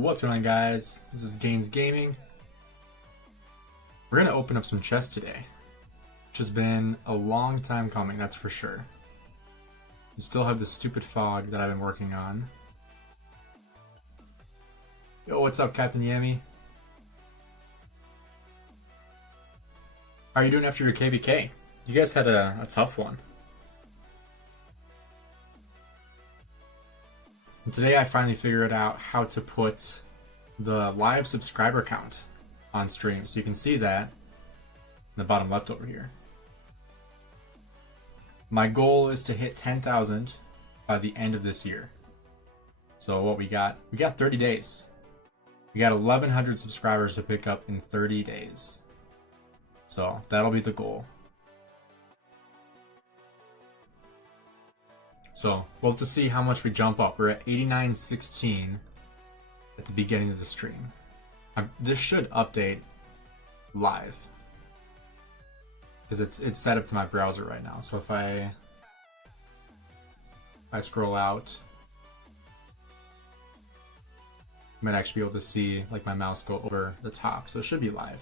What's going on, guys? This is Gainz Gaming. We're gonna open up some chests today, which has been a long time coming, that's for sure. We still have this stupid fog that I've been working on. Yo, what's up, Captain Yami? How are you doing after your KVK? You guys had a tough one. And today I finally figured out how to put the live subscriber count on stream. So you can see that in the bottom left over here. My goal is to hit 10,000 by the end of this year. So what we got 30 days. We got 1,100 subscribers to pick up in 30 days. So that'll be the goal. So we'll have to see how much we jump up. We're at 89.16 at the beginning of the stream. This should update live because it's set up to my browser right now. So if I scroll out, I might actually be able to see like my mouse go over the top. So it should be live.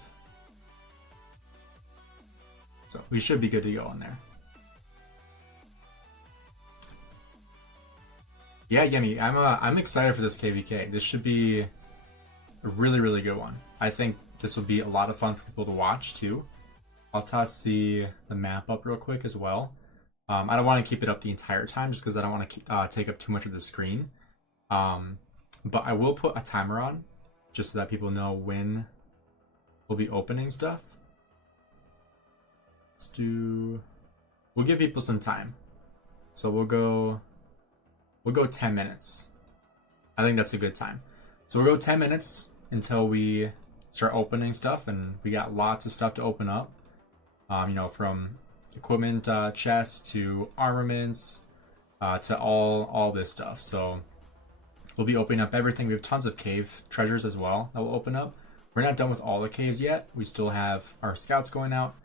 So we should be good to go in there. Yeah, Yemi, I'm excited for this KVK. This should be a really good one. I think this will be a lot of fun for people to watch too. I'll toss the map up real quick as well. I don't want to keep it up the entire time just because I don't want to take up too much of the screen. But I will put a timer on just so that people know when we'll be opening stuff. We'll give people some time. So we'll go 10 minutes. I think that's a good time. So we'll go 10 minutes until we start opening stuff, and we got lots of stuff to open up. You know, from equipment chests to armaments to all this stuff. So we'll be opening up everything. We have tons of cave treasures as well that will open up. We're not done with all the caves yet. We still have our scouts going out.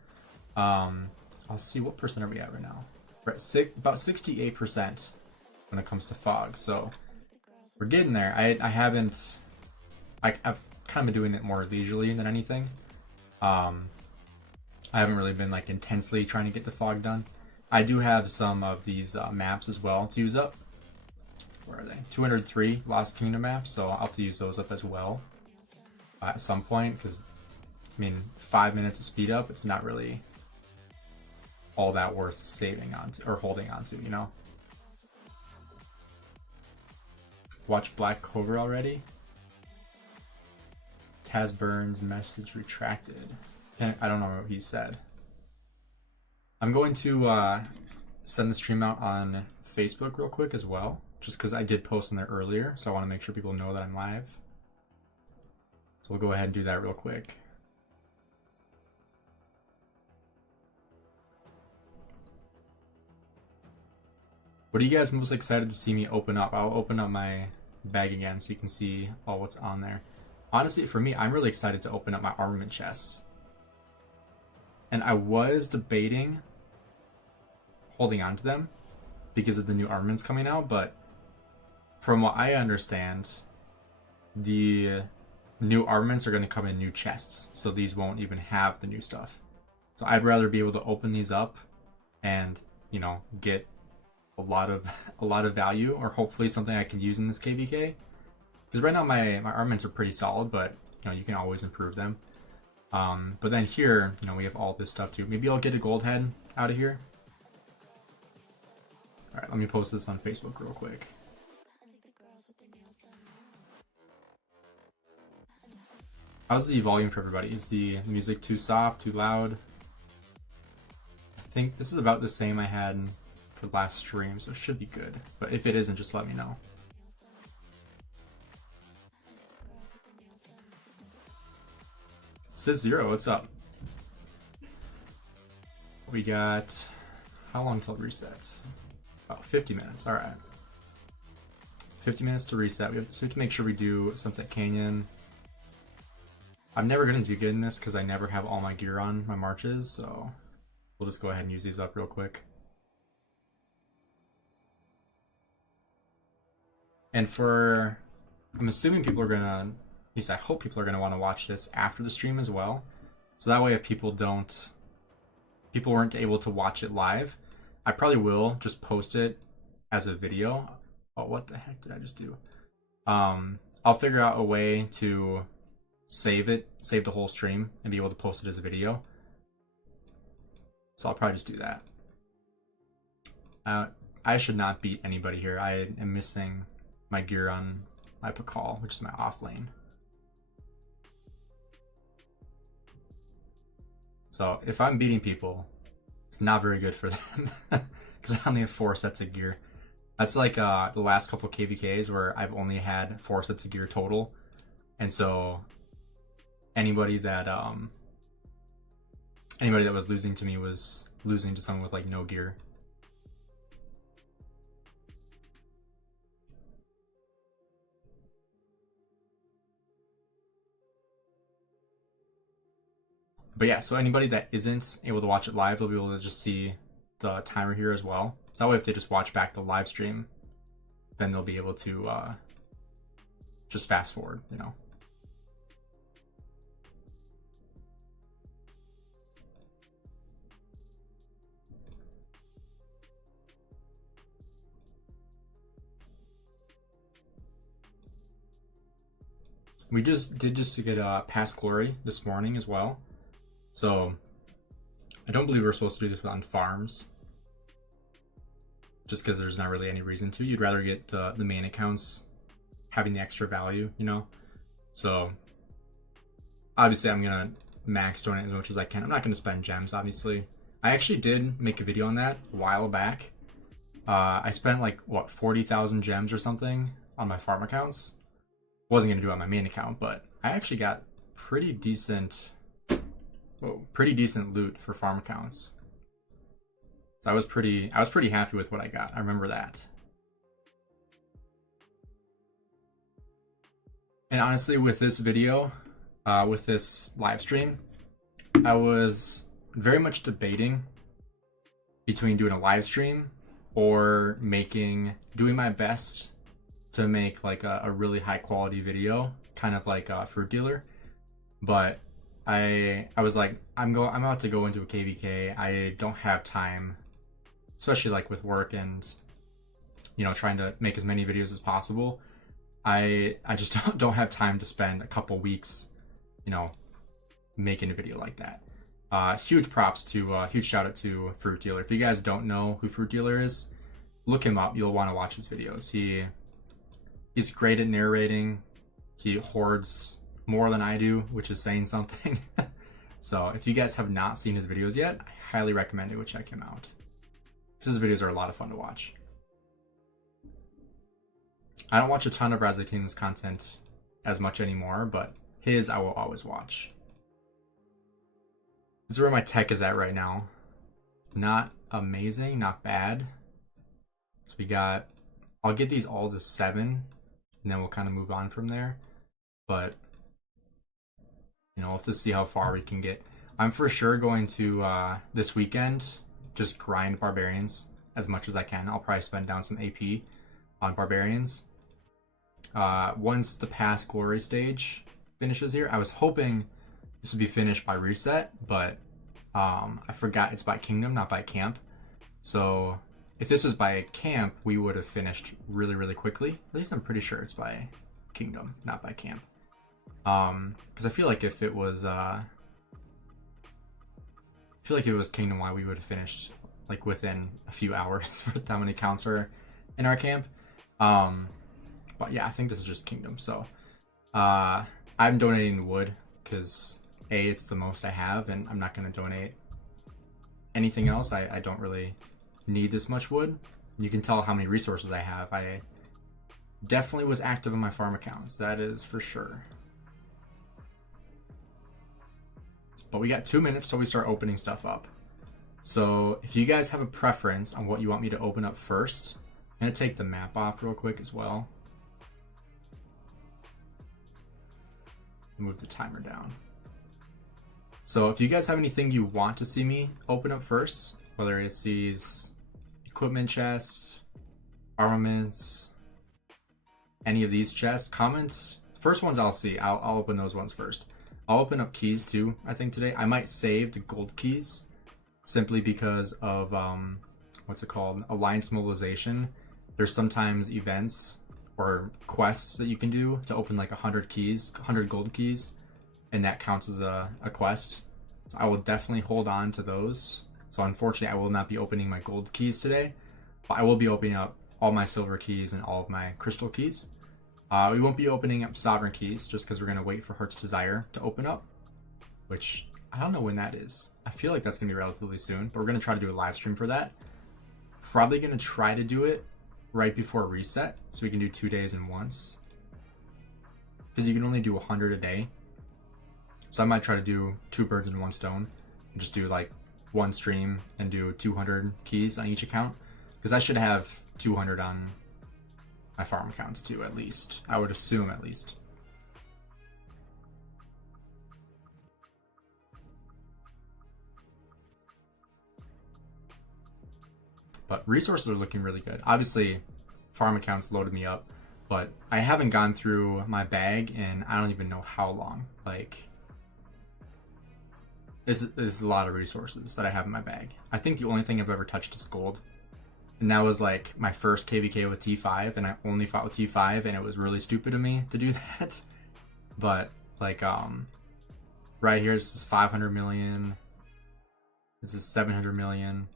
I'll see, what percent are we at right now? We're at about 68% when it comes to fog. So we're getting there. I've kind of been doing it more leisurely than anything. I haven't really been like intensely trying to get the fog done. I do have some of these maps as well to use up. Where are they? 203 Lost Kingdom maps, so I'll have to use those up as well at some point, because I mean 5 minutes of speed up, it's not really all that worth saving on or holding on to, you know. Watch Black Clover already? Taz Burns message retracted. I don't know what he said. I'm going to send the stream out on Facebook real quick as well, just because I did post on there earlier, so I want to make sure people know that I'm live. So we'll go ahead and do that real quick. What are you guys most excited to see me open up? I'll open up my bag again so you can see all what's on there. Honestly, for me, I'm really excited to open up my armament chests. And I was debating holding on to them because of the new armaments coming out, but from what I understand, the new armaments are going to come in new chests, so these won't even have the new stuff. So I'd rather be able to open these up and, you know, get a lot of value, or hopefully something I can use in this KVK. Because right now my armaments are pretty solid, but you know, you can always improve them. But then here, you know, we have all this stuff too. Maybe I'll get a gold head out of here. All right, let me post this on Facebook real quick. How's the volume for everybody? Is the music too soft, too loud? I think this is about the same I had for last stream, so it should be good. But if it isn't, just let me know. Says Zero, what's up? We got, how long till reset? About 50 minutes, all right. 50 minutes to reset. So we have to make sure we do Sunset Canyon. I'm never gonna do good in this because I never have all my gear on my marches, so we'll just go ahead and use these up real quick. And for I'm assuming people are gonna, at least I hope people are gonna want to watch this after the stream as well. So that way if people weren't able to watch it live, I probably will just post it as a video. Oh, what the heck did I just do? I'll figure out a way to save the whole stream and be able to post it as a video. So I'll probably just do that. I should not beat anybody here. I am missing my gear on my Pakal, which is my off lane. So if I'm beating people, it's not very good for them because I only have 4 sets of gear. That's like the last couple KVKs where I've only had 4 sets of gear total, and so anybody that was losing to me was losing to someone with like no gear. But yeah, so anybody that isn't able to watch it live, they'll be able to just see the timer here as well. So that way if they just watch back the live stream, then they'll be able to just fast forward, you know. We just did get past glory this morning as well. So I don't believe we're supposed to do this on farms, just because there's not really any reason to. You'd rather get the main accounts having the extra value, you know. So obviously I'm gonna max donate as much as I can. I'm not gonna spend gems, obviously. I actually did make a video on that a while back. I spent like what 40,000 gems or something on my farm accounts. Wasn't gonna do it on my main account, but I actually got pretty decent loot for farm accounts. So I was pretty happy with what I got. I remember that. And honestly, with this video, with this live stream, I was very much debating between doing a live stream or doing my best to make like a really high quality video, kind of like a fruit dealer. But I was like, I'm about to go into a KVK. I don't have time, especially like with work and, you know, trying to make as many videos as possible. I just don't have time to spend a couple weeks, you know, making a video like that. Huge props to huge shout out to Fruit Dealer. If you guys don't know who Fruit Dealer is, look him up. You'll want to watch his videos. He's great at narrating. He hoards more than I do, which is saying something. So if you guys have not seen his videos yet, I highly recommend you check him out. His videos are a lot of fun to watch. I don't watch a ton of Rise of Kingdoms content as much anymore, but his I will always watch. This is where my tech is at right now. Not amazing, not bad. So I'll get these all to 7, and then we'll kind of move on from there. But, you know, we'll have to see how far we can get. I'm for sure going to, this weekend, just grind Barbarians as much as I can. I'll probably spend down some AP on Barbarians. Once the past glory stage finishes here, I was hoping this would be finished by reset, but I forgot it's by kingdom, not by camp. So if this was by camp, we would have finished really, really quickly. At least I'm pretty sure it's by kingdom, not by camp. Because I feel like if it was, kingdom wide, we would have finished like within a few hours with how many counts are in our camp. But yeah, I think this is just kingdom. So I'm donating wood because A, it's the most I have, and I'm not going to donate anything else. I don't really need this much wood. You can tell how many resources I have. I definitely was active in my farm accounts, that is for sure. But we got 2 minutes till we start opening stuff up. So if you guys have a preference on what you want me to open up first, I'm going to take the map off real quick as well. Move the timer down. So if you guys have anything you want to see me open up first, whether it's these equipment chests, armaments, any of these chests, comment. First ones I'll see. I'll open those ones first. I'll open up keys too, I think today. I might save the gold keys simply because of, what's it called? Alliance mobilization. There's sometimes events or quests that you can do to open like 100 keys, 100 gold keys, and that counts as a quest. So I will definitely hold on to those. So unfortunately, I will not be opening my gold keys today, but I will be opening up all my silver keys and all of my crystal keys. We won't be opening up sovereign keys just because we're going to wait for Heart's Desire to open up, which I don't know when that is. I feel like that's going to be relatively soon, but we're going to try to do a live stream for that. Probably going to try to do it right before reset so we can do 2 days in once, because you can only do 100 a day. So I might try to do 2 birds in 1 stone and just do like 1 stream and do 200 keys on each account, because I should have 200 on my farm accounts too, at least. I would assume at least. But resources are looking really good. Obviously, farm accounts loaded me up, but I haven't gone through my bag in I don't even know how long. Like, this is a lot of resources that I have in my bag. I think the only thing I've ever touched is gold. And that was like my first KVK with T5, and I only fought with T5, and it was really stupid of me to do that. But like, right here, this is 500 million. This is 700 million.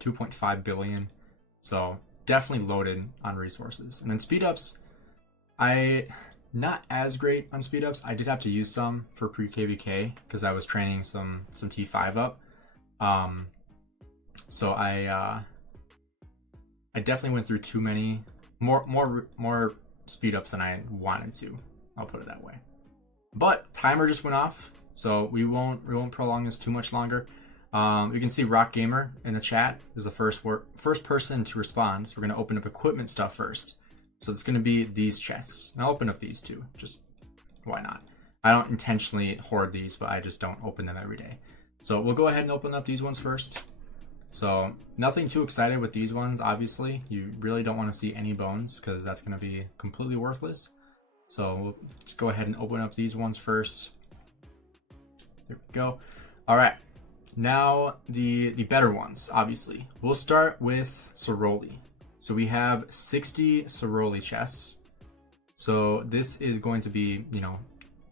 2.5 billion. So definitely loaded on resources. And then speed ups, not as great on speed ups. I did have to use some for pre-KVK because I was training some T5 up. So I definitely went through too many more speed ups than I wanted to. I'll put it that way. But timer just went off, so we won't prolong this too much longer. You can see Rock Gamer in the chat is the first person to respond. So we're gonna open up equipment stuff first. So it's gonna be these chests. And I'll open up these too. Just why not? I don't intentionally hoard these, but I just don't open them every day. So we'll go ahead and open up these ones first. So nothing too excited with these ones. Obviously, you really don't want to see any bones because that's gonna be completely worthless. So we'll just go ahead and open up these ones first. There we go. All right. Now the better ones, obviously. We'll start with Soroli. So we have 60 Soroli chests. So this is going to be, you know,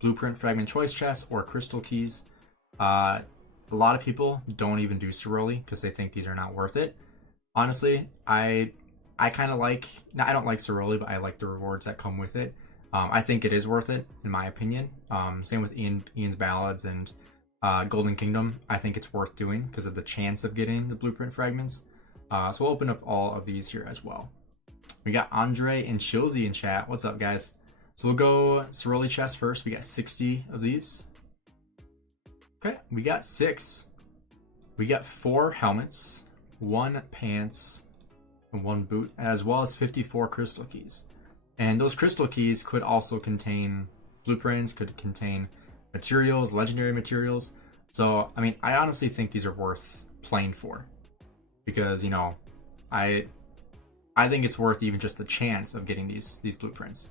blueprint fragment choice chests or crystal keys. A lot of people don't even do Soroli because they think these are not worth it. Honestly, I kind of like, I don't like Soroli, but I like the rewards that come with it. I think it is worth it, in my opinion. Same with Ian's Ballads and Golden Kingdom. I think it's worth doing because of the chance of getting the blueprint fragments. So we'll open up all of these here as well. We got Andre and Shilzy in chat. What's up, guys? So we'll go Soroli chest first. We got 60 of these. Okay, we got 6. We got 4 helmets, 1 pants, and 1 boot, as well as 54 crystal keys. And those crystal keys could also contain blueprints, could contain materials, legendary materials. So, I mean, I honestly think these are worth playing for. Because, you know, I think it's worth even just the chance of getting these blueprints.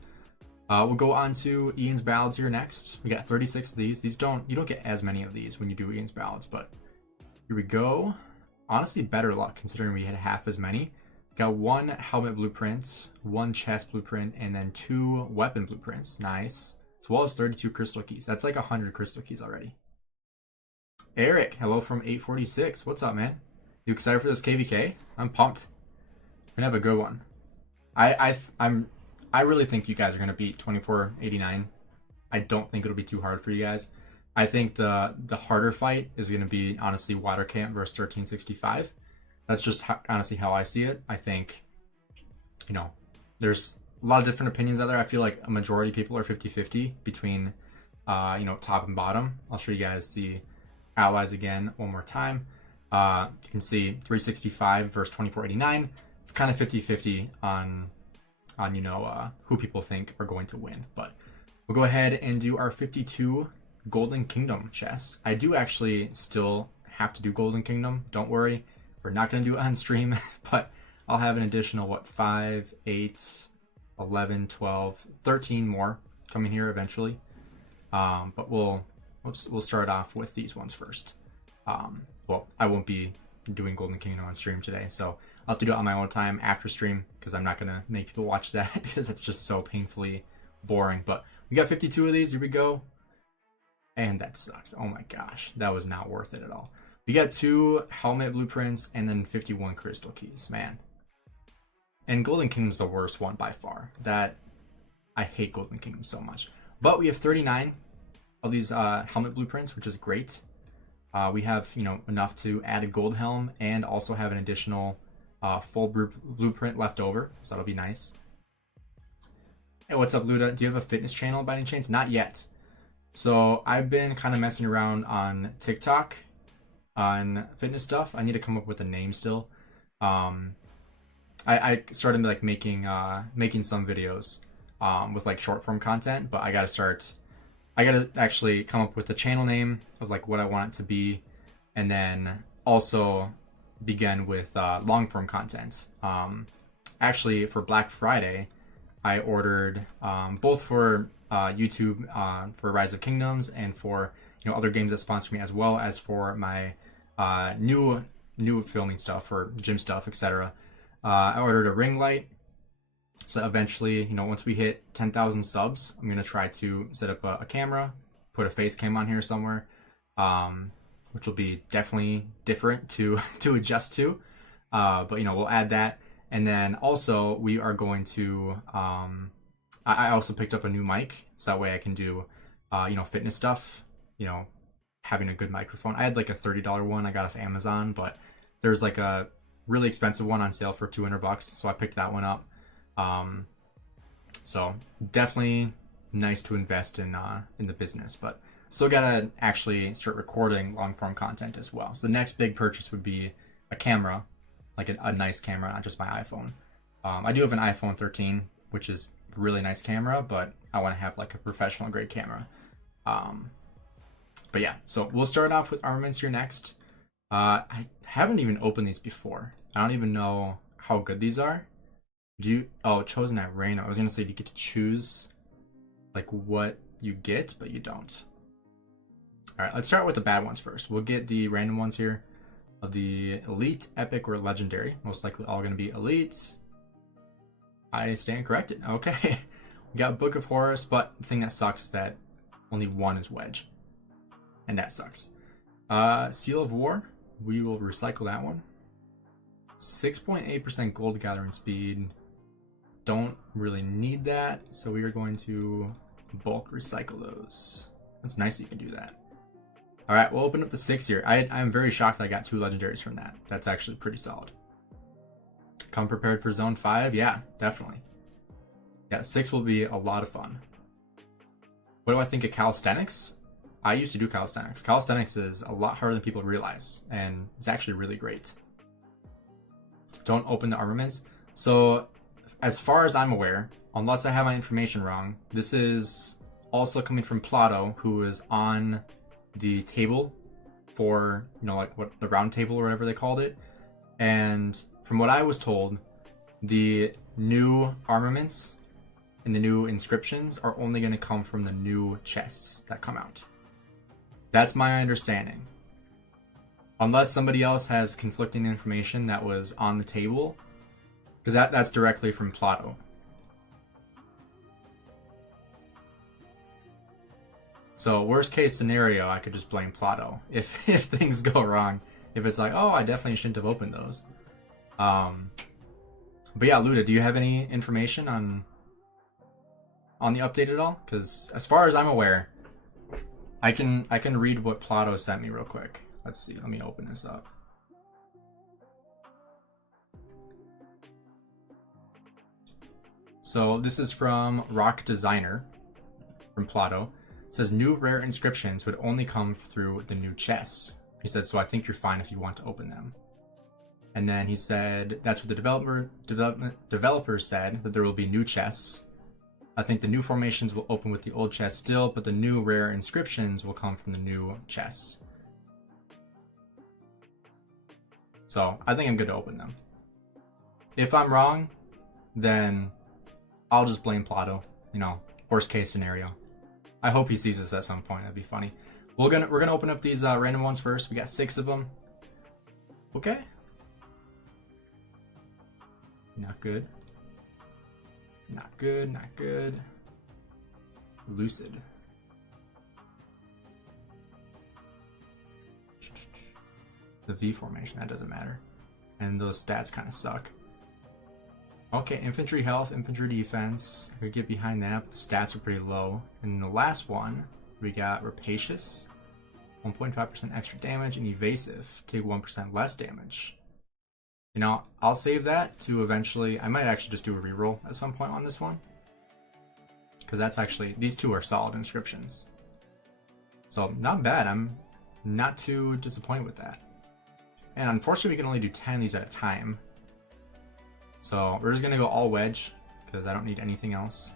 We'll go on to Ian's Ballads here next. We got 36 of these. You don't get as many of these when you do Ian's Ballads, but here we go. Honestly, better luck considering we had half as many. Got 1 helmet blueprint, 1 chest blueprint, and then 2 weapon blueprints. Nice. As well as 32 crystal keys. That's like 100 crystal keys already. Eric, hello from 846. What's up, man? You excited for this KVK? I'm pumped. We're gonna have a good one. I really think you guys are gonna beat 2489. I don't think it'll be too hard for you guys. I think the harder fight is gonna be honestly Water Camp versus 1365. That's just honestly how I see it. I think, you know, there's a lot of different opinions out there. I feel like a majority of people are 50-50 between, you know, top and bottom. I'll show you guys the allies again one more time. You can see 365 versus 2489. It's kind of 50-50 on you know, who people think are going to win. But we'll go ahead and do our 52 Golden Kingdom chests. I do actually still have to do Golden Kingdom. Don't worry. We're not going to do it on stream, but I'll have an additional, 5, 8, 11, 12, 13 more coming here eventually. But we'll start off with these ones first. Well, I won't be doing Golden Kingdom on stream today, so I'll have to do it on my own time after stream, because I'm not gonna make people watch that because it's just so painfully boring. But we got 52 of these. Here we go. And that sucked. Oh my gosh, that was not worth it at all. We got 2 helmet blueprints and then 51 crystal keys, man. And Golden Kingdom's the worst one by far. That, I hate Golden Kingdom so much. But we have 39 of these helmet blueprints, which is great. We have, you know, enough to add a gold helm and also have an additional full blueprint left over, so that'll be nice. Hey, what's up, Luda? Do you have a fitness channel by any chance? Not yet. So I've been kind of messing around on TikTok on fitness stuff. I need to come up with a name still. I started like making some videos with like short form content, but I gotta actually come up with a channel name of like what I want it to be, and then also begin with long form content. Actually, for Black Friday, I ordered both for YouTube for Rise of Kingdoms and for, you know, other games that sponsor me, as well as for my new filming stuff or gym stuff, etc. I ordered a ring light. So eventually, you know, once we hit 10,000 subs, I'm gonna try to set up a camera, put a face cam on here somewhere, which will be definitely different to adjust to. But you know, we'll add that, and then also we are going to. I also picked up a new mic, so that way I can do, you know, fitness stuff. You know, having a good microphone. I had like a $30 one I got off Amazon, but there's like a really expensive one on sale for $200, so I picked that one up. So definitely nice to invest in the business, but still gotta actually start recording long form content as well. So the next big purchase would be a camera, like a nice camera, not just my iPhone. I do have an iPhone 13, which is a really nice camera, but I want to have like a professional grade camera. But yeah, so we'll start off with armaments here next. I haven't even opened these before. I don't even know how good these are. Chosen at random. I was gonna say, do you get to choose like what you get, but you don't. All right, let's start with the bad ones first. We'll get the random ones here of the elite, epic, or legendary. Most likely all gonna be elite. I stand corrected. Okay. We got Book of Horus, but the thing that sucks is that only one is wedge, and that sucks. Seal of War, we will recycle that one. 6.8% gold gathering speed. Don't really need that, so we are going to bulk recycle those. That's nice that you can do that. All right, we'll open up the 6 here. I'm very shocked that I got 2 legendaries from that. That's actually pretty solid. Come prepared for zone 5. Yeah, definitely. Yeah, 6 will be a lot of fun. What do I think of calisthenics? I used to do calisthenics. Calisthenics is a lot harder than people realize, and it's actually really great. Don't open the armaments. So as far as I'm aware, unless I have my information wrong, this is also coming from Plato, who is on the table for, you know, like what the round table or whatever they called it. And from what I was told, the new armaments and the new inscriptions are only going to come from the new chests that come out. That's my understanding. Unless somebody else has conflicting information that was on the table, because that's directly from Plato. So worst case scenario, I could just blame Plato if things go wrong. If it's like, oh, I definitely shouldn't have opened those. But yeah, Luda, do you have any information on the update at all? Because as far as I'm aware, I can read what Plato sent me real quick. Let's see. Let me open this up. So this is from Rock Designer from Plato. It says new rare inscriptions would only come through the new chests. He said, so I think you're fine if you want to open them. And then he said that's what the developers said, that there will be new chests. I think the new formations will open with the old chests still, but the new rare inscriptions will come from the new chests. So I think I'm good to open them. If I'm wrong, then I'll just blame Plato. You know, worst case scenario. I hope he sees this at some point. That'd be funny. We're gonna open up these random ones first. We got 6 of them. Okay. Not good. Not good. Not good. Lucid. The V formation, that doesn't matter. And those stats kind of suck. Okay, infantry health, infantry defense. I could get behind that, but the stats are pretty low. And the last one, we got rapacious. 1.5% extra damage, and evasive. Take 1% less damage. You know, I'll save that to eventually... I might actually just do a reroll at some point on this one. Because that's actually... These two are solid inscriptions. So, not bad. I'm not too disappointed with that. And unfortunately, we can only do 10 of these at a time. So we're just going to go all wedge, because I don't need anything else.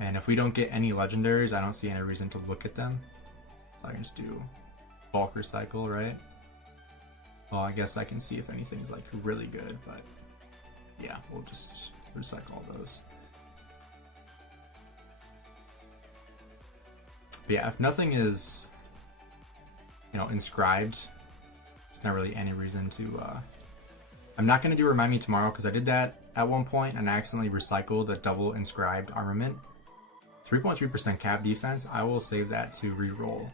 And if we don't get any legendaries, I don't see any reason to look at them. So I can just do bulk recycle, right? Well, I guess I can see if anything's like really good, but yeah, we'll just recycle all those. But yeah, if nothing is, you know, inscribed, there's not really any reason to... I'm not going to do Remind Me Tomorrow because I did that at one point and I accidentally recycled a double inscribed armament. 3.3% cap defense. I will save that to re-roll.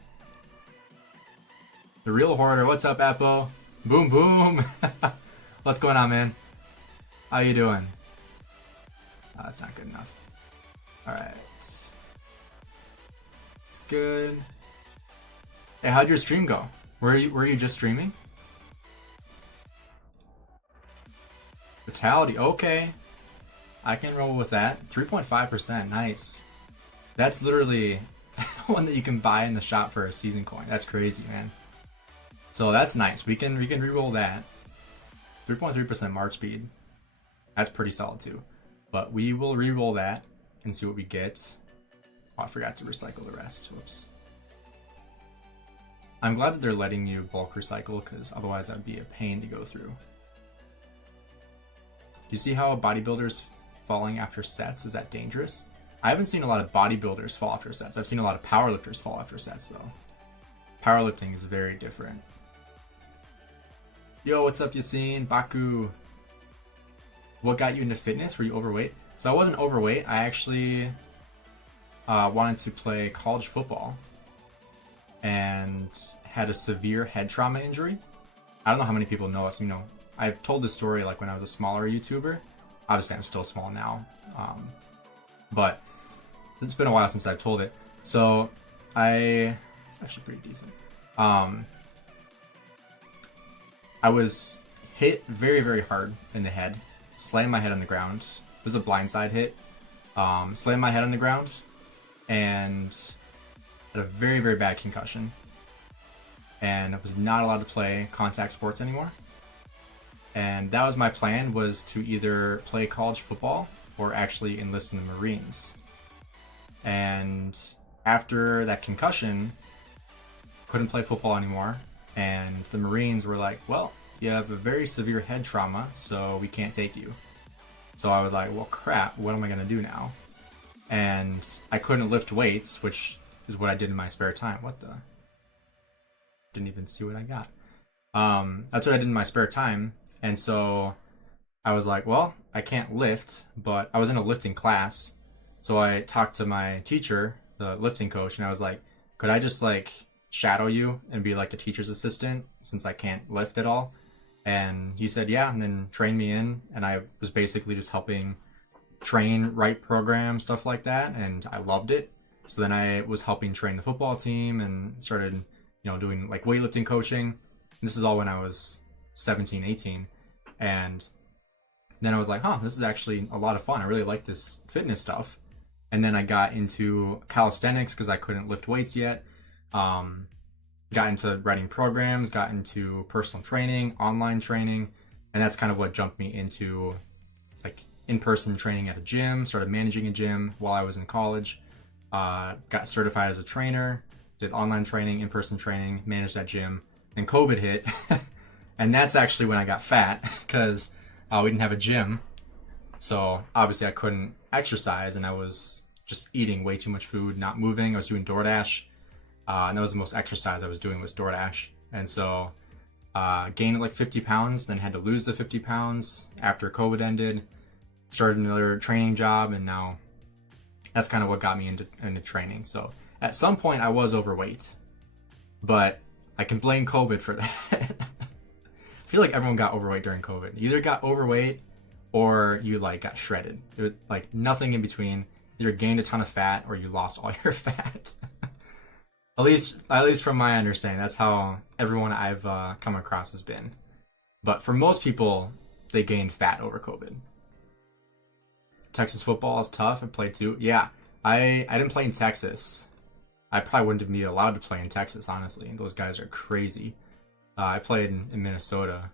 The Real Hoarder. What's up, Appo? Boom, boom. What's going on, man? How you doing? Oh, that's not good enough. Alright. It's good. Hey, how'd your stream go? Were you just streaming? Vitality, okay. I can roll with that. 3.5%, nice. That's literally one that you can buy in the shop for a season coin. That's crazy, man. So that's nice. We can re-roll that. 3.3% march speed. That's pretty solid too. But we will re-roll that and see what we get. Oh, I forgot to recycle the rest. Whoops. I'm glad that they're letting you bulk recycle because otherwise that would be a pain to go through. You see how bodybuilders falling after sets? Is that dangerous? I haven't seen a lot of bodybuilders fall after sets. I've seen a lot of powerlifters fall after sets though. Powerlifting is very different. Yo, what's up, Yassine? Baku. What got you into fitness? Were you overweight? So I wasn't overweight. I actually wanted to play college football and had a severe head trauma injury. I don't know how many people know us, you know. I've told this story like when I was a smaller YouTuber. Obviously, I'm still small now, but it's been a while since I've told it. So it's actually pretty decent. I was hit very, very hard in the head, slammed my head on the ground. It was a blindside hit. Slammed my head on the ground and had a very, very bad concussion. And I was not allowed to play contact sports anymore. And that was my plan, was to either play college football or actually enlist in the Marines. And after that concussion, couldn't play football anymore. And the Marines were like, well, you have a very severe head trauma, so we can't take you. So I was like, well, crap, what am I going to do now? And I couldn't lift weights, which is what I did in my spare time. What the? Didn't even see what I got. That's what I did in my spare time. And so I was like, well, I can't lift, but I was in a lifting class. So I talked to my teacher, the lifting coach, and I was like, could I just like shadow you and be like a teacher's assistant since I can't lift at all? And he said, yeah, and then trained me in. And I was basically just helping train, write programs, stuff like that. And I loved it. So then I was helping train the football team and started, you know, doing like weightlifting coaching. And this is all when I was 17, 18. And then I was like, huh, this is actually a lot of fun. I really like this fitness stuff. And then I got into calisthenics because I couldn't lift weights yet. Got into writing programs, got into personal training, online training. And that's kind of what jumped me into like in-person training at a gym, started managing a gym while I was in college. Got certified as a trainer, did online training, in-person training, managed that gym. Then COVID hit. And that's actually when I got fat because we didn't have a gym. So obviously I couldn't exercise, and I was just eating way too much food, not moving. I was doing DoorDash, and that was the most exercise I was doing was DoorDash. And so gained like 50 pounds, then had to lose the 50 pounds after COVID ended, started another training job, and now that's kind of what got me into training. So at some point I was overweight, but I can blame COVID for that. I feel like everyone got overweight during COVID. You either got overweight or you like got shredded. There was, like, nothing in between. You either gained a ton of fat or you lost all your fat. At least from my understanding, that's how everyone I've come across has been. But for most people, they gained fat over COVID. Texas football is tough. I played too. Yeah, I didn't play in Texas. I probably wouldn't be allowed to play in Texas, honestly. Those guys are crazy. I played in Minnesota,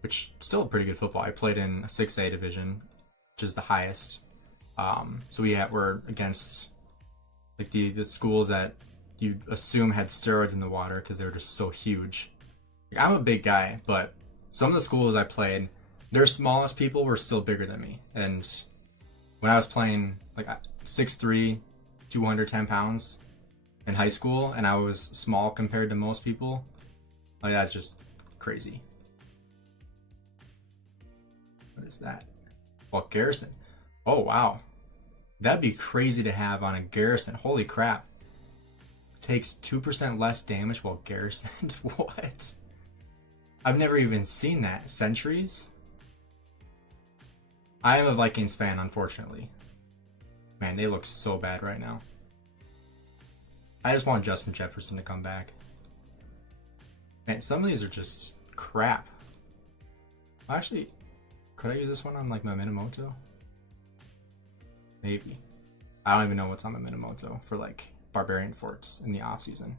which is still a pretty good football. I played in a 6A division, which is the highest. So we're against like the schools that you assume had steroids in the water because they were just so huge. Like, I'm a big guy, but some of the schools I played, their smallest people were still bigger than me. And when I was playing like 6'3", 210 pounds in high school, and I was small compared to most people, like that's just crazy. What is that? Well, Garrison. Oh, wow. That'd be crazy to have on a Garrison. Holy crap. Takes 2% less damage while Garrisoned. What? I've never even seen that. Sentries? I am a Vikings fan, unfortunately. Man, they look so bad right now. I just want Justin Jefferson to come back. Man, some of these are just crap. Actually, could I use this one on like my Minamoto? Maybe. I don't even know what's on the Minamoto for like barbarian forts in the off season.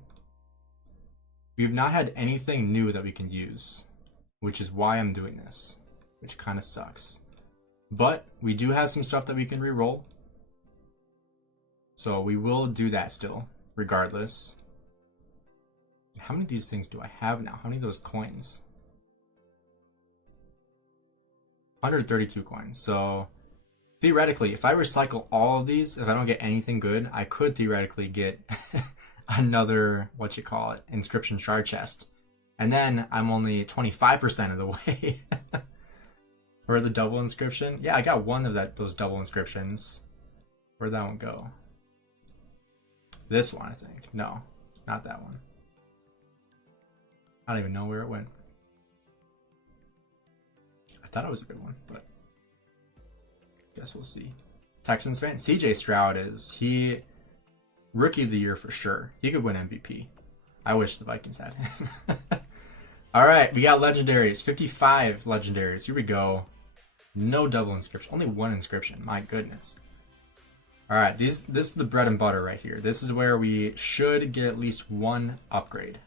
We've not had anything new that we can use, which is why I'm doing this, which kind of sucks. But we do have some stuff that we can re-roll, so we will do that still, regardless. How many of these things do I have now? How many of those coins? 132 coins. So theoretically, if I recycle all of these, if I don't get anything good, I could theoretically get another, inscription shard chest. And then I'm only 25% of the way. Or the double inscription. Yeah, I got one of those double inscriptions. Where'd that one go? This one, I think. No, not that one. I don't even know where it went. I thought it was a good one, but guess we'll see. Texans fan. CJ Stroud he rookie of the year for sure. He could win MVP. I wish the Vikings had him. All right, we got legendaries. 55 legendaries. Here we go. No double inscription. Only one inscription. My goodness. All right, this is the bread and butter right here. This is where we should get at least one upgrade.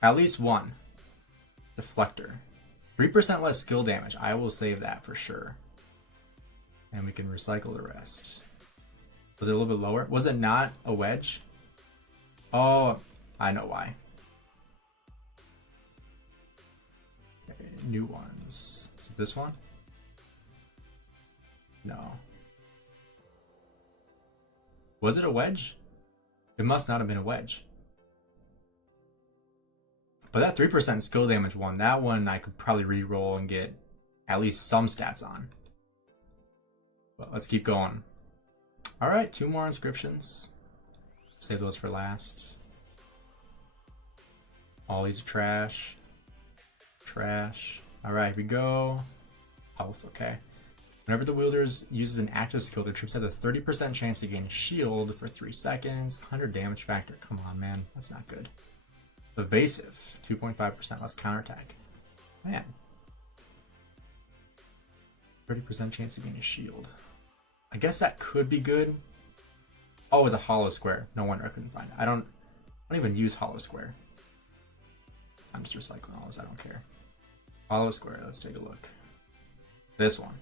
At least one. Deflector. 3% less skill damage. I will save that for sure. And we can recycle the rest. Was it a little bit lower? Was it not a wedge? Oh, I know why. Okay, new ones. Is it this one? No. Was it a wedge? It must not have been a wedge. But that 3% skill damage one, that one I could probably re-roll and get at least some stats on. But let's keep going. Alright, 2 more inscriptions. Save those for last. All these are trash. Trash. Alright, here we go. Health, okay. Whenever the wielder uses an active skill, the troops have a 30% chance to gain shield for 3 seconds. 100 damage factor. Come on, man. That's not good. Evasive. 2.5% less counterattack. Man. 30% chance to gain a shield. I guess that could be good. Oh, it was a hollow square. No wonder I couldn't find it. I don't even use hollow square. I'm just recycling all this. I don't care. Hollow square. Let's take a look. This one.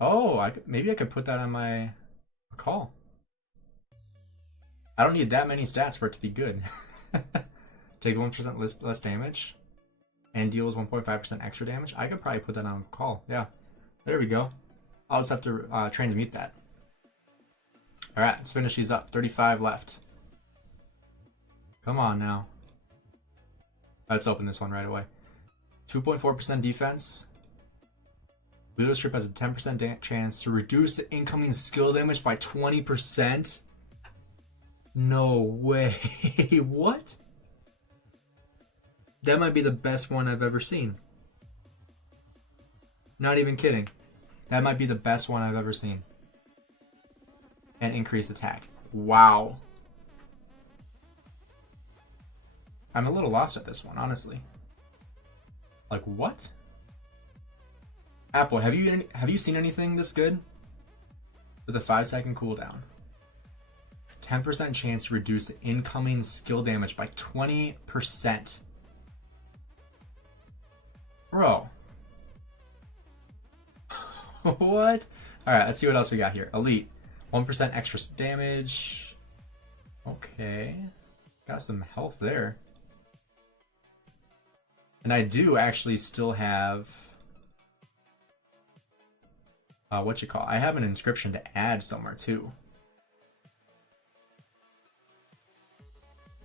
Oh, maybe I could put that on my call. I don't need that many stats for it to be good. Take 1% less damage and deals 1.5% extra damage. I could probably put that on call. Yeah, There we go. I'll just have to transmute that. Alright, let's finish these up. 35 left. Come on now. Let's open this one right away. 2.4% defense. Wielder Strip has a 10% chance to reduce the incoming skill damage by 20%. No way. What? That might be the best one I've ever seen. Not even kidding. That might be the best one I've ever seen. And increase attack. Wow. I'm a little lost at this one, honestly. Like, what? Apple, have you seen anything this good? With a 5-second cooldown. 10% chance to reduce the incoming skill damage by 20%. Bro. What? Alright, let's see what else we got here. Elite. 1% extra damage. Okay. Got some health there. And I do actually still have... I have an inscription to add somewhere too.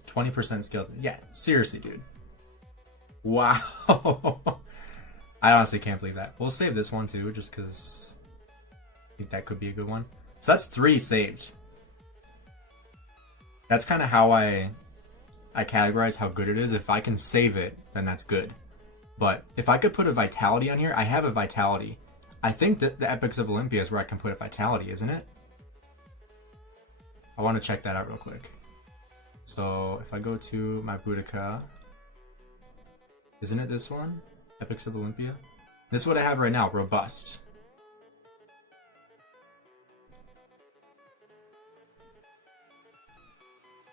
20% skill. Yeah, seriously, dude. Wow. I honestly can't believe that. We'll save this one too, just because I think that could be a good one. So that's 3 saved. That's kind of how I categorize how good it is. If I can save it, then that's good. But if I could put a vitality on here, I have a vitality. I think that the Epics of Olympia is where I can put a vitality, isn't it? I want to check that out real quick. So if I go to my Boudica, isn't it this one? Epics of Olympia? This is what I have right now, Robust.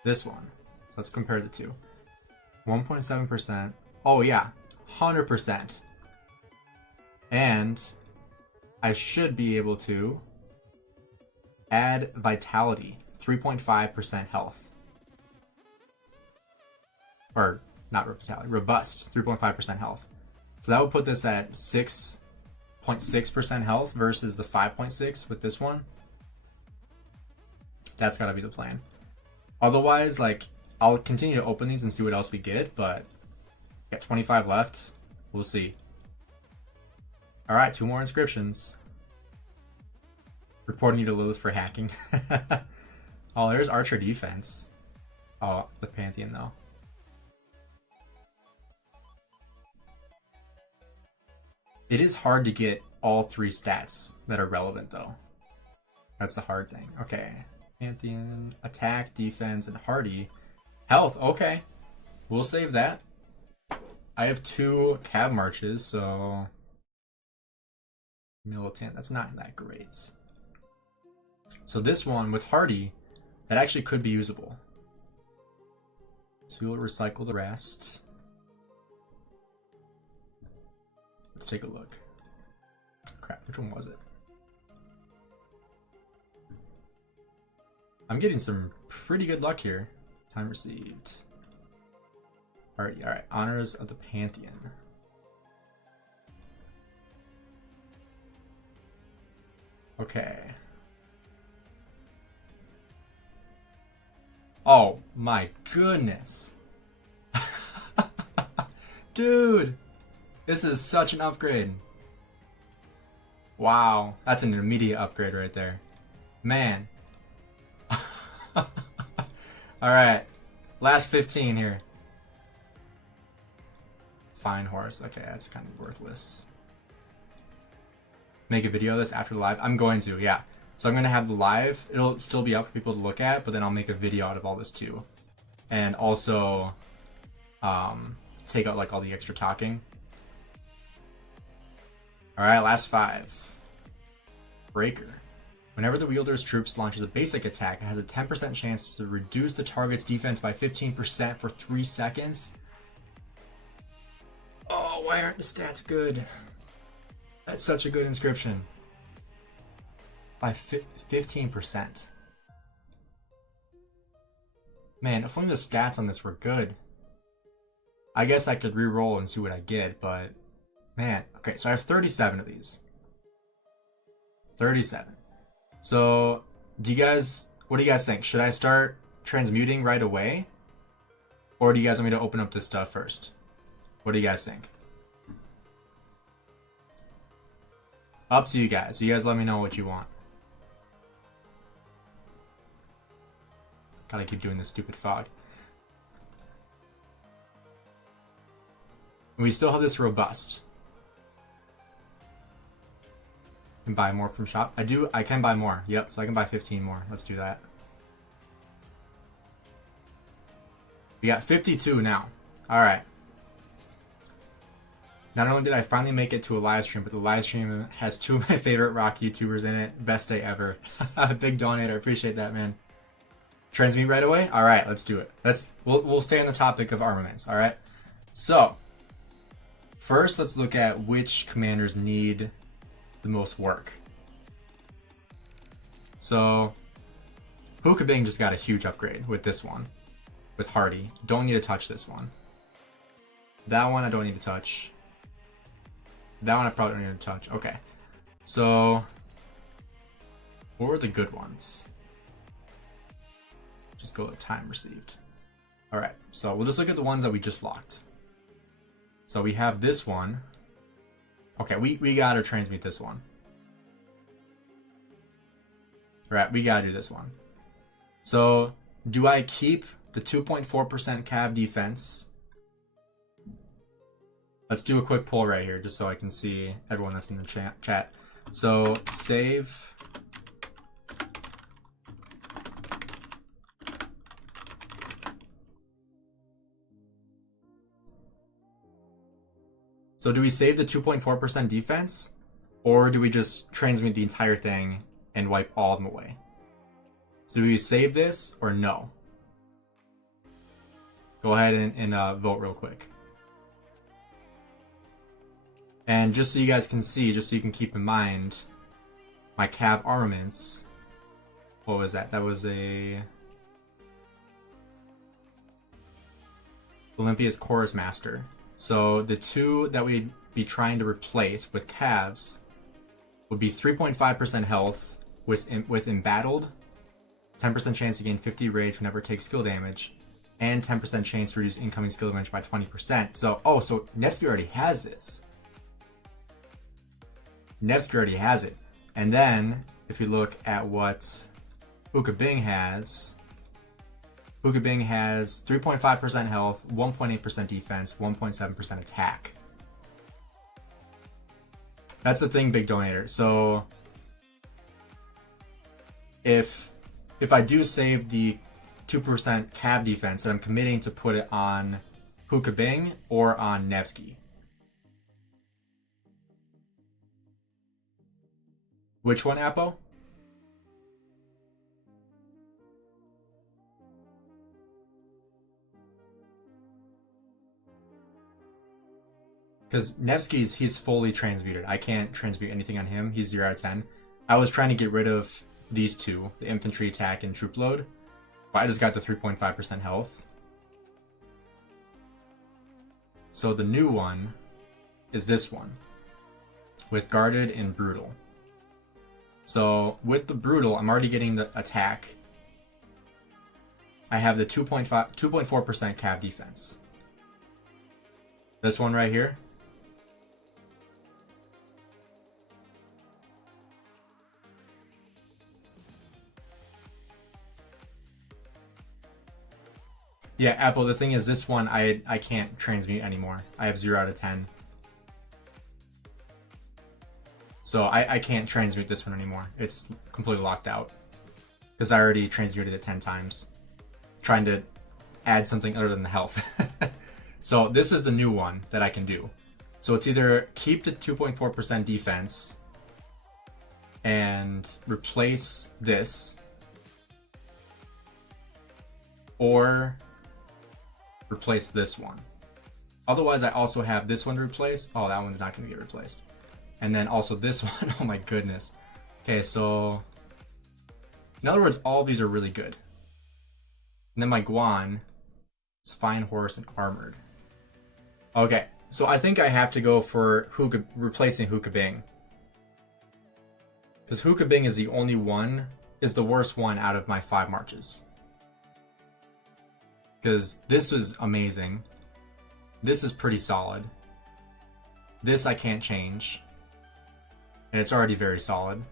This one. So let's compare the two. 1.7%. Oh yeah, 100%. And I should be able to add Vitality, 3.5% health. Or, not Vitality, Robust, 3.5% health. So that would put this at 6.6% health versus the 5.6 with this one. That's gotta be the plan. Otherwise, like, I'll continue to open these and see what else we get, but got 25 left. We'll see. Alright, 2 more inscriptions. Reporting you to Lilith for hacking. Oh, there's Archer Defense. Oh, the Pantheon, though. It is hard to get all 3 stats that are relevant, though. That's the hard thing. Okay. Pantheon, attack, defense, and hardy. Health, okay. We'll save that. I have 2 cab marches, so... Militant, that's not that great. So this one, with hardy, that actually could be usable. So we'll recycle the rest. Let's take a look. Crap, which one was it? I'm getting some pretty good luck here. Time received. Alright, Honors of the Pantheon. Okay. Oh my goodness. Dude, this is such an upgrade. Wow, that's an immediate upgrade right there. Man. Alright, last 15 here. Fine horse. Okay, that's kind of worthless. Make a video of this after the live? I'm going to, yeah. So I'm going to have the live. It'll still be up for people to look at, but then I'll make a video out of all this too. And also take out like all the extra talking. Alright, last 5. Breaker. Whenever the wielder's troops launches a basic attack, it has a 10% chance to reduce the target's defense by 15% for 3 seconds. Oh, why aren't the stats good? That's such a good inscription. By 15%. Man, if only the stats on this were good. I guess I could re-roll and see what I get, but... Man, okay, so I have 37 of these. 37. So, what do you guys think? Should I start transmuting right away? Or do you guys want me to open up this stuff first? What do you guys think? Up to you guys. You guys let me know what you want. Gotta keep doing this stupid fog. And we still have this robust. And buy more from shop. I can buy more. Yep, so I can buy 15 more. Let's do that. We got 52 now. Alright. Not only did I finally make it to a live stream, but the live stream has two of my favorite rock YouTubers in it. Best day ever. Big donator. Appreciate that, man. Transmute right away? Alright, let's do it. We'll stay on the topic of armaments, alright? So, first let's look at which commanders need the most work. So, Hookah Bing just got a huge upgrade with this one. With Hardy. Don't need to touch this one. That one I don't need to touch. That one I probably don't need to touch. Okay. So, what were the good ones? Just go to time received. Alright, so we'll just look at the ones that we just locked. So we have this one. Okay, we gotta transmute this one. Alright, we gotta do this one. So, do I keep the 2.4% cav defense? Let's do a quick poll right here, just so I can see everyone that's in the chat. So, save... So do we save the 2.4% defense, or do we just transmute the entire thing and wipe all of them away? So do we save this or no? Go ahead and vote real quick. And just so you guys can see, just so you can keep in mind, my cav armaments, what was that? That was a Olympia's Chorus Master. So the two that we'd be trying to replace with calves would be 3.5% health with embattled, 10% chance to gain 50 rage whenever it takes skill damage, and 10% chance to reduce incoming skill damage by 20%. So, so Nevsky already has this. Nevsky already has it. And then, if you look at what Hookah Bing has, Hookah Bing has 3.5% health, 1.8% defense, 1.7% attack. That's the thing, big donator. So if I do save the 2% cav defense, then I'm committing to put it on Hookah Bing or on Nevsky. Which one, Apo? Because Nevsky's, he's fully transmuted. I can't transmute anything on him. He's 0 out of 10. I was trying to get rid of these two, the infantry attack and troop load, but I just got the 3.5% health. So the new one is this one, with guarded and brutal. So with the brutal, I'm already getting the attack. I have the 2.4% cav defense. This one right here. Yeah, Apple, the thing is, this one I can't transmute anymore. I have 0 out of 10. So I can't transmute this one anymore. It's completely locked out. Because I already transmuted it 10 times. Trying to add something other than the health. So this is the new one that I can do. So it's either keep the 2.4% defense and replace this, or replace this one. Otherwise, I also have this one to replace. Oh, that one's not going to get replaced. And then also this one. Oh my goodness. Okay, so in other words, all of these are really good. And then my Guan is fine horse and armored. Okay, so I think I have to go for replacing Hookah Bing. Because Hookah Bing is the only one, is the worst one out of my 5 marches. Because this was amazing. This is pretty solid. This I can't change. And it's already very solid.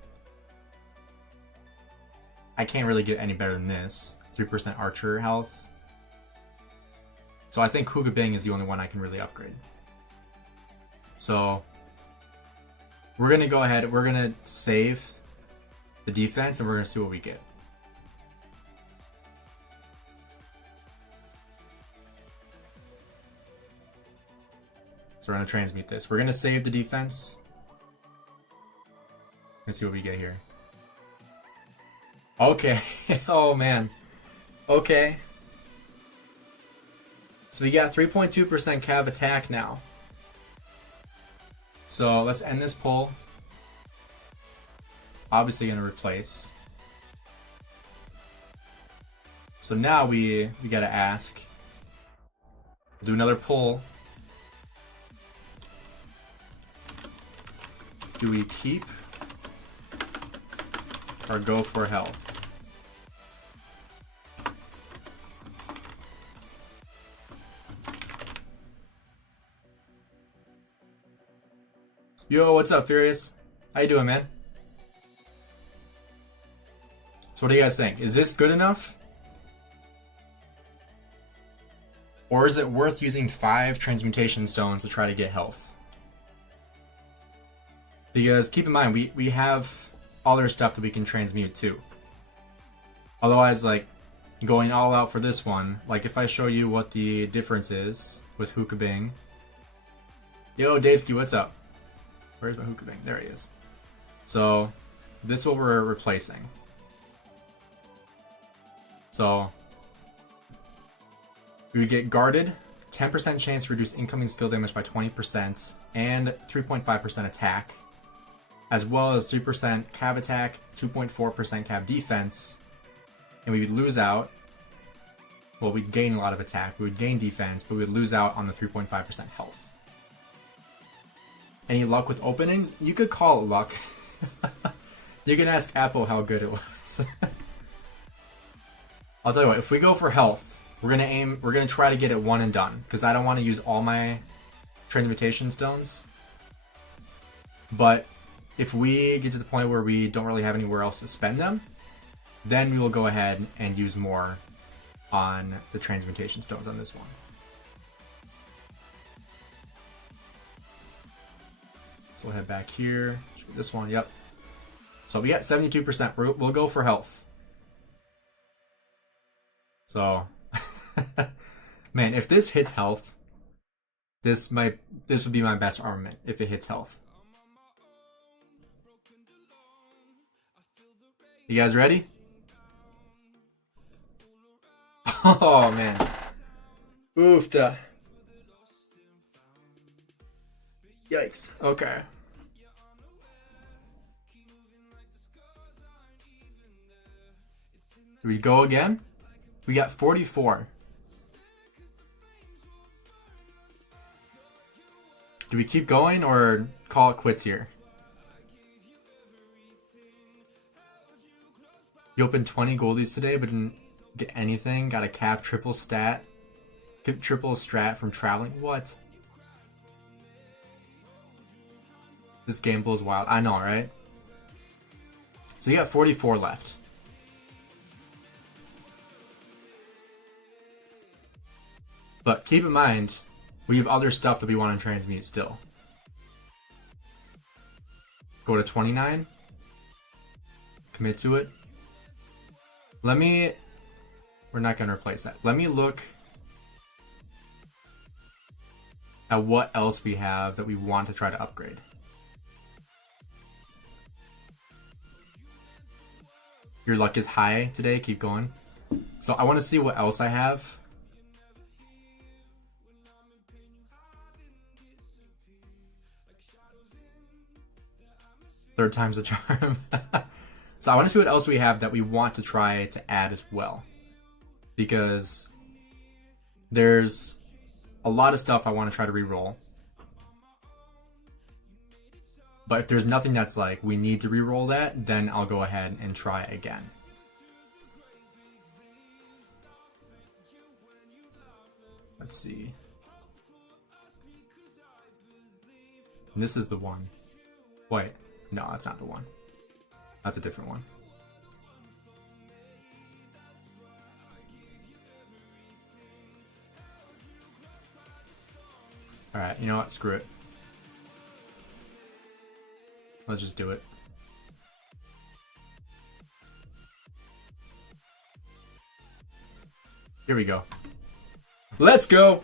I can't really get any better than this. 3% archer health. So I think Hookah Bing is the only one I can really upgrade. So we're going to go ahead, we're going to save the defense, and we're going to see what we get. So we're going to transmute this. We're going to save the defense. Let's see what we get here. Okay. Oh, man. Okay. So we got 3.2% cav attack now. So let's end this pull. Obviously going to replace. So now we got to ask. We'll do another pull. Do we keep or go for health? Yo, what's up, Furious? How you doing, man? So what do you guys think? Is this good enough? Or is it worth using 5 transmutation stones to try to get health? Because keep in mind, we have other stuff that we can transmute too. Otherwise, like, going all out for this one, like if I show you what the difference is with Hookah Bing. Yo, Daveski, what's up? Where's my Hookah Bing? There he is. So, this is what we're replacing. So, we would get guarded, 10% chance to reduce incoming skill damage by 20%, and 3.5% attack, as well as 3% cav attack, 2.4% cav defense, and we would lose out. Well, we'd gain a lot of attack, we would gain defense, but we would lose out on the 3.5% health. Any luck with openings? You could call it luck. You can ask Apple how good it was. I'll tell you what, if we go for health, we're gonna try to get it one and done, because I don't want to use all my transmutation stones. But if we get to the point where we don't really have anywhere else to spend them, then we will go ahead and use more on the transmutation stones on this one. So we'll head back here. This one, yep. So we got 72%. We'll go for health. So, man, if this hits health, this would be my best armament if it hits health. You guys ready? Oh man. Oofta. Yikes. Okay. Do we go again? We got 44. Do we keep going or call it quits here? You opened 20 goldies today but didn't get anything. Got a cap triple strat. Get triple strat from traveling. What? This game blows wild. I know, right? So you got 44 left. But keep in mind, we have other stuff that we want to transmute still. Go to 29. Commit to it. We're not going to replace that. Let me look at what else we have that we want to try to upgrade. Your luck is high today. Keep going. So I want to see what else I have. Third time's a charm. So I want to see what else we have that we want to try to add as well. Because there's a lot of stuff I want to try to re-roll. But if there's nothing that's like, we need to re-roll that, then I'll go ahead and try again. Let's see. And this is the one. Wait, no, that's not the one. That's a different one. Alright, you know what? Screw it. Let's just do it. Here we go. Let's go!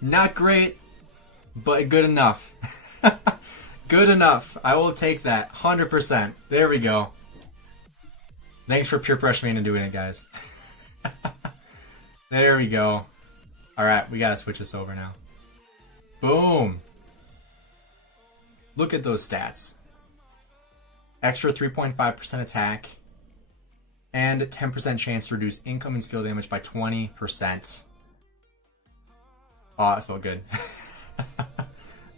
Not great, but good enough. Good enough. I will take that. 100%. There we go. Thanks for peer pressuring me into doing it, guys. There we go. Alright, we gotta switch this over now. Boom! Look at those stats. Extra 3.5% attack. And 10% chance to reduce incoming skill damage by 20%. Oh, it felt good.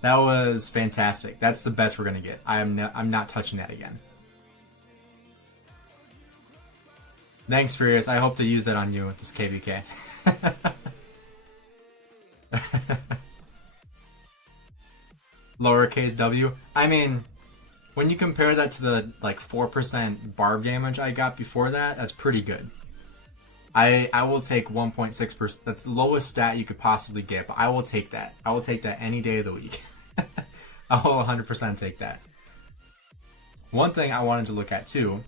That was fantastic. That's the best we're gonna get. I'm not touching that again. Thanks, Furious. I hope to use that on you with this KVK. Lowercase w. I mean, when you compare that to the like 4% barb damage I got before that, that's pretty good. I will take 1.6%. That's the lowest stat you could possibly get, but I will take that. I will take that any day of the week. I will 100% take that. One thing I wanted to look at too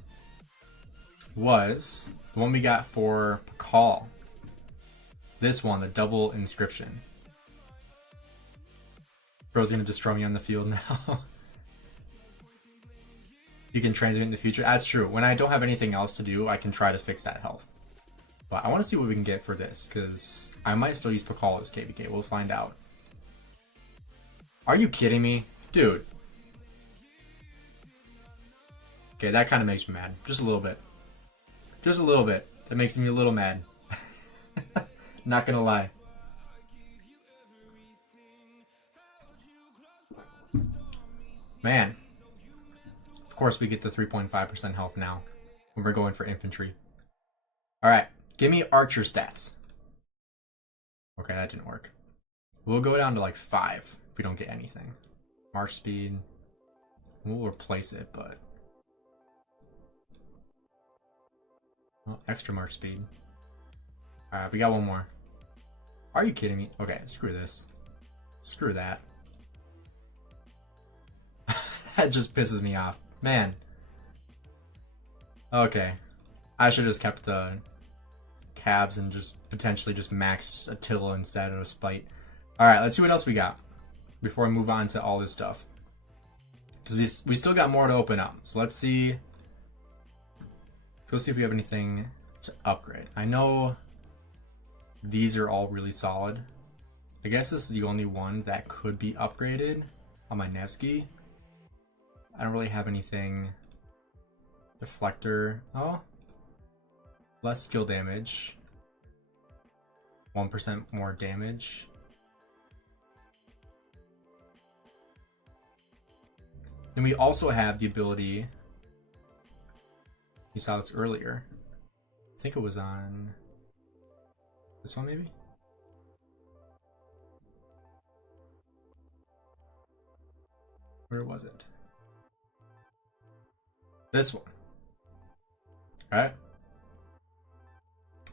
was the one we got for Pakal. This one, the double inscription. Bro's gonna destroy me on the field now. You can transmute in the future. That's true. When I don't have anything else to do, I can try to fix that health. But I want to see what we can get for this, because I might still use Pakal as KVK. We'll find out. Are you kidding me? Dude. Okay, that kind of makes me mad. Just a little bit. Just a little bit. That makes me a little mad. Not gonna lie. Man. Of course we get the 3.5% health now when we're going for infantry. Alright, give me archer stats. Okay, that didn't work. We'll go down to like 5 if we don't get anything. March speed. We'll replace it, but... well, extra march speed. Alright, we got one more. Are you kidding me? Okay, screw this. Screw that. That just pisses me off. Man. Okay. I should have just kept the cabs and just potentially just maxed Attila instead of Spite. Alright, let's see what else we got before we move on to all this stuff. Because we still got more to open up. So let's see. Let's see if we have anything to upgrade. I know these are all really solid. I guess this is the only one that could be upgraded on my Nevsky. I don't really have anything. Deflector. Oh. Less skill damage. 1% more damage. Then we also have the ability. You saw this earlier. I think it was on this one, maybe? Where was it? This one. Alright.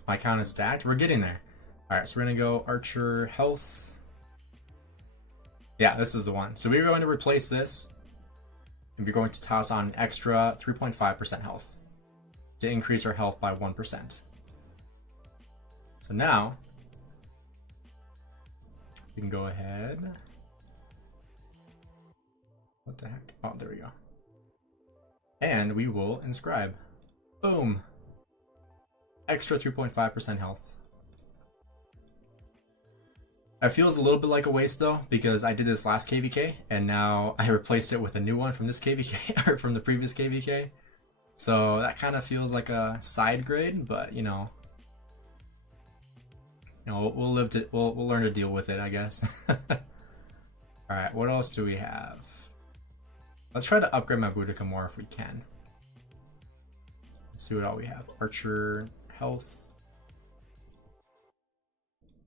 My count is stacked. We're getting there. Alright, so we're going to go Archer Health. Yeah, this is the one. So we're going to replace this. And we're going to toss on an extra 3.5% health to increase our health by 1%. So now, we can go ahead. What the heck? Oh, there we go. And we will inscribe. Boom. Extra 3.5% health. It feels a little bit like a waste though, because I did this last KVK and now I replaced it with a new one from this KVK or from the previous KVK. So that kind of feels like a side grade, but you know, we'll learn to deal with it, I guess. All right, what else do we have? Let's try to upgrade my Boudica more if we can. Let's see what all we have. Archer, health.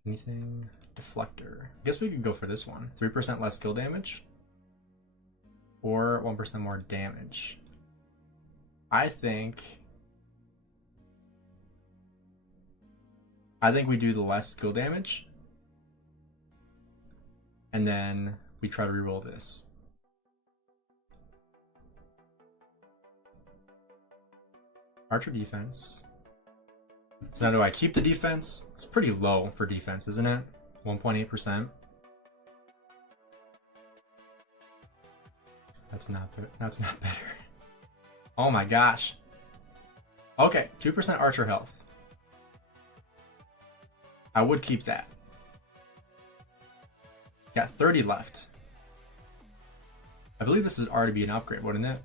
Anything? Deflector. I guess we could go for this one. 3% less skill damage. Or 1% more damage. I think we do the less skill damage. And then we try to reroll this. Archer defense. So now do I keep the defense? It's pretty low for defense, isn't it? 1.8%. That's not better. Oh my gosh. Okay, 2% archer health. I would keep that. Got 30 left. I believe this would already be an upgrade, wouldn't it?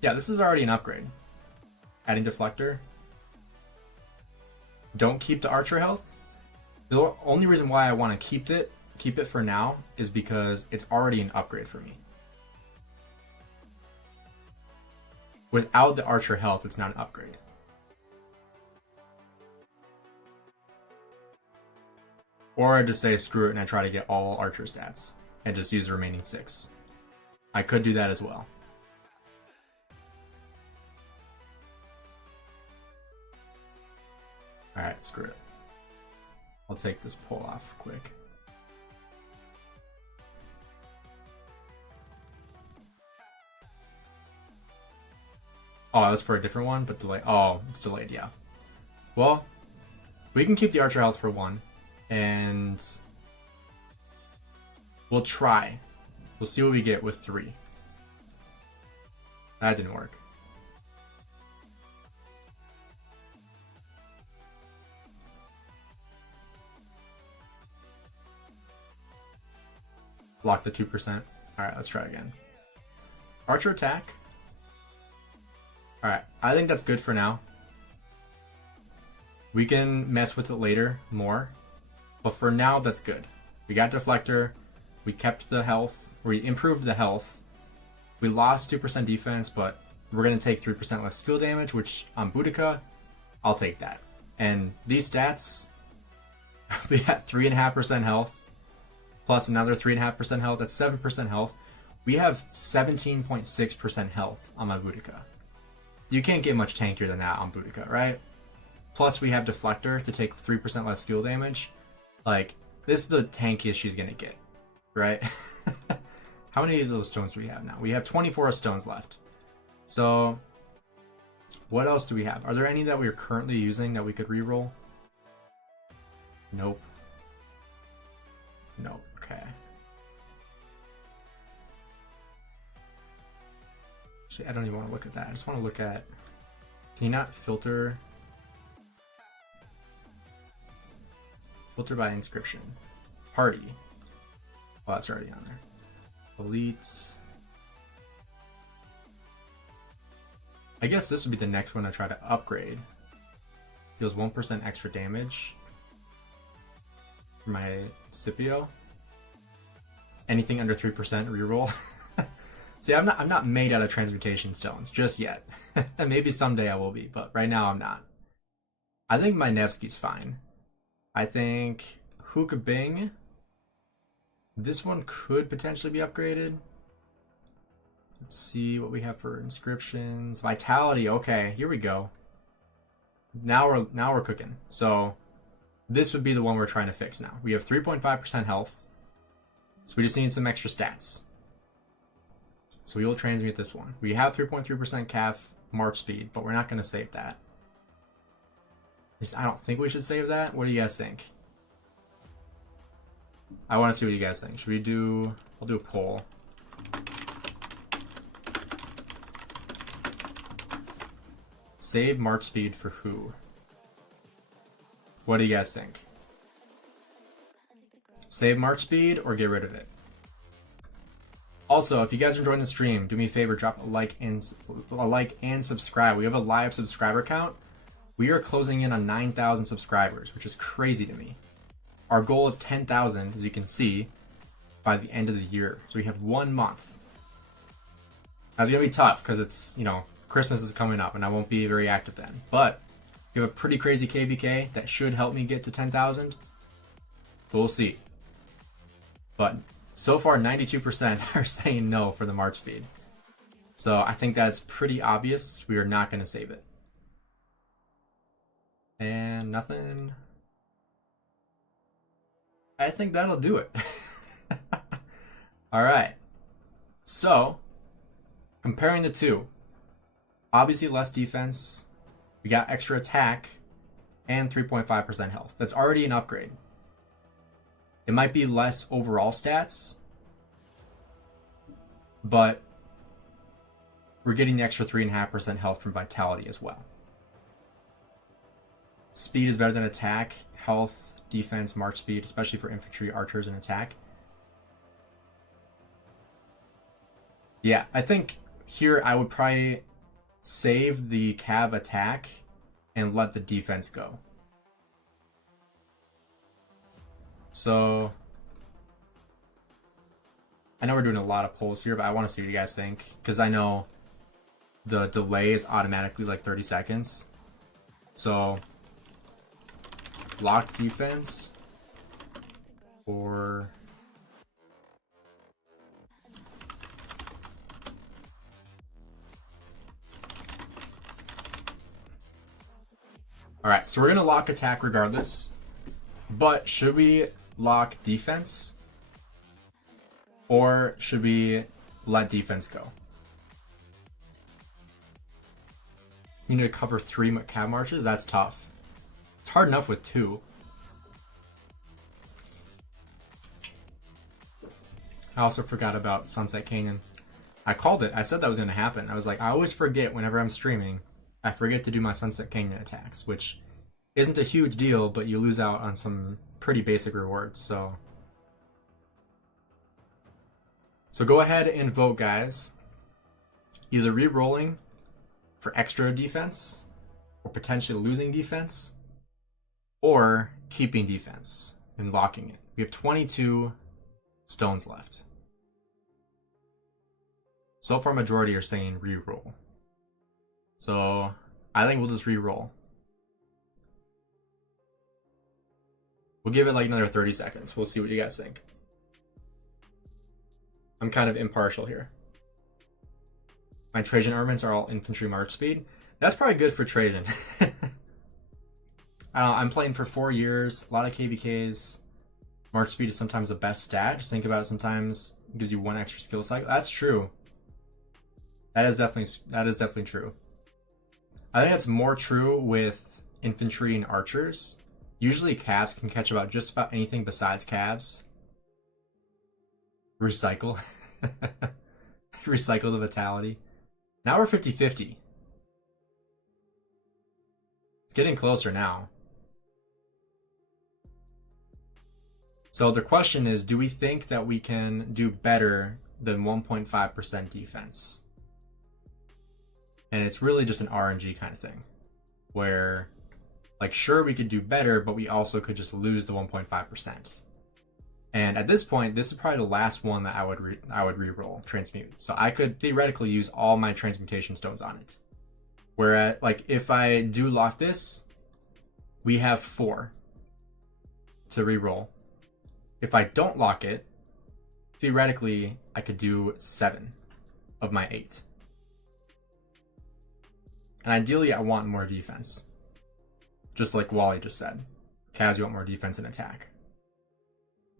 Yeah, this is already an upgrade. Adding deflector. Don't keep the archer health. The only reason why I want to keep it for now is because it's already an upgrade for me. Without the archer health, it's not an upgrade. Or I just say screw it and I try to get all archer stats and just use the remaining 6. I could do that as well. Alright, screw it. I'll take this pull off quick. Oh, that was for a different one, but delayed. Oh, it's delayed, yeah. Well, we can keep the archer health for 1, and we'll try. We'll see what we get with 3. That didn't work. Block the 2%. Alright, let's try again. Archer attack. Alright, I think that's good for now. We can mess with it later more. But for now, that's good. We got deflector. We kept the health. We improved the health. We lost 2% defense, but we're going to take 3% less skill damage, which on Boudica, I'll take that. And these stats, we got 3.5% health. Plus another 3.5% health, that's 7% health. We have 17.6% health on my Boudica. You can't get much tankier than that on Boudica, right? Plus we have deflector to take 3% less skill damage. Like, this is the tankiest she's gonna get, right? How many of those stones do we have now? We have 24 stones left. So, what else do we have? Are there any that we are currently using that we could reroll? Nope. Nope. Okay. Actually, I don't even want to look at that. I just want to look at... Can you not filter? Filter by inscription. Party. Oh, that's already on there. Elite. I guess this would be the next one I try to upgrade. Deals 1% extra damage. For my Scipio. Anything under 3% reroll. See, I'm not made out of transmutation stones just yet. And maybe someday I will be, but right now I'm not. I think my Nevsky's fine. I think Hookah Bing. This one could potentially be upgraded. Let's see what we have for inscriptions. Vitality. Okay, here we go. Now we're cooking. So this would be the one we're trying to fix now. We have 3.5% health. So we just need some extra stats. So we will transmute this one. We have 3.3% calf march speed, but we're not going to save that. At least I don't think we should save that. What do you guys think? I want to see what you guys think. Should we do... I'll do a poll. Save march speed for who? What do you guys think? Save march speed or get rid of it? Also, if you guys are enjoying the stream, do me a favor, drop a like and subscribe. We have a live subscriber count. We are closing in on 9,000 subscribers, which is crazy to me. Our goal is 10,000, as you can see, by the end of the year. So we have 1 month. That's gonna be tough because it's, you know, Christmas is coming up and I won't be very active then. But we have a pretty crazy KVK that should help me get to 10,000. So we'll see. But so far, 92% are saying no for the March speed. So I think that's pretty obvious. We are not going to save it. And nothing. I think that'll do it. All right. So, comparing the two. Obviously less defense. We got extra attack and 3.5% health. That's already an upgrade. It might be less overall stats, but we're getting the extra 3.5% health from vitality as well. Speed is better than attack, health, defense, march speed, especially for infantry, archers, and attack. Yeah, I think here I would probably save the cav attack and let the defense go. So, I know we're doing a lot of polls here, but I want to see what you guys think, because I know the delay is automatically like 30 seconds. So, lock defense or alright, so we're going to lock attack regardless, but should we lock defense or should we let defense go? You need to cover 3 cav marches? That's tough. It's hard enough with 2. I also forgot about Sunset Canyon. I called it. I said that was going to happen. I was like, I always forget whenever I'm streaming. I forget to do my Sunset Canyon attacks, which isn't a huge deal, but you lose out on some pretty basic rewards. So go ahead and vote, guys. Either re-rolling for extra defense, or potentially losing defense, or keeping defense and locking it. We have 22 stones left. So far, majority are saying re-roll. So I think we'll just re-roll. We'll give it like another 30 seconds. We'll see what you guys think. I'm kind of impartial here. My Trajan armaments are all infantry march speed. That's probably good for Trajan. I'm playing for 4 years, a lot of KVKs. March speed is sometimes the best stat. Just think about it, sometimes it gives you 1 extra skill cycle. That's true. That is definitely true. I think that's more true with infantry and archers. Usually cavs can catch about just about anything besides cavs. Recycle. Recycle the vitality. Now we're 50-50. It's getting closer now. So the question is, do we think that we can do better than 1.5% defense? And it's really just an RNG kind of thing. Where, like, sure, we could do better, but we also could just lose the 1.5%. And at this point, this is probably the last one that I would re-roll, transmute. So I could theoretically use all my transmutation stones on it. Whereas, like, if I do lock this, we have 4 to re-roll. If I don't lock it, theoretically, I could do 7 of my 8. And ideally, I want more defense. Just like Wally just said. Kaz, you want more defense and attack.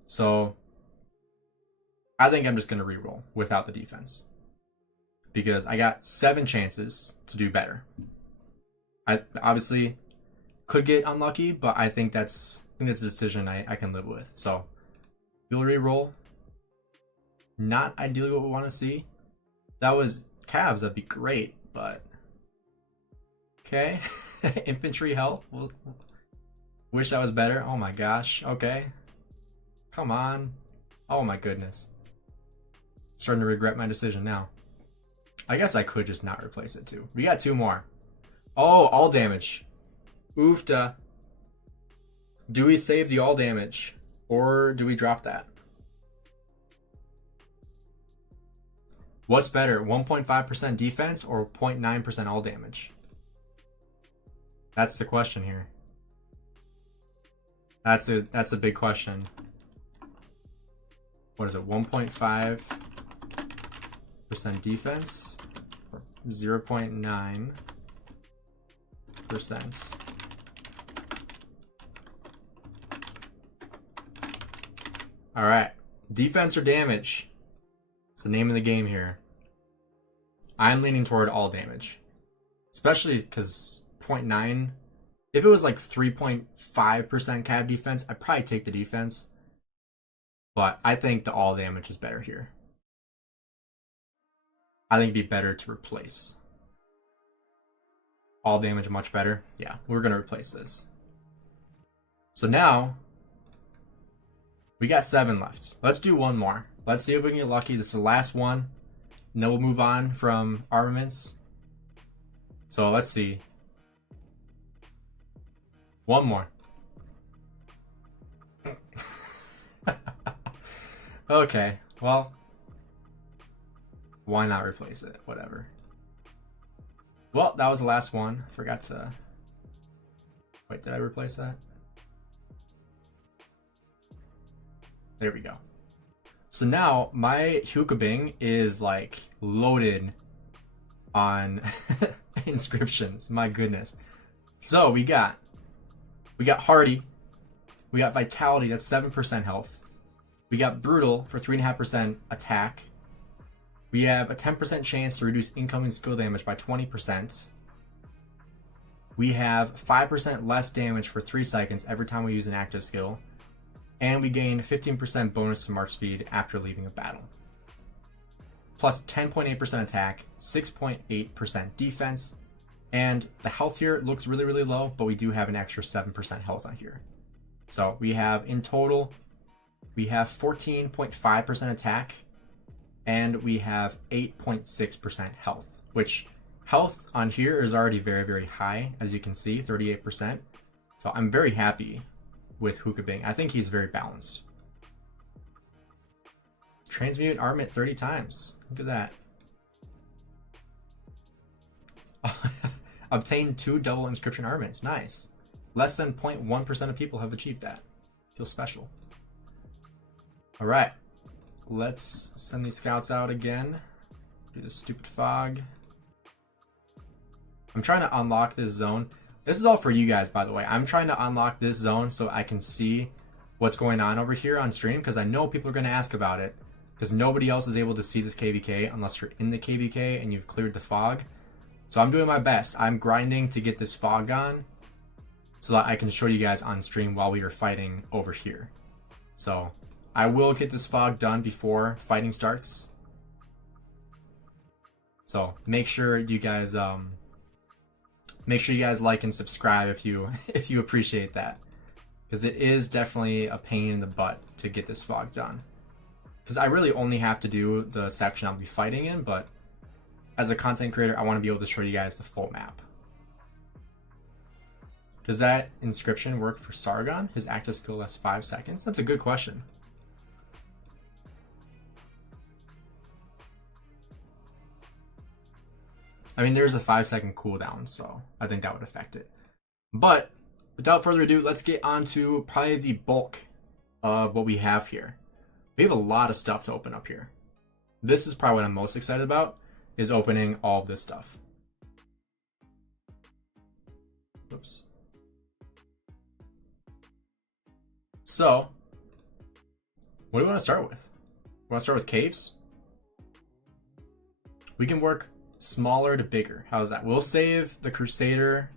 So, I think I'm just going to reroll without the defense. Because I got 7 chances to do better. I obviously could get unlucky, but I think that's a decision I can live with. So, we'll reroll. Not ideally what we want to see. That was Cavs, that'd be great, but... Okay. Infantry health. Wish that was better. Oh my gosh. Okay. Come on. Oh my goodness. Starting to regret my decision now. I guess I could just not replace it too. We got 2 more. Oh, all damage. Oofta. Do we save the all damage? Or do we drop that? What's better, 1.5% defense or 0.9% all damage? That's the question here. That's a big question. What is it? 1.5% defense or 0.9%. All right, defense or damage? It's the name of the game here. I'm leaning toward all damage, especially because 0.9. If it was like 3.5% cav defense, I'd probably take the defense. But I think the all damage is better here. I think it'd be better to replace. All damage much better. Yeah, we're gonna replace this. So now we got 7 left. Let's do one more. Let's see if we can get lucky. This is the last one. And then we'll move on from armaments. So let's see. One more. Okay, well, why not replace it? Whatever. Well, that was the last one. Forgot to... Wait, did I replace that? There we go. So now my Hukabing is like loaded on inscriptions. My goodness. So we got Hardy. We got Vitality, that's 7% health. We got Brutal for 3.5% attack. We have a 10% chance to reduce incoming skill damage by 20%. We have 5% less damage for 3 seconds every time we use an active skill. And we gain 15% bonus to march speed after leaving a battle. Plus 10.8% attack, 6.8% defense, and the health here looks really, really low, but we do have an extra 7% health on here. So we have, in total, we have 14.5% attack, and we have 8.6% health, which health on here is already very, very high, as you can see, 38%. So I'm very happy with Hukabing. I think he's very balanced. Transmute armament 30 times. Look at that. Obtain 2 double inscription armaments. Nice. Less than 0.1% of people have achieved that. Feels special. Alright. Let's send these scouts out again. Do this stupid fog. I'm trying to unlock this zone. This is all for you guys, by the way. I'm trying to unlock this zone so I can see what's going on over here on stream, because I know people are going to ask about it, because nobody else is able to see this KVK unless you're in the KVK and you've cleared the fog. So I'm doing my best. I'm grinding to get this fog on so that I can show you guys on stream while we are fighting over here. So I will get this fog done before fighting starts. So make sure you guys like and subscribe if you appreciate that, because it is definitely a pain in the butt to get this fog done. Because I really only have to do the section I'll be fighting in, but as a content creator, I want to be able to show you guys the full map. Does that inscription work for Sargon? His active skill lasts 5 seconds? That's a good question. I mean, there's a 5-second cooldown, so I think that would affect it. But without further ado, let's get on to probably the bulk of what we have here. We have a lot of stuff to open up here. This is probably what I'm most excited about, is opening all of this stuff. Oops. So, what do we want to start with? We want to start with caves? We can work smaller to bigger. How's that? We'll save the Crusader,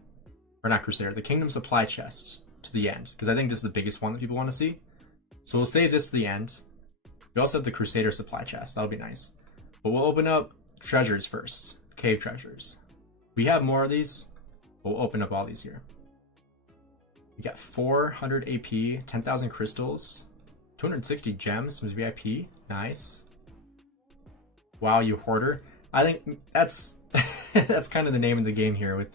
or not Crusader, the Kingdom Supply Chest to the end, because I think this is the biggest one that people want to see. So we'll save this to the end. We also have the Crusader Supply Chest. That'll be nice. But we'll open up treasures first. Cave treasures. We have more of these. We'll open up all these here. We got 400 AP, 10,000 crystals, 260 gems, some VIP. Nice. Wow, you hoarder. I think that's that's kind of the name of the game here with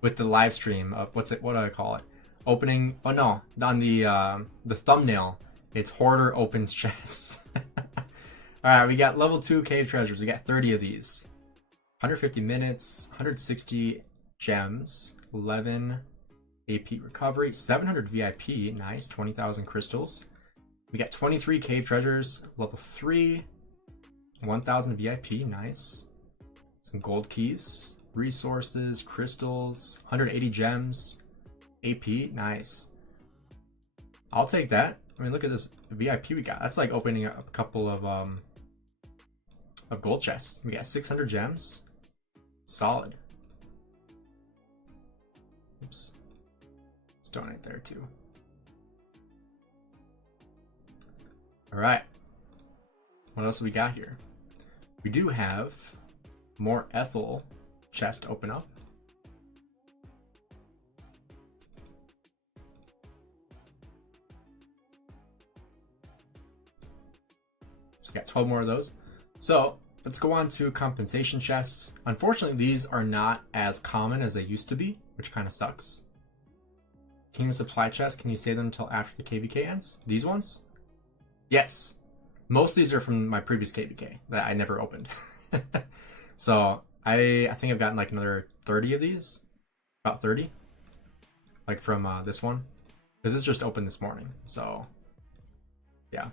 with the live stream of what do I call it? Opening. Oh no, on the thumbnail, it's Hoarder opens chests. All right, we got level 2 cave treasures. We got 30 of these. 150 minutes, 160 gems, 11 AP recovery, 700 VIP, nice, 20,000 crystals. We got 23 cave treasures, level 3, 1,000 VIP, nice. Some gold keys, resources, crystals, 180 gems, AP, nice. I'll take that. I mean, look at this VIP we got. That's like opening a couple of gold chests. We got 600 gems. Solid. Oops. Let's donate there too. All right. What else do we got here? We do have more Ethel chest to open up. So we got 12 more of those. So let's go on to compensation chests. Unfortunately, these are not as common as they used to be, which kind of sucks. Kingdom supply chest, can you save them until after the KVK ends? These ones? Yes. Most of these are from my previous KVK that I never opened. So I think I've gotten like another 30 of these. About 30. Like from this one. Because this just opened this morning. So yeah.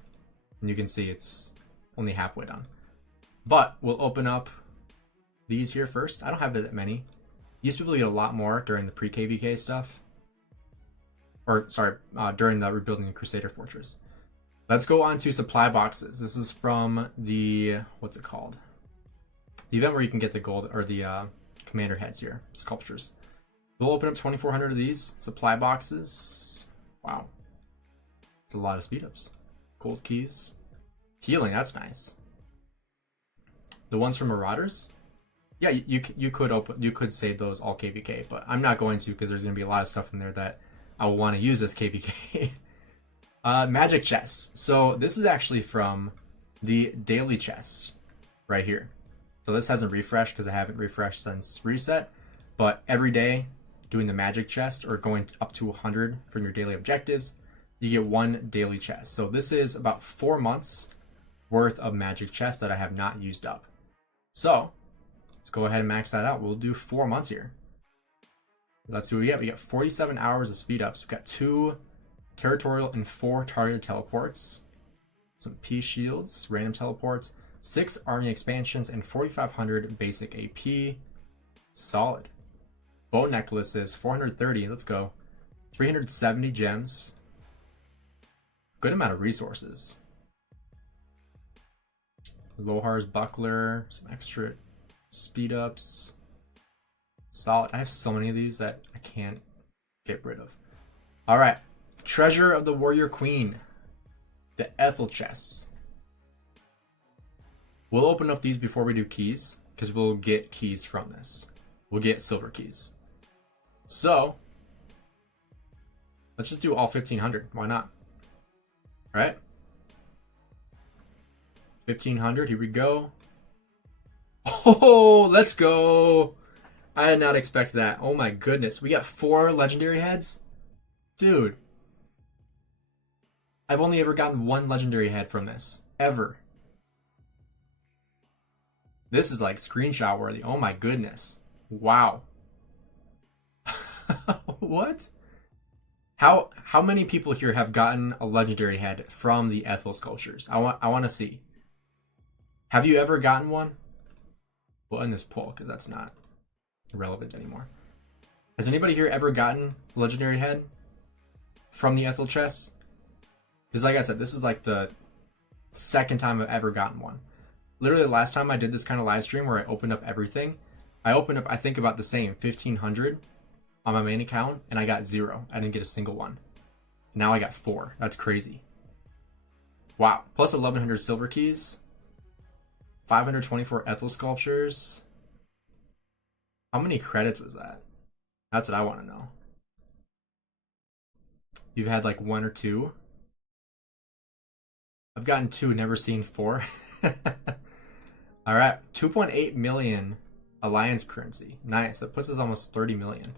And you can see it's only halfway done. But we'll open up these here first. I don't have that many. Used to be able to get a lot more during the pre-KVK stuff. Or, sorry, during the rebuilding the Crusader Fortress. Let's go on to supply boxes. This is from the, what's it called? The event where you can get the gold, or the commander heads here, sculptures. We'll open up 2,400 of these supply boxes. Wow. It's a lot of speed ups. Gold keys. Healing, that's nice. The ones from Marauders? Yeah, you could save those all KVK, but I'm not going to because there's going to be a lot of stuff in there that I will want to use as KVK. Magic chests. So this is actually from the daily chests right here. So this hasn't refreshed because I haven't refreshed since reset, but every day doing the magic chest or going up to 100 from your daily objectives, you get one daily chest. So this is about 4 months worth of magic chests that I have not used up. So let's go ahead and max that out. We'll do 4 months here. Let's see what we get. We got 47 hours of speed ups. We've got 2 territorial and 4 targeted teleports. Some peace shields, random teleports, 6 army expansions, and 4,500 basic AP. Solid. Bow necklaces, 430. Let's go. 370 gems. Good amount of resources. Lohar's buckler, some extra speed ups. Solid. I have so many of these that I can't get rid of. All right. Treasure of the Warrior Queen. The Ethel chests. We'll open up these before we do keys, because we'll get keys from this. We'll get silver keys. So, let's just do all 1,500. Why not? All right. 1,500. Here we go. Oh, let's go. I did not expect that. Oh my goodness. We got 4 legendary heads? Dude. I've only ever gotten 1 legendary head from this. Ever. This is like screenshot worthy. Oh my goodness. Wow. What? How many people here have gotten a legendary head from the Ethel sculptures? I want to see. Have you ever gotten one? We'll end this poll because that's not relevant anymore. Has anybody here ever gotten a legendary head from the Ethel chests? Because like I said, this is like the second time I've ever gotten one. Literally the last time I did this kind of live stream where I opened up everything, I opened up, I think about the same, 1,500 on my main account, and I got 0. I didn't get a single one. Now I got 4. That's crazy. Wow. Plus 1,100 silver keys. 524 Ethel sculptures. How many credits was that? That's what I want to know. You've had like 1 or 2. I've gotten 2, never seen 4. Alright, 2.8 million alliance currency. Nice, that puts us almost 30 million.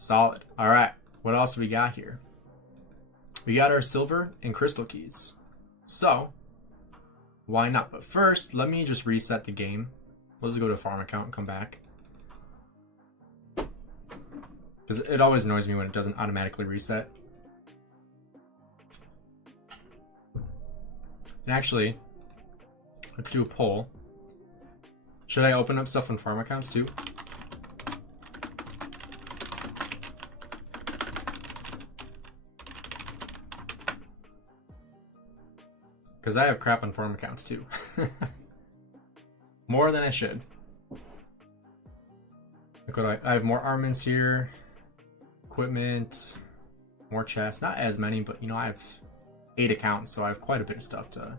Solid. All right. What else we got here? We got our silver and crystal keys. So, why not? But first, let me just reset the game. We'll just go to a farm account and come back. Because it always annoys me when it doesn't automatically reset. And actually, let's do a poll. Should I open up stuff on farm accounts too? Because I have crap on farm accounts too. More than I should. Look what I have more armaments here. Equipment. More chests. Not as many, but you know, I have 8 accounts, so I have quite a bit of stuff to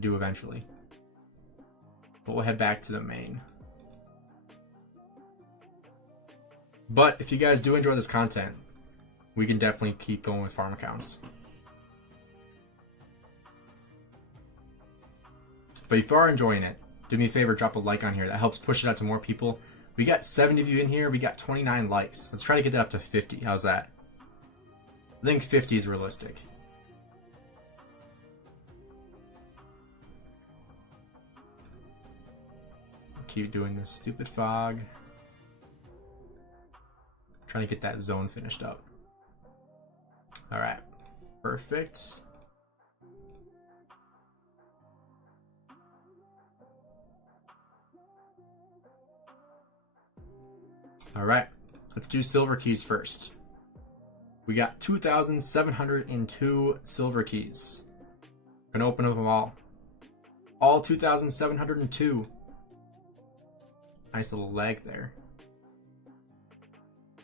do eventually. But we'll head back to the main. But if you guys do enjoy this content, we can definitely keep going with farm accounts. But if you are enjoying it, do me a favor, drop a like on here. That helps push it out to more people. We got 70 of you in here. We got 29 likes. Let's try to get that up to 50. How's that? I think 50 is realistic. Keep doing this stupid fog. Trying to get that zone finished up. Alright. Perfect. Alright. Let's do silver keys first. We got 2,702 silver keys. I'm gonna open up them all. All 2,702. Nice little lag there.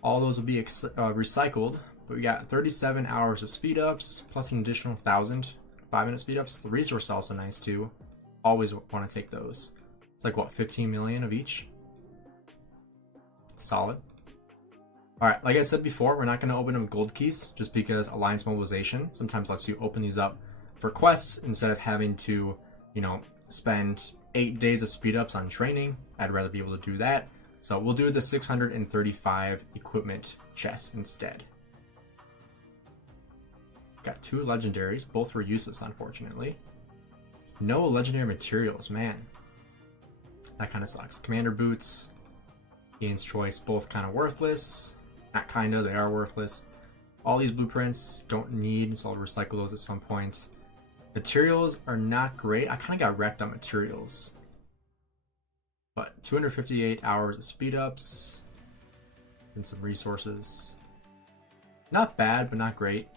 All those will be recycled, but we got 37 hours of speed ups, plus an additional 1,000 5-minute speed ups. The resource is also nice too. Always want to take those. It's like what, 15 million of each? Solid. Alright, like I said before, we're not going to open them gold keys just because Alliance Mobilization sometimes lets you open these up for quests instead of having to, you know, spend 8 days of speed ups on training. I'd rather be able to do that. So we'll do the 635 equipment chests instead. Got 2 legendaries. Both were useless, unfortunately. No legendary materials, man. That kind of sucks. Commander boots, Gainz choice, both kind of worthless. Not kind of, they are worthless. All these blueprints don't need, so I'll recycle those at some point. Materials are not great. I kind of got wrecked on materials. But 258 hours of speed ups and some resources. Not bad, but not great.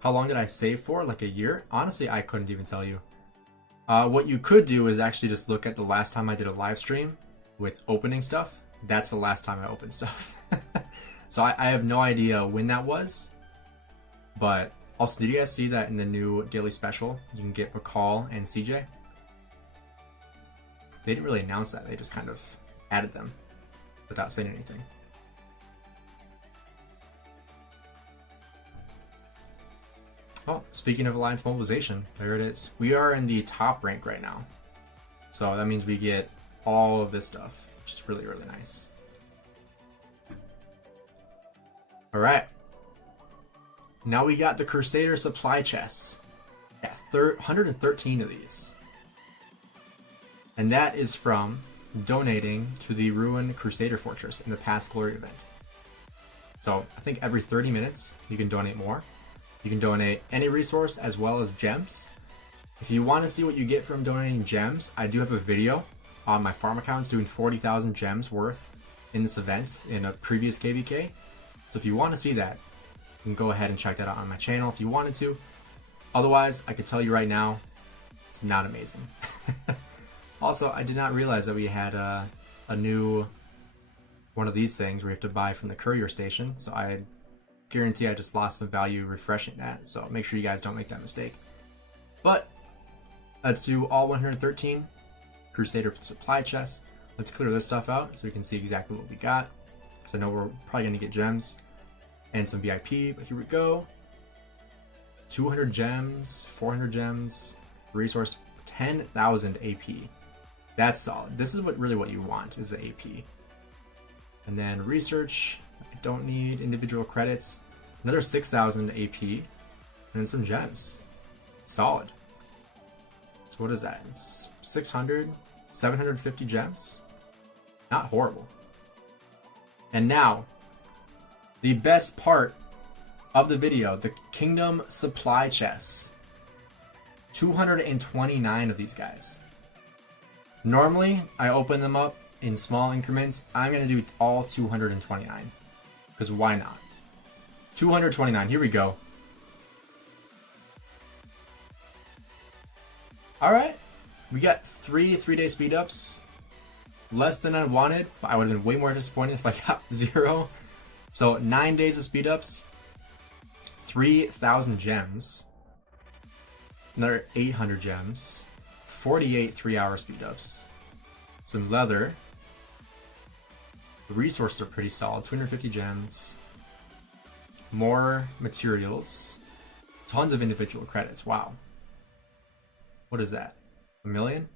How long did I save for? Like a year? Honestly, I couldn't even tell you. What you could do is actually just look at the last time I did a live stream with opening stuff. That's the last time I opened stuff. So I have no idea when that was. But also, did you guys see that in the new daily special, you can get McCall and CJ? They didn't really announce that. They just kind of added them without saying anything. Oh, speaking of Alliance Mobilization, there it is. We are in the top rank right now. So that means we get all of this stuff, which is really, really nice. Alright. Now we got the Crusader supply chests. Yeah, 113 of these. And that is from donating to the ruined Crusader Fortress in the past Glory event. So I think every 30 minutes you can donate more. You can donate any resource as well as gems. If you want to see what you get from donating gems, I do have a video on my farm accounts doing 40,000 gems worth in this event in a previous KVK. So if you want to see that, you can go ahead and check that out on my channel if you wanted to. Otherwise, I could tell you right now, it's not amazing. Also, I did not realize that we had a new one of these things where you have to buy from the courier station. So I guarantee I just lost some value refreshing that. So make sure you guys don't make that mistake. But let's do all 113 Crusader supply chests. Let's clear this stuff out so we can see exactly what we got. Because I know we're probably going to get gems and some VIP. But here we go. 200 gems, 400 gems, resource 10,000 AP. That's solid. This is really what you want, is the AP. And then research, I don't need individual credits. Another 6,000 AP, and then some gems. Solid. So what is that? It's 600, 750 gems. Not horrible. And now, the best part of the video, the Kingdom Supply Chests. 229 of these guys. Normally, I open them up in small increments. I'm going to do all 229. Because why not? 229, here we go. Alright, we got three 3-day speed ups. Less than I wanted, but I would have been way more disappointed if I got 0. So 9 days of speed ups, 3,000 gems, another 800 gems, 48 3-hour speed ups, some leather. The resources are pretty solid, 250 gems, more materials, tons of individual credits. Wow. What is that? 1 million?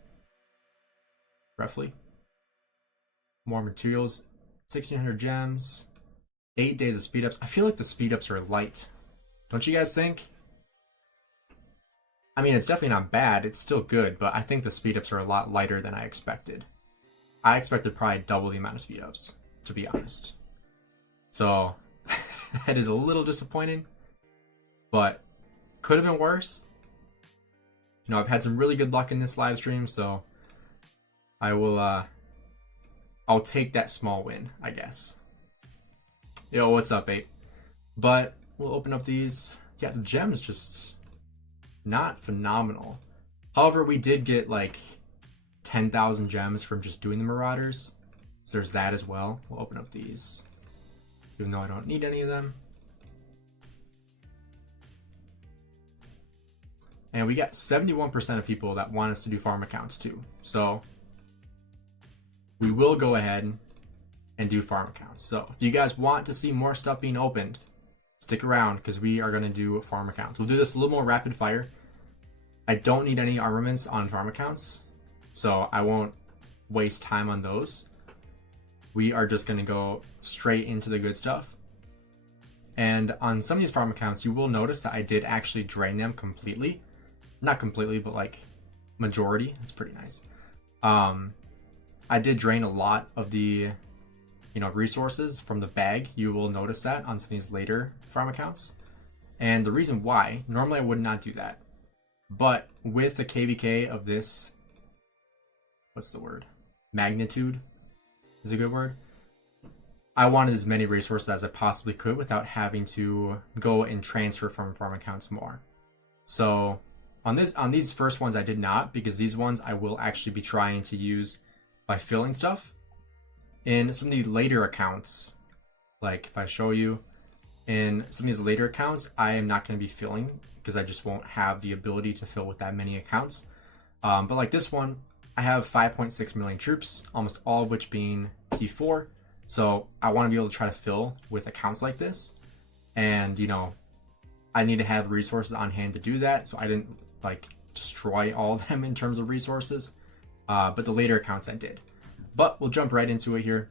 Roughly. More materials, 1,600 gems, 8 days of speed ups. I feel like the speed ups are light. Don't you guys think? I mean, it's definitely not bad. It's still good, but I think the speed ups are a lot lighter than I expected. I expected probably double the amount of speed ups, to be honest. So, that is a little disappointing, but could have been worse. You know, I've had some really good luck in this live stream, so I will, I'll take that small win, I guess. Yo, what's up, 8? But we'll open up these. Yeah, the gems just not phenomenal. However, we did get like 10,000 gems from just doing the Marauders. So there's that as well. We'll open up these, even though I don't need any of them. And we got 71% of people that want us to do farm accounts too. So we will go ahead and do farm accounts. So if you guys want to see more stuff being opened, stick around because we are going to do farm accounts. We'll do this a little more rapid fire. I don't need any armaments on farm accounts, so I won't waste time on those. We are just going to go straight into the good stuff. And on some of these farm accounts, you will notice that I did actually drain them completely. Not completely, but like majority. It's pretty nice. I did drain a lot of the, you know, resources from the bag. You will notice that on some of these later farm accounts. And the reason why, normally I would not do that. But with the KVK of this, what's the word? Magnitude is a good word. I wanted as many resources as I possibly could without having to go and transfer from farm accounts more. So on these first ones I did not, because these ones I will actually be trying to use by filling stuff. In some of the later accounts, like if I show you, in some of these later accounts, I am not going to be filling because I just won't have the ability to fill with that many accounts. But like this one, I have 5.6 million troops, almost all of which being T4. So I want to be able to try to fill with accounts like this. And, you know, I need to have resources on hand to do that. So I didn't like destroy all of them in terms of resources. But the later accounts I did. But we'll jump right into it here.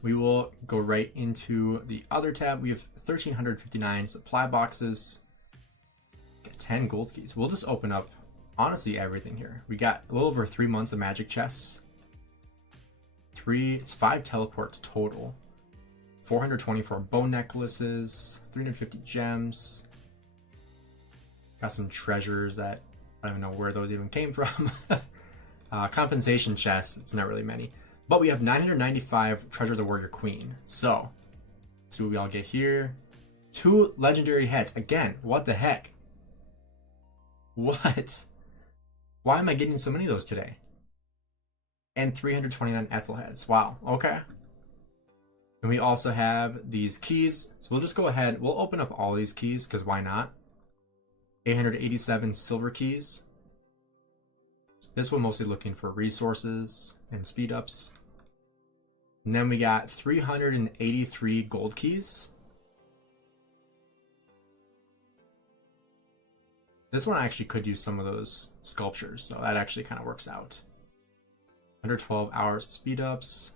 We will go right into the other tab. We have 1,359 supply boxes. Got 10 gold keys. We'll just open up, honestly, everything here. We got a little over 3 months of magic chests. 5 teleports total. 424 bone necklaces. 350 gems. Got some treasures that I don't even know where those even came from. Compensation chests, it's not really many. But we have 995 Treasure of the Warrior Queen. So, see what we all get here. 2 legendary heads. Again, what the heck? What? Why am I getting so many of those today? And 329 Ethel heads. Wow, okay. And we also have these keys. So we'll just go ahead. We'll open up all these keys, because why not? 887 silver keys. This one mostly looking for resources and speed ups. And then we got 383 gold keys. This one actually could use some of those sculptures, so that actually kind of works out. 112 hours of speed ups.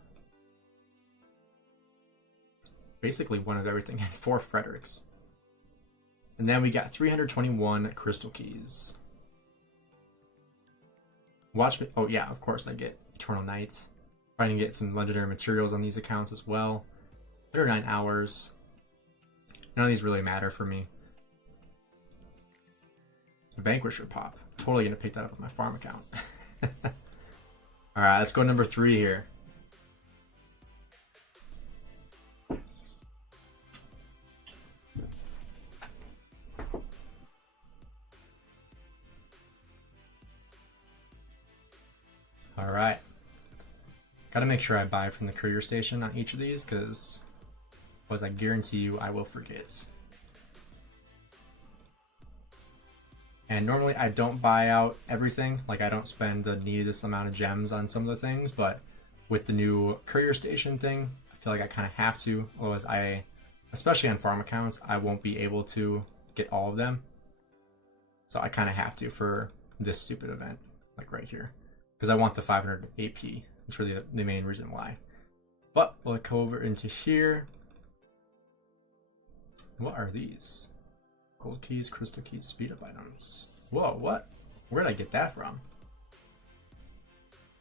basically one of everything and 4 Fredericks. And then we got 321 crystal keys. Watch me. Oh yeah, of course I get Eternal Night. Trying to get some legendary materials on these accounts as well. 39 hours. None of these really matter for me. A Vanquisher pop. Totally gonna pick that up on my farm account. Alright, let's go number 3 here. Alright. Gotta make sure I buy from the courier station on each of these, because I guarantee you I will forget. And normally I don't buy out everything, like I don't spend the needless amount of gems on some of the things, but with the new courier station thing, I feel like I kind of have to, otherwise especially on farm accounts, I won't be able to get all of them. So I kind of have to for this stupid event, like right here, because I want the 500 AP. That's really the main reason why. But we'll go over into here. What are these? Gold keys, crystal keys, speed up items. Whoa, what? Where did I get that from?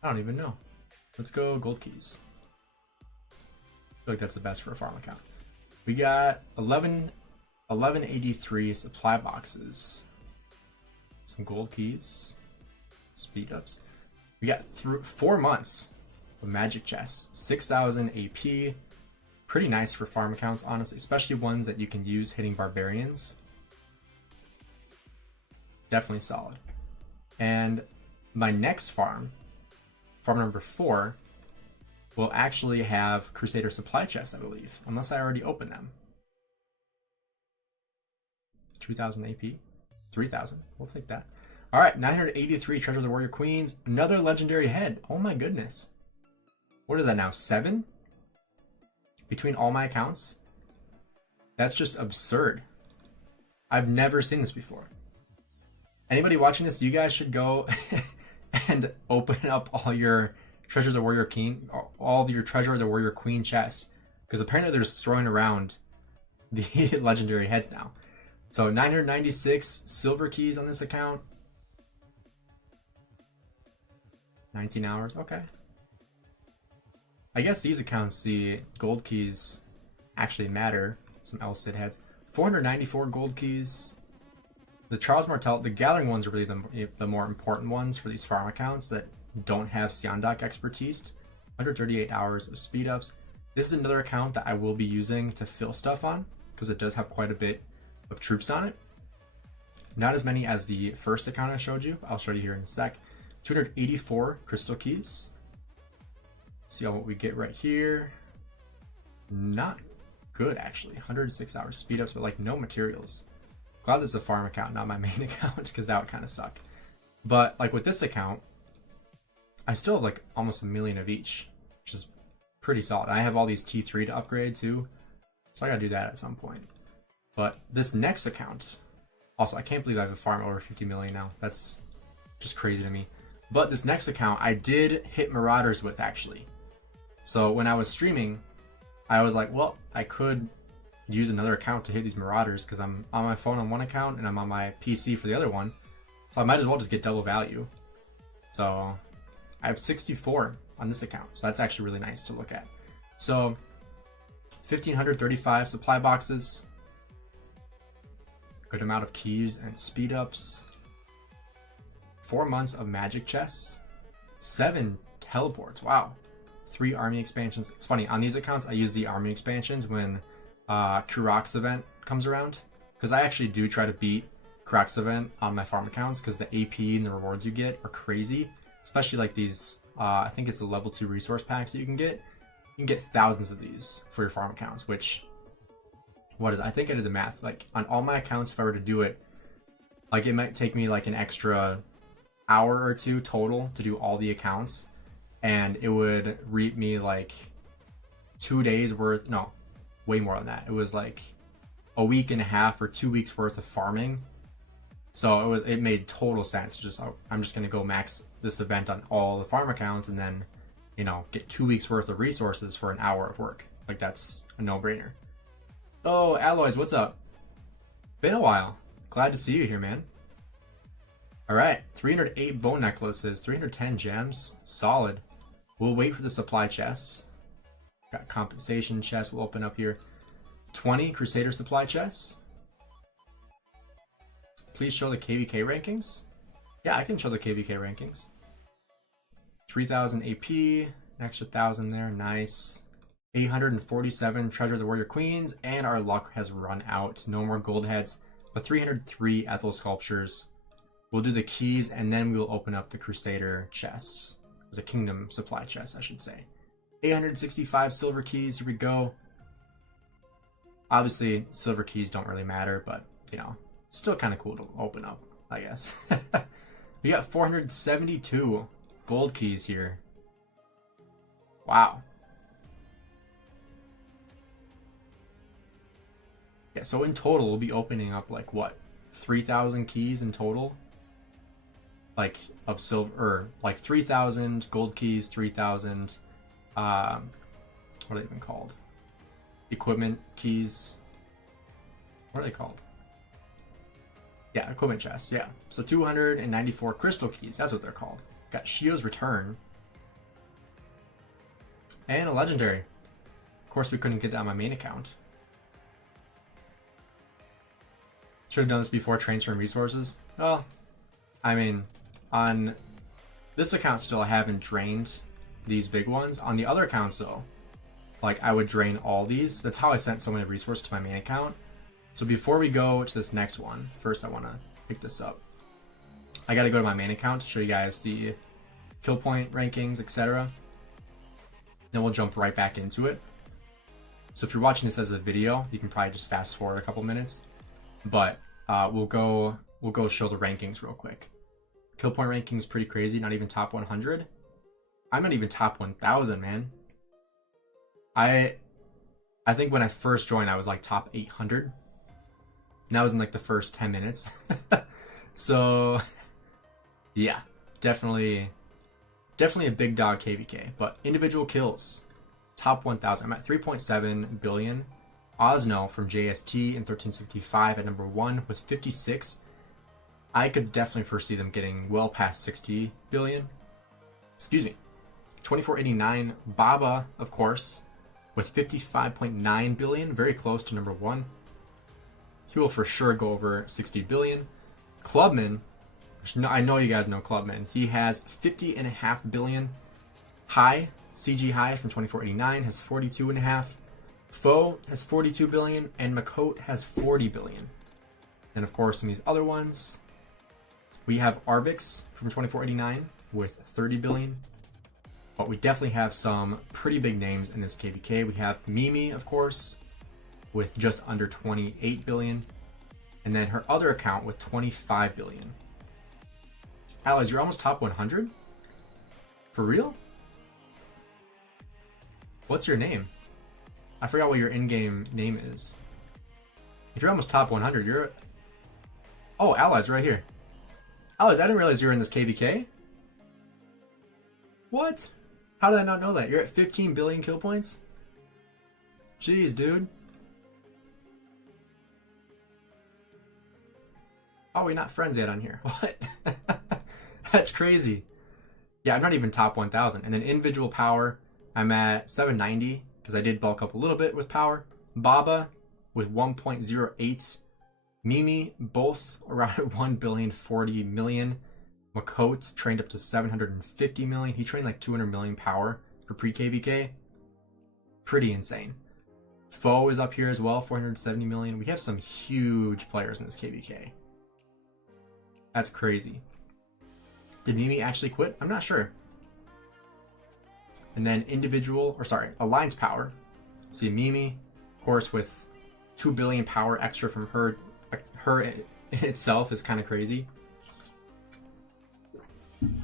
I don't even know. Let's go gold keys. I feel like that's the best for a farm account. We got 1183 supply boxes. Some gold keys. Speed ups. We got 4 months of magic chests. 6,000 AP. Pretty nice for farm accounts, honestly. Especially ones that you can use hitting barbarians. Definitely solid. And my next farm number 4, will actually have Crusader supply chests, I believe. Unless I already opened them. 2,000 AP. 3,000. We'll take that. Alright, 983 Treasure of the Warrior Queens. Another legendary head. Oh my goodness. What is that now? 7? Between all my accounts? That's just absurd. I've never seen this before. Anybody watching this, you guys should go and open up all your Treasure of the Warrior Queen, all of your Treasure of the Warrior Queen chests. Because apparently they're just throwing around the legendary heads now. So 996 silver keys on this account. 19 hours, okay. I guess these accounts, the gold keys actually matter. Some Elcid heads. 494 gold keys. The Charles Martel, the Gathering ones are really the more important ones for these farm accounts that don't have Seondak expertise. 138 hours of speed ups. This is another account that I will be using to fill stuff on, because it does have quite a bit of troops on it. Not as many as the first account I showed you. I'll show you here in a sec. 284 crystal keys. See what we get right here. Not good, actually. 106 hours speed ups, but like no materials. Glad this is a farm account, not my main account, because that would kind of suck. But like with this account, I still have like almost 1 million of each, which is pretty solid. I have all these T3 to upgrade too, so I gotta do that at some point. But this next account, also I can't believe I have a farm over 50 million now. That's just crazy to me. But this next account I did hit Marauders with, actually. So when I was streaming, I was like, well, I could use another account to hit these Marauders, because I'm on my phone on one account and I'm on my PC for the other one. So I might as well just get double value. So I have 64 on this account, so that's actually really nice to look at. So 1,535 supply boxes. Good amount of keys and speed ups. 4 months of magic chests. 7 teleports. Wow. 3 army expansions. It's funny, on these accounts I use the army expansions when Kurok's event comes around, because I actually do try to beat Kurok's event on my farm accounts, because the AP and the rewards you get are crazy, especially like these I think it's the level 2 resource packs that you can get. You can get thousands of these for your farm accounts, which, what is it? I think I did the math, like on all my accounts, if I were to do it, like it might take me like an extra hour or 2 total to do all the accounts, and it would reap me like 2 days worth, no, way more than that. It was like a week and a half or 2 weeks worth of farming. So it made total sense. Just I'm just gonna go max this event on all the farm accounts, and then, you know, get 2 weeks worth of resources for an hour of work. Like that's a no-brainer. Oh, Alloys, what's up? Been a while. Glad to see you here, man. Alright, 308 bone necklaces, 310 gems. Solid. We'll wait for the supply chests. Got compensation chests we'll open up here. 20 Crusader supply chests. Please show the KVK rankings. Yeah, I can show the KVK rankings. 3,000 AP, an extra 1,000 there, nice. 847 Treasure of the Warrior Queens, and our luck has run out. No more gold heads, but 303 Ethel sculptures. We'll do the keys, and then we'll open up the Crusader chests. Or the Kingdom supply chests, I should say. 865 silver keys, here we go. Obviously, silver keys don't really matter, but, you know, still kind of cool to open up, I guess. We got 472 gold keys here. Wow. Yeah, so in total, we'll be opening up, like, what? 3,000 keys in total? Like, of silver, or, like, 3,000 gold keys, 3,000, what are they even called? Equipment keys. What are they called? Yeah, equipment chests, yeah. So 294 crystal keys, that's what they're called. Got Shio's Return. And a legendary. Of course, we couldn't get that on my main account. Should have done this before transferring resources. Well, I mean, on this account still I haven't drained these big ones. On the other accounts though, like I would drain all these. That's how I sent so many resources to my main account. So before we go to this next one, first I want to pick this up. I got to go to my main account to show you guys the kill point rankings, etc. Then we'll jump right back into it. So if you're watching this as a video, you can probably just fast forward a couple minutes. But we'll go show the rankings real quick. Kill point ranking is pretty crazy. Not even top 100. I'm not even top 1,000, man. I think when I first joined, I was like top 800. And that was in like the first 10 minutes. So yeah, definitely a big dog KVK. But individual kills, top 1,000. I'm at 3.7 billion. Osno from JST in 1365 at number 1 with 56. I could definitely foresee them getting well past 60 billion. Excuse me. 2489 Baba, of course, with 55.9 billion, very close to number 1. He will for sure go over 60 billion. Clubman, I know you guys know Clubman. He has 50.5 billion. High, CG High from 2489 has 42.5. Foe has 42 billion, and Makote has 40 billion. And of course, in these other ones, we have Arbix from 2489 with 30 billion. But we definitely have some pretty big names in this KVK. We have Mimi, of course, with just under 28 billion. And then her other account with 25 billion. Allies, you're almost top 100? For real? What's your name? I forgot what your in-game name is. If you're almost top 100, you're... Oh, Allies, right here. Allies, I didn't realize you were in this KVK. What? How did I not know that? You're at 15 billion kill points? Jeez, dude. Oh, we're not friends yet on here. What? That's crazy. Yeah, I'm not even top 1,000. And then individual power, I'm at 790 because I did bulk up a little bit with power. Baba with 1.08. Mimi, both around 1.040 billion. Makote trained up to 750 million. He trained like 200 million power for pre-KVK. Pretty insane. Foe is up here as well, 470 million. We have some huge players in this KVK. That's crazy. Did Mimi actually quit? I'm not sure. And then alliance power. See Mimi, of course, with 2 billion power extra from her in itself is kind of crazy.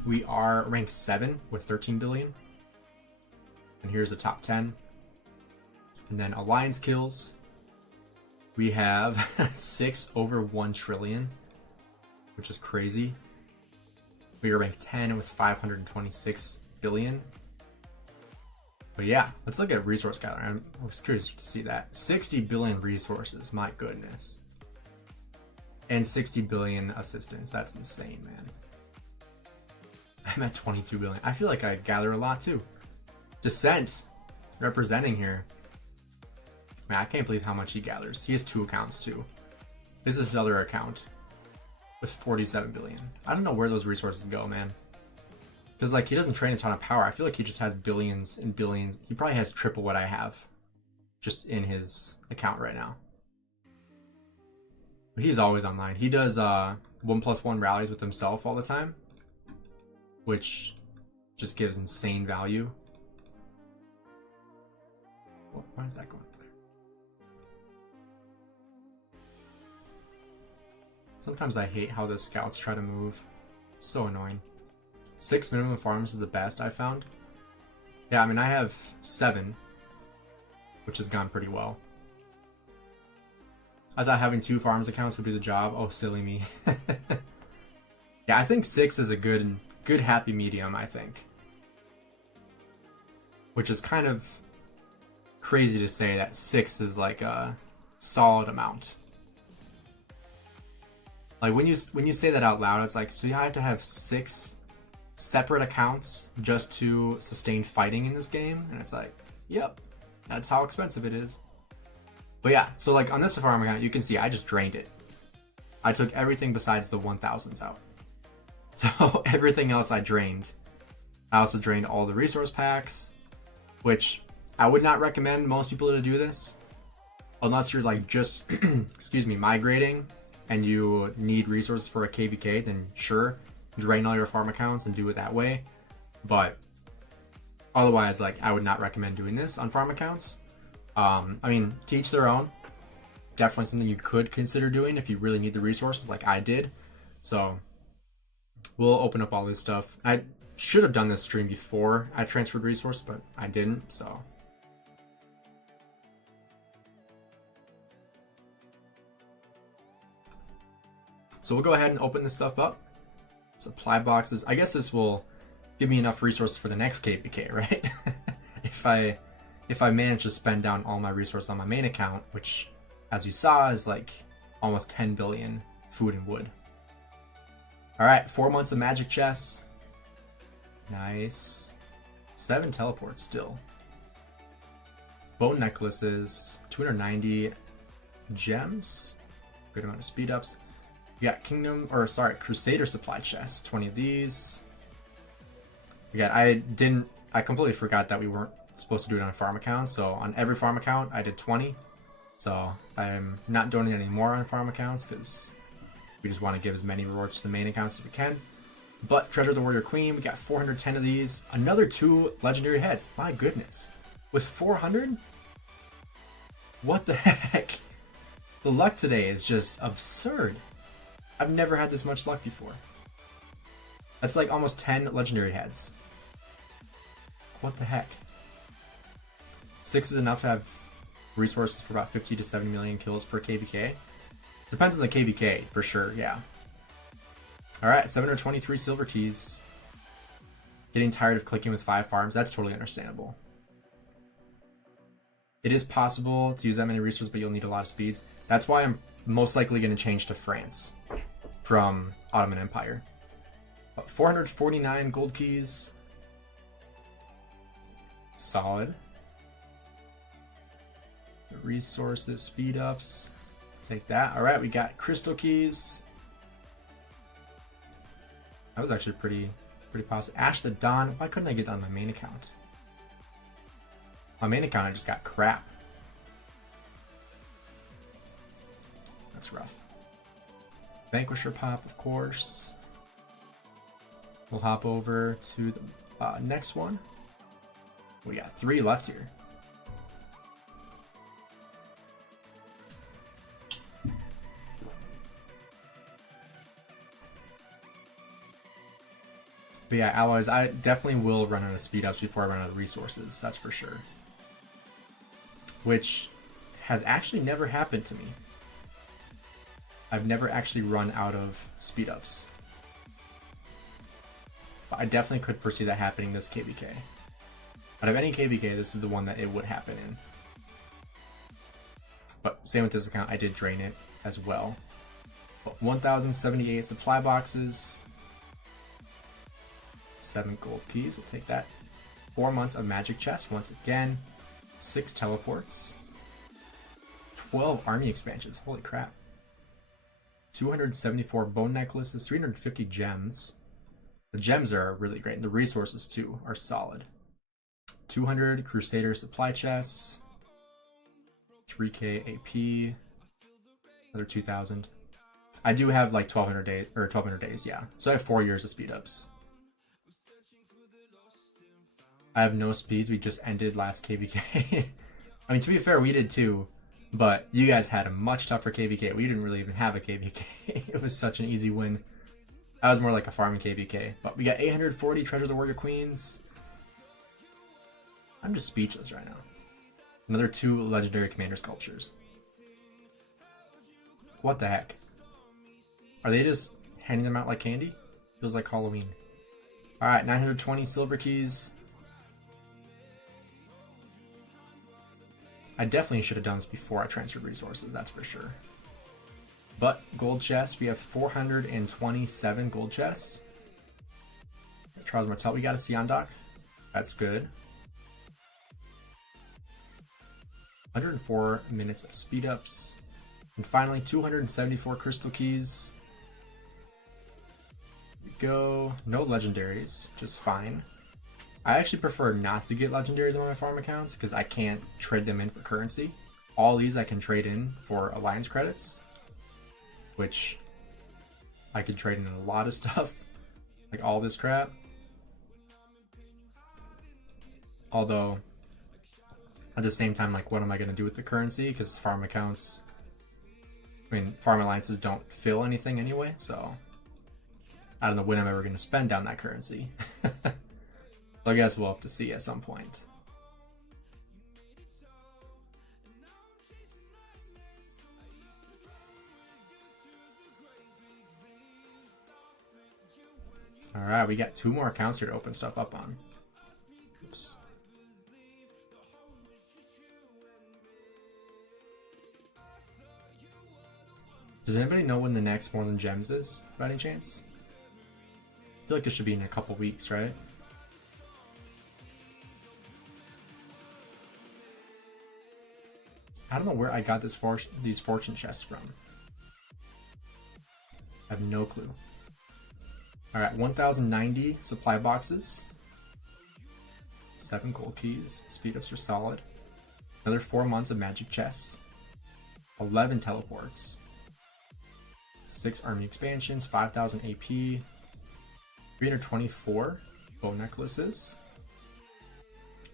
We are ranked 7 with 13 billion. And here's the top 10. And then alliance kills. We have 6 over 1 trillion, which is crazy. We are ranked 10 with 526 billion. But yeah, let's look at resource gathering. I was curious to see that. 60 billion resources, my goodness. And 60 billion assistance. That's insane, man. I'm at 22 billion. I feel like I gather a lot too. Descent, representing here. Man, I can't believe how much he gathers. He has 2 accounts too. This is his other account with 47 billion. I don't know where those resources go, man. Because like he doesn't train a ton of power. I feel like he just has billions and billions. He probably has triple what I have just in his account right now. But he's always online. He does 1+1 rallies with himself all the time, which just gives insane value. Why is that going? Sometimes I hate how the scouts try to move. It's so annoying. 6 minimum farms is the best I found. Yeah, I mean, I have 7, which has gone pretty well. I thought having 2 farms accounts would do the job. Oh, silly me. Yeah, I think 6 is a good happy medium, I think. Which is kind of crazy to say that 6 is like a solid amount. Like when you say that out loud, it's like, so you have to have 6 separate accounts just to sustain fighting in this game, and it's like, yep, that's how expensive it is. But yeah, so like on this farm account, you can see I just drained it. I took everything besides the 1000s out. So everything else I drained. I also drained all the resource packs, which I would not recommend most people to do this unless you're like just excuse me, migrating and you need resources for a KVK, then sure, drain all your farm accounts and do it that way. But otherwise, like, I would not recommend doing this on farm accounts. I mean, to each their own. Definitely something you could consider doing if you really need the resources like I did. So we'll open up all this stuff. I should have done this stream before I transferred resources, but I didn't, so. So we'll go ahead and open this stuff up. Supply boxes. I guess this will give me enough resources for the next KVK, right? if I manage to spend down all my resources on my main account, which, as you saw, is like almost 10 billion food and wood. All right, 4 months of magic chests. Nice. 7 teleports still. Bone necklaces. 290 gems. Good amount of speed ups. We got Crusader supply chests, 20 of these. Again, I completely forgot that we weren't supposed to do it on a farm account, so on every farm account, I did 20. So I'm not donating any more on farm accounts, because we just want to give as many rewards to the main accounts as we can. But Treasure of the Warrior Queen, we got 410 of these. Another 2 legendary heads, my goodness. With 400? What the heck? The luck today is just absurd. I've never had this much luck before. That's like almost 10 legendary heads. What the heck? 6 is enough to have resources for about 50 to 70 million kills per KVK. Depends on the KVK, for sure, yeah. Alright, 723 silver keys. Getting tired of clicking with 5 farms, that's totally understandable. It is possible to use that many resources, but you'll need a lot of speeds. That's why I'm most likely going to change to France from Ottoman Empire. 449 gold keys. Solid. Resources, speed ups. Take that. Alright, we got crystal keys. That was actually pretty positive. Ash the Dawn. Why couldn't I get that on my main account? My main account, I just got crap. That's rough. Vanquisher pop, of course. We'll hop over to the next one. We got 3 left here. But yeah, alloys, I definitely will run out of speed ups before I run out of resources, that's for sure. Which has actually never happened to me. I've never actually run out of speed ups. But I definitely could foresee that happening this KVK. Out of any KVK, this is the one that it would happen in. But same with this account, I did drain it as well. But 1,078 supply boxes. 7 gold keys, I'll take that. 4 months of magic chest once again. 6 teleports. 12 army expansions, holy crap. 274 bone necklaces, 350 gems. The gems are really great. The resources too are solid. 200 Crusader supply chests. 3k AP. Another 2,000. I do have like 1,200 days, or 1,200 days, yeah. So I have 4 years of speed ups. I have no speeds. We just ended last KVK. I mean, to be fair, we did too. But you guys had a much tougher KVK. We didn't really even have a KVK. It was such an easy win. That was more like a farming KVK. But we got 840 Treasure of the Warrior Queens. I'm just speechless right now. Another 2 legendary commander sculptures. What the heck? Are they just handing them out like candy? Feels like Halloween. Alright, 920 silver keys. I definitely should have done this before I transferred resources, that's for sure. But gold chests, we have 427 gold chests. Charles Martel, we got a Sion dock. That's good. 104 minutes of speed ups. And finally, 274 crystal keys. Here we go. No legendaries, just fine. I actually prefer not to get legendaries on my farm accounts because I can't trade them in for currency. All these I can trade in for alliance credits, which I could trade in a lot of stuff, like all this crap. Although, at the same time, like, what am I going to do with the currency? Because farm accounts, I mean, farm alliances don't fill anything anyway, so I don't know when I'm ever going to spend down that currency. So I guess we'll have to see at some point. Alright, we got 2 more accounts here to open stuff up on. Oops. Does anybody know when the next More Than Gems is, by any chance? I feel like it should be in a couple weeks, right? I don't know where I got these fortune chests from. I have no clue. Alright, 1,090 supply boxes. 7 gold keys. Speed ups are solid. Another 4 months of magic chests. 11 teleports. 6 army expansions. 5,000 AP. 324 bow necklaces.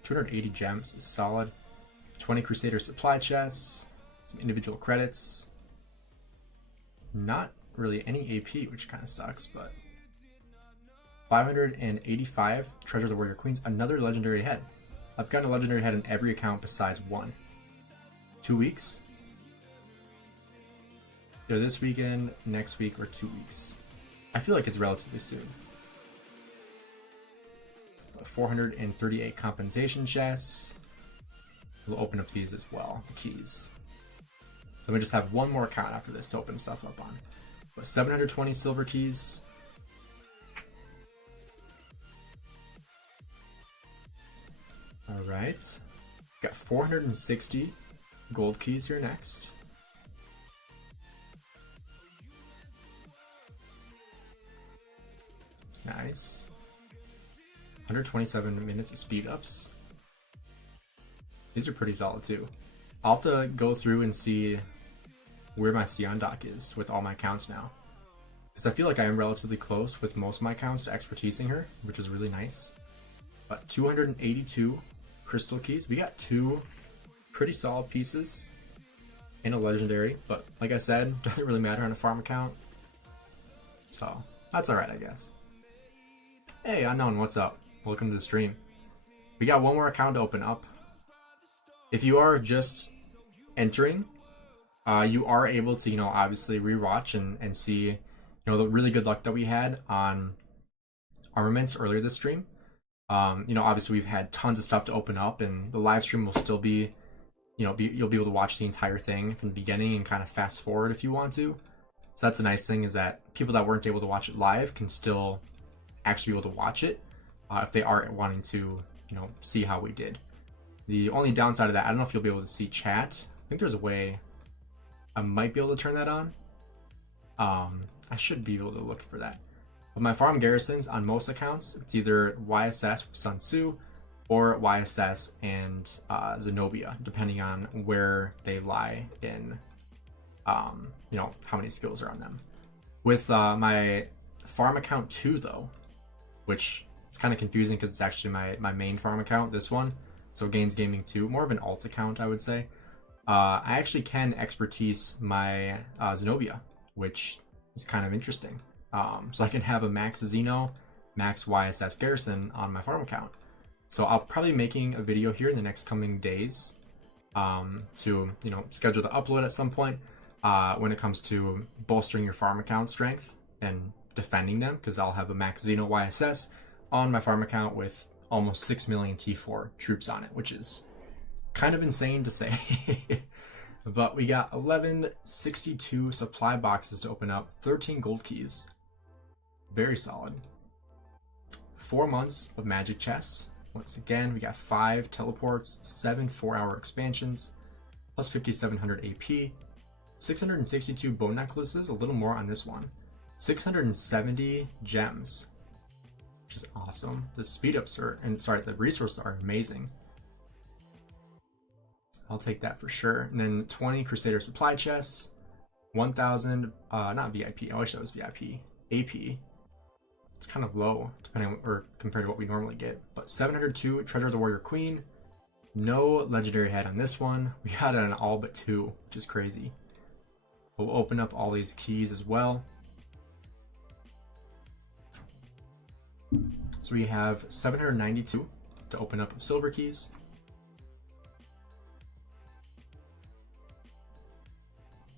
280 gems is solid. 20 Crusader supply chests, some individual credits, not really any AP, which kind of sucks, but 585 Treasure of the Warrior Queens, another legendary head. I've gotten a legendary head in every account besides one. 2 weeks? Either this weekend, next week, or 2 weeks. I feel like it's relatively soon. 438 compensation chests. We'll open up these as well, the keys. Then we just have one more account after this to open stuff up on. But 720 silver keys. Alright. Got 460 gold keys here next. Nice. 127 minutes of speed ups. These are pretty solid too. I'll have to go through and see where my Sion dock is with all my accounts now. Because I feel like I am relatively close with most of my accounts to expertising her, which is really nice. But 282 crystal keys. We got 2 pretty solid pieces and a legendary. But like I said, doesn't really matter on a farm account. So that's alright, I guess. Hey, Unknown, what's up? Welcome to the stream. We got one more account to open up. If you are just entering, you are able to, obviously rewatch and see, the really good luck that we had on armaments earlier this stream. You know, obviously we've had tons of stuff to open up, and the live stream will still be, you know, you'll be able to watch the entire thing from the beginning and kind of fast forward if you want to. So that's a nice thing, is that people that weren't able to watch it live can still actually be able to watch it if they are wanting to, you know, see how we did. The only downside of that, I don't know if you'll be able to see chat. I think there's a way I might be able to turn that on. I should be able to look for that. But my farm garrisons on most accounts, it's either YSS with Sun Tzu or YSS and Zenobia, depending on where they lie in, you know, how many skills are on them. With my farm account 2 though, which is kind of confusing because it's actually my main farm account, this one. So Gainz Gaming 2, more of an alt account, I would say. I actually can expertise my Zenobia, which is kind of interesting. So I can have a max Xeno, max YSS garrison on my farm account. So I'll probably be making a video here in the next coming days to, you know, schedule the upload at some point when it comes to bolstering your farm account strength and defending them, because I'll have a max Xeno YSS on my farm account with almost 6 million T4 troops on it, which is kind of insane to say. But we got 1162 supply boxes to open up, 13 gold keys. Very solid. 4 months of magic chests. Once again, we got 5 teleports, 7 4-hour expansions, plus 5700 AP, 662 bone necklaces, a little more on this one, 670 gems, which is awesome. The speed ups are, the resources are amazing. I'll take that for sure. And then 20 Crusader supply chests, 1000, not VIP, I wish that was VIP, AP. It's kind of low depending on, or compared to what we normally get, but 702 Treasure of the Warrior Queen. No legendary head on this one. We got it on all but 2, which is crazy. We'll open up all these keys as well. So we have 792 to open up silver keys.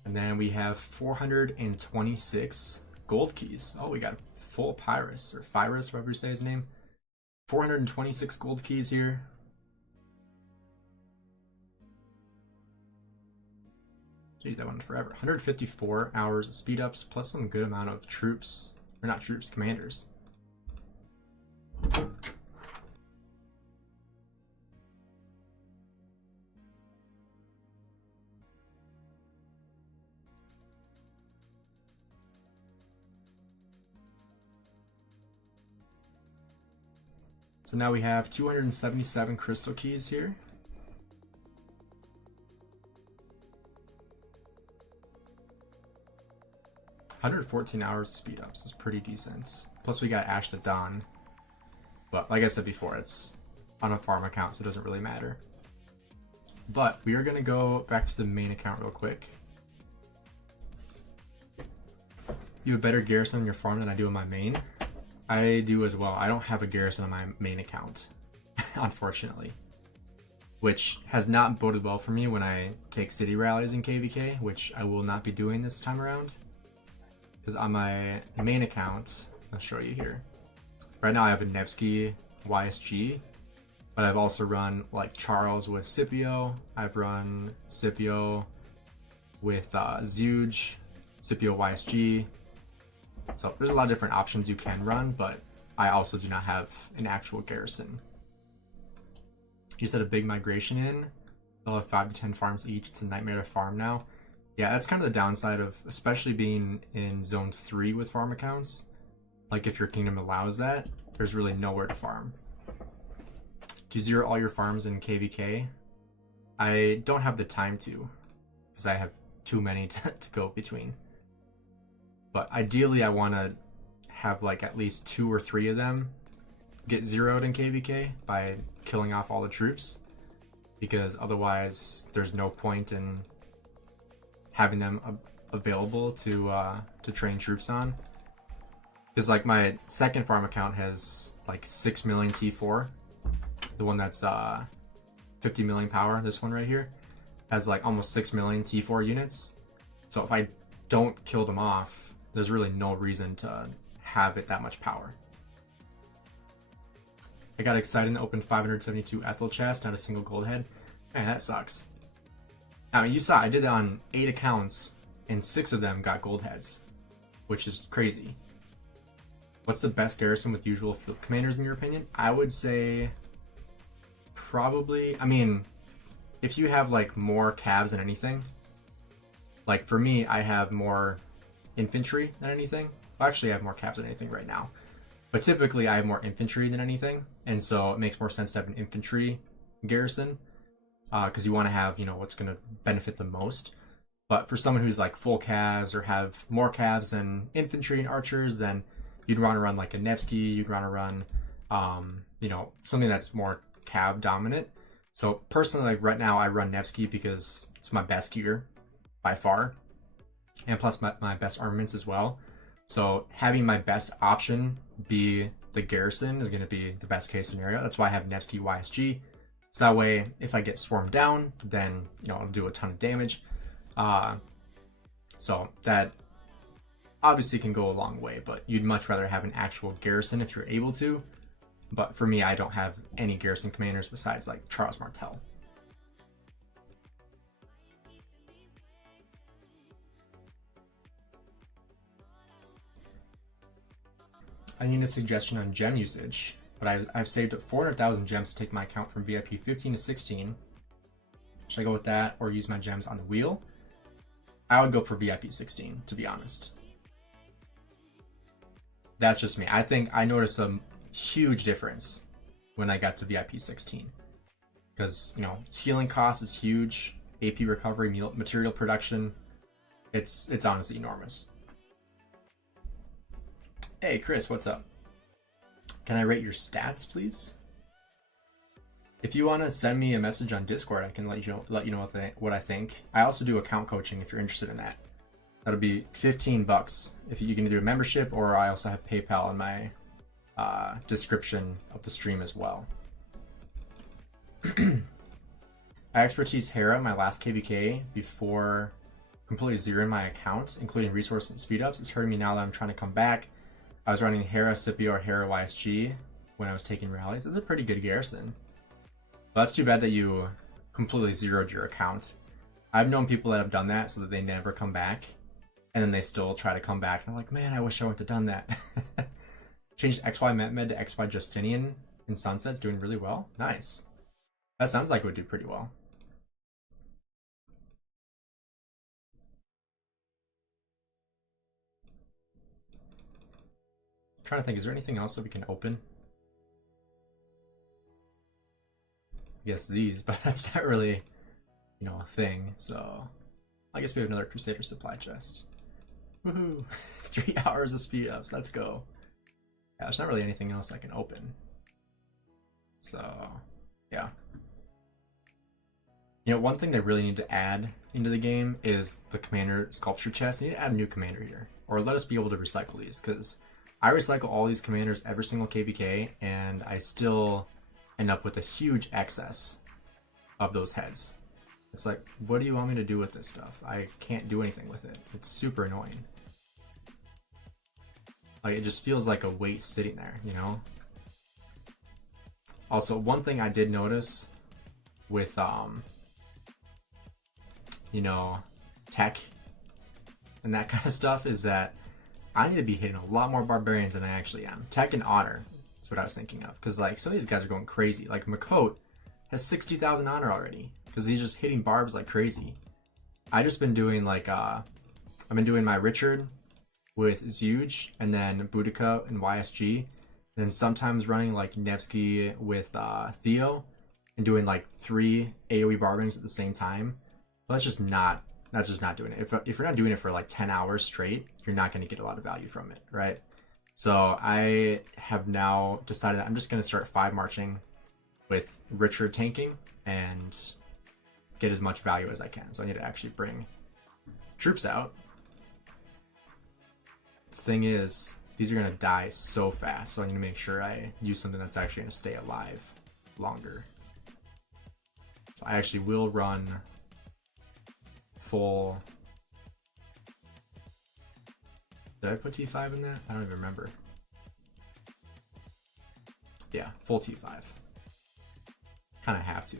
And then we have 426 gold keys. Oh, we got a full Pyrus, or Pyrus, whatever you say his name. 426 gold keys here. Geez, that went forever. 154 hours of speed ups, plus some good amount of troops, or not troops, commanders. So now we have 277 crystal keys here. $114 hours of speed ups is pretty decent. Plus we got Ash to Dawn. But like I said before, it's on a farm account, so it doesn't really matter. But we are gonna go back to the main account real quick. You have a better garrison on your farm than I do on my main. I do as well. I don't have a garrison on my main account, unfortunately. Which has not boded well for me when I take city rallies in KVK, which I will not be doing this time around. Because on my main account, I'll show you here. Right now I have a Nevsky YSG, but I've also run like Charles with Scipio. I've run Scipio with Zuge, Scipio YSG. So there's a lot of different options you can run, but I also do not have an actual garrison. You said a big migration in. They'll have 5 to 10 farms each. It's a nightmare to farm now. Yeah, that's kind of the downside of especially being in zone 3 with farm accounts. Like if your kingdom allows that, there's really nowhere to farm. Do you zero all your farms in KVK? I don't have the time to, because I have too many to go between. But ideally I want to have like at least 2 or 3 of them get zeroed in KVK by killing off all the troops, because otherwise there's no point in having them available to train troops on. Because like my second farm account has like 6 million T4, the one that's 50 million power. This one right here has like almost 6 million T4 units. So if I don't kill them off, there's really no reason to have it that much power. I got excited and opened 572 Ethel chests, not a single gold head. Man, that sucks. I mean, you saw I did it on 8 accounts, and 6 of them got gold heads, which is crazy. What's the best garrison with usual field commanders in your opinion? I would say probably, I mean, if you have like more cavs than anything, like for me, I have more infantry than anything. Well, actually, I have more cavs than anything right now. But typically, I have more infantry than anything, and so it makes more sense to have an infantry garrison because you want to have, you know, what's going to benefit the most. But for someone who's like full cavs or have more cavs than infantry and archers, then you'd want to run like a Nevsky, you'd want to run, you know, something that's more cav dominant. So personally, like right now, I run Nevsky because it's my best gear by far, and plus my best armaments as well. So having my best option be the garrison is going to be the best case scenario. That's why I have Nevsky YSG. So that way, if I get swarmed down, then, you know, it'll do a ton of damage. So that obviously can go a long way, but you'd much rather have an actual garrison if you're able to. But for me, I don't have any garrison commanders besides like Charles Martel. I need a suggestion on gem usage, but I've saved up 400,000 gems to take my account from VIP 15 to 16. Should I go with that or use my gems on the wheel? I would go for VIP 16, to be honest. That's just me. I think I noticed a huge difference when I got to VIP 16. Because, you know, healing cost is huge, AP recovery, material production, it's honestly enormous. Hey Chris, what's up? Can I rate your stats, please? If you want to send me a message on Discord, I can let you know what I think. I also do account coaching if you're interested in that. That'll be $15 if you can do a membership, or I also have PayPal in my description of the stream as well. I expertise Hera my last KVK before completely zeroing my account, including resource and speed ups. It's hurting me now that I'm trying to come back. I was running Hera Scipio or Hera YSG when I was taking rallies. It's a pretty good garrison. But that's too bad that you completely zeroed your account. I've known people that have done that so that they never come back, and then they still try to come back. And I'm like, man, I wish I wouldn't have done that. Changed XY Metmed to XY Justinian in Sunset's doing really well. Nice. That sounds like it would do pretty well. I'm trying to think, is there anything else that we can open? I guess these, but that's not really, you know, a thing. So I guess we have another Crusader supply chest. Woohoo! 3 hours of speed ups. Let's go. Yeah, there's not really anything else I can open. So yeah. You know, one thing they really need to add into the game is the commander sculpture chest. They need to add a new commander here, or let us be able to recycle these, because I recycle all these commanders every single KVK, and I still end up with a huge excess of those heads. It's like, what do you want me to do with this stuff? I can't do anything with it. It's super annoying. Like, it just feels like a weight sitting there, you know? Also, one thing I did notice with, you know, tech and that kind of stuff is that I need to be hitting a lot more barbarians than I actually am. Tech and honor is what I was thinking of. Because, like, some of these guys are going crazy. Like, Makot has 60,000 honor already. Because he's just hitting barbs like crazy. I just been doing, like, I've been doing my Richard with Zuge, and then Boudica and YSG. And then sometimes running, like, Nevsky with Theo. And doing, like, 3 AoE barbarians at the same time. But that's just not doing it. If you're not doing it for like 10 hours straight, you're not going to get a lot of value from it, right? So I have now decided that I'm just going to start 5 marching with Richard tanking and get as much value as I can. So I need to actually bring troops out. The thing is, these are going to die so fast, so I need to make sure I use something that's actually going to stay alive longer. So I actually will run full. Did I put T5 in that? I don't even remember. Yeah, full T5. Kind of have to.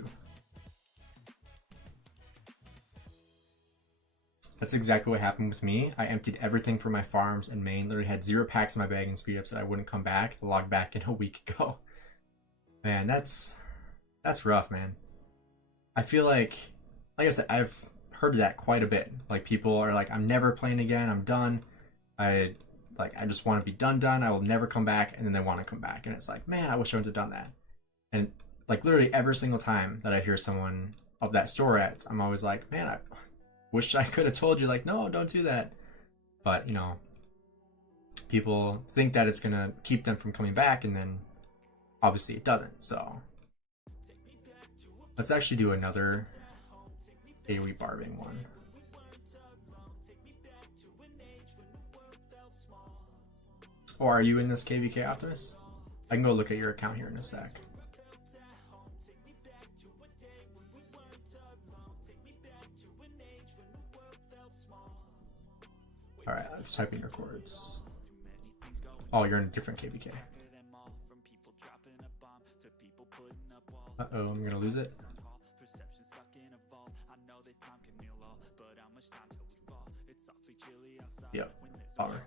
That's exactly what happened with me. I emptied everything from my farms and main. Literally had 0 packs in my bag and speed ups that I wouldn't come back. Logged back in a week ago. Man, that's rough, man. I feel like I said, I've heard that quite a bit. Like, people are like, I'm never playing again. I'm done. I just want to be done. I will never come back. And then they want to come back. And it's like, man, I wish I would have done that. And like, literally every single time that I hear someone of that story, I'm always like, man, I wish I could have told you, like, no, don't do that. But, you know, people think that it's going to keep them from coming back, and then obviously it doesn't. So let's actually do another AoE barbing one. Or are you in this KVK Optimus? I can go look at your account here in a sec. Alright, let's type in your chords. Oh, you're in a different KVK. Uh-oh, I'm gonna lose it. Yep, power.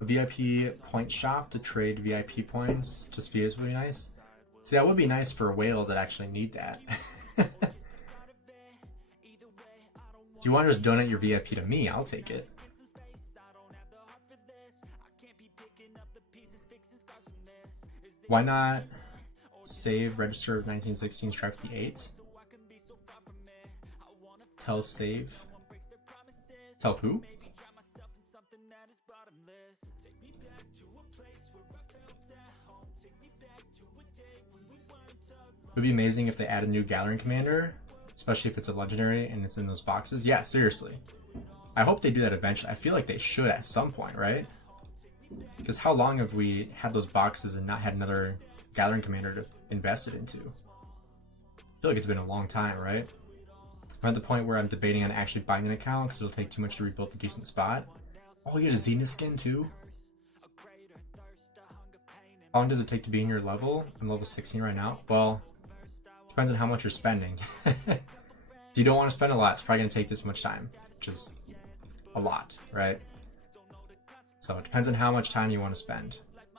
A VIP point shop to trade VIP points to speed would be nice. See, that would be nice for whales that actually need that. If you want to just donate your VIP to me, I'll take it. Why not save register of 1916 stripe the 8? Tell save. Tell who? It would be amazing if they add a new gathering commander, especially if it's a legendary and it's in those boxes. Yeah, seriously. I hope they do that eventually. I feel like they should at some point, right? Because how long have we had those boxes and not had another gathering commander to invest it into? I feel like it's been a long time, right? I'm at the point where I'm debating on actually buying an account because it'll take too much to rebuild a decent spot. Oh, you get a Zenith skin too? How long does it take to be in your level? I'm level 16 right now. Well, depends on how much you're spending. If you don't want to spend a lot, it's probably going to take this much time, which is a lot, right? So it depends on how much time you want to spend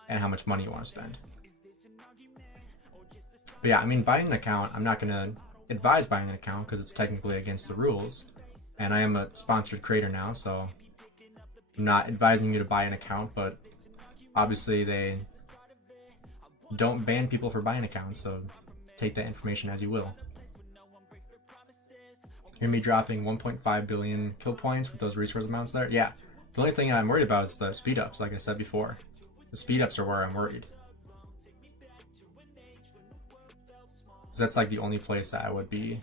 and how much money you want to spend. But yeah, I mean, buying an account, I'm not going to advise buying an account because it's technically against the rules. And I am a sponsored creator now, so I'm not advising you to buy an account, but obviously they don't ban people for buying accounts, so take that information as you will. You're going to be dropping 1.5 billion kill points with those resource amounts there? Yeah. The only thing I'm worried about is the speed ups, like I said before. The speed ups are where I'm worried. Because that's like the only place that I would be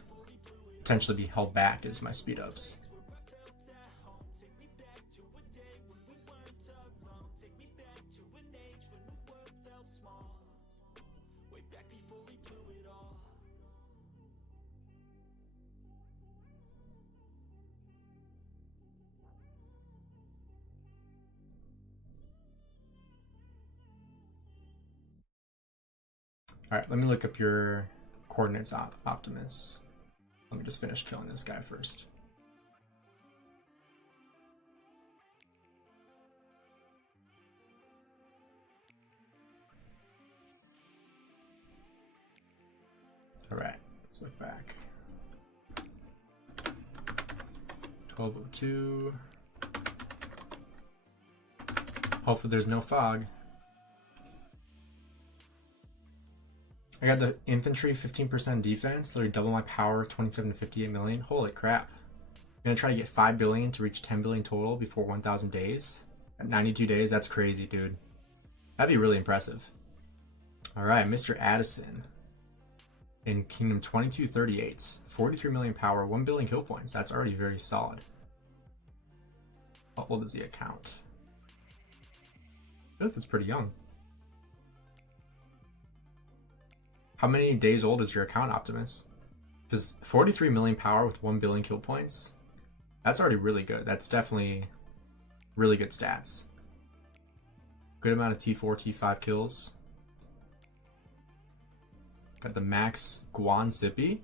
potentially be held back is my speed ups. Alright, let me look up your coordinates, Optimus. Let me just finish killing this guy first. Alright, let's look back. 1202. Hopefully there's no fog. I got the infantry 15% defense, literally double my power, 27 to 58 million. Holy crap. I'm gonna try to get 5 billion to reach 10 billion total before 1,000 days. At 92 days, that's crazy, dude. That'd be really impressive. Alright, Mr. Addison. In Kingdom 2238. 43 million power, 1 billion kill points. That's already very solid. How old is the account? I think it's pretty young. How many days old is your account, Optimus? Because 43 million power with 1 billion kill points, that's already really good. That's definitely really good stats. Good amount of T4, T5 kills. Got the max Guan Sippy.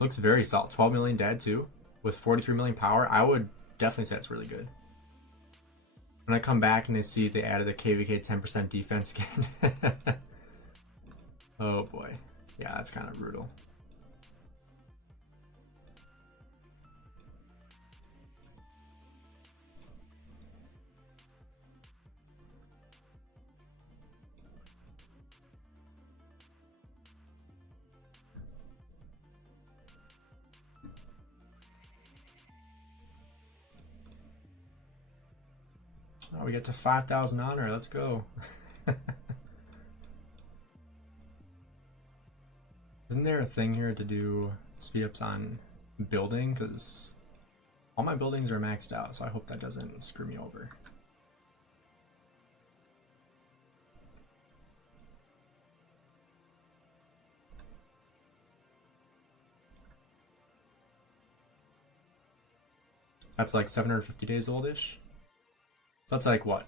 Looks very solid. 12 million dead too. With 43 million power, I would definitely say it's really good. When I come back and I see they added a KVK 10% defense skin. Oh boy. Yeah, that's kind of brutal. Oh, we get to 5,000 honor. Let's go. Isn't there a thing here to do speed ups on building? Because all my buildings are maxed out, so I hope that doesn't screw me over. That's like 750 days oldish. So that's like what?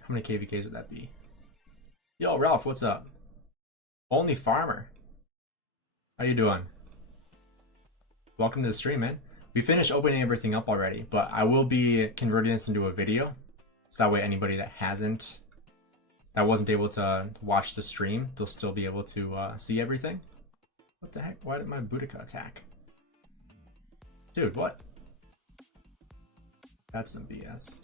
How many KVKs would that be? Yo, Ralph, what's up? Only Farmer. How you doing? Welcome to the stream, man. We finished opening everything up already, but I will be converting this into a video. So that way anybody that wasn't able to watch the stream, they'll still be able to see everything. What the heck? Why did my Boudica attack? Dude, what? That's some BS.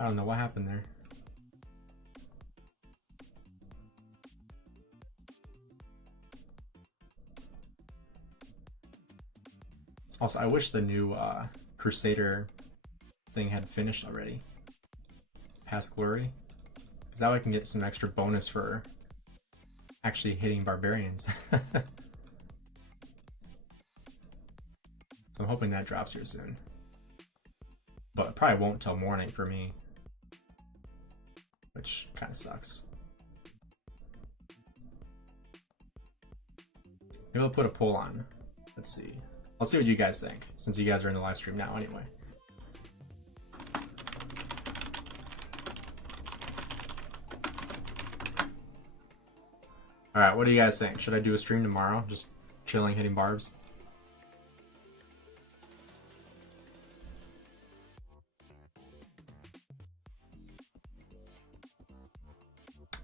I don't know what happened there. Also, I wish the new Crusader thing had finished already. Past Glory. Because that way I can get some extra bonus for actually hitting barbarians. So I'm hoping that drops here soon. But it probably won't till morning for me. Which kind of sucks. Maybe I'll put a poll on. Let's see. I'll see what you guys think, since you guys are in the live stream now anyway. Alright, what do you guys think? Should I do a stream tomorrow? Just chilling, hitting barbs?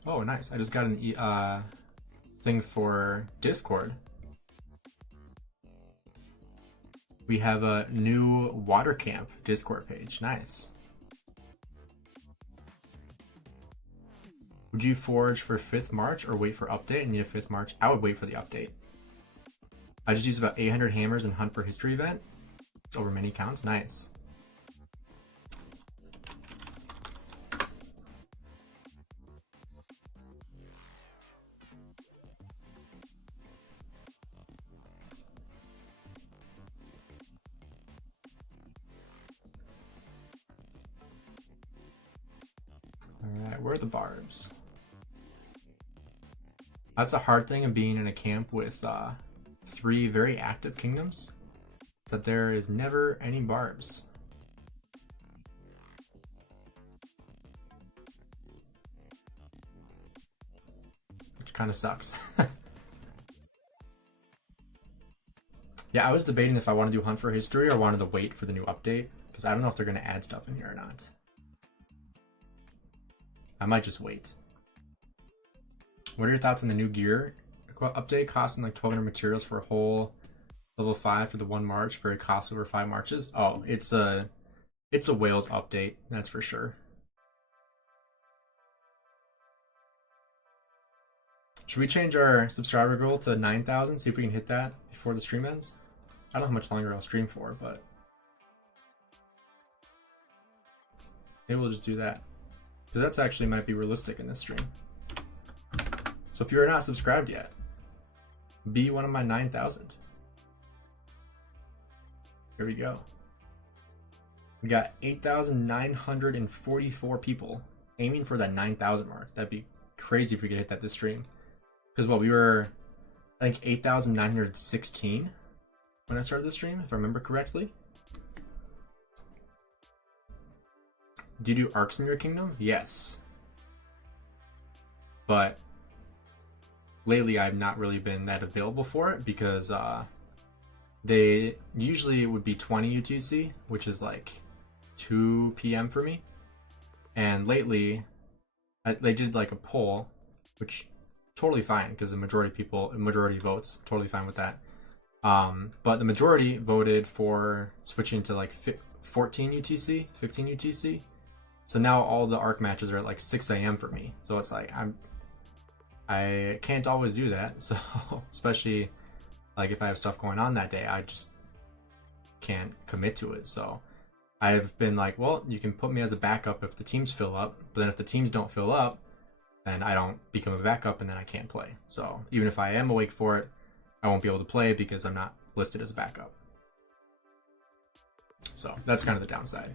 Oh, nice. I just got an thing for Discord. We have a new water camp Discord page. Nice. Would you forge for 5th March or wait for update and need a 5th March? I would wait for the update. I just used about 800 hammers and hunt for history event. It's over many counts. Nice. Alright, where are the barbs? That's a hard thing of being in a camp with 3 very active kingdoms. It's that there is never any barbs. Which kind of sucks. Yeah, I was debating if I want to do Hunt for History or wanted to wait for the new update. Because I don't know if they're going to add stuff in here or not. I might just wait. What are your thoughts on the new gear update? Costing like 1,200 materials for a whole level 5 for the 1 March. Very costly over 5 Marches. Oh, it's a Wales update, that's for sure. Should we change our subscriber goal to 9,000? See if we can hit that before the stream ends. I don't know how much longer I'll stream for, but maybe we'll just do that. Because that's actually might be realistic in this stream. So if you're not subscribed yet, be one of my 9,000. Here we go. We got 8,944 people aiming for that 9,000 mark. That'd be crazy if we could hit that this stream. Because what, we were, I think, 8,916 when I started the stream, if I remember correctly. Do you do arcs in your kingdom? Yes. But lately I've not really been that available for it because they usually would be 20 UTC, which is like 2 p.m. for me. And lately they did like a poll, which totally fine because the majority votes, totally fine with that. But the majority voted for switching to like 14 UTC, 15 UTC. So now all the arc matches are at like 6 a.m. for me. So it's like I can't always do that. So especially like if I have stuff going on that day, I just can't commit to it. So I've been like, well, you can put me as a backup if the teams fill up, but then if the teams don't fill up, then I don't become a backup and then I can't play. So even if I am awake for it, I won't be able to play because I'm not listed as a backup. So that's kind of the downside.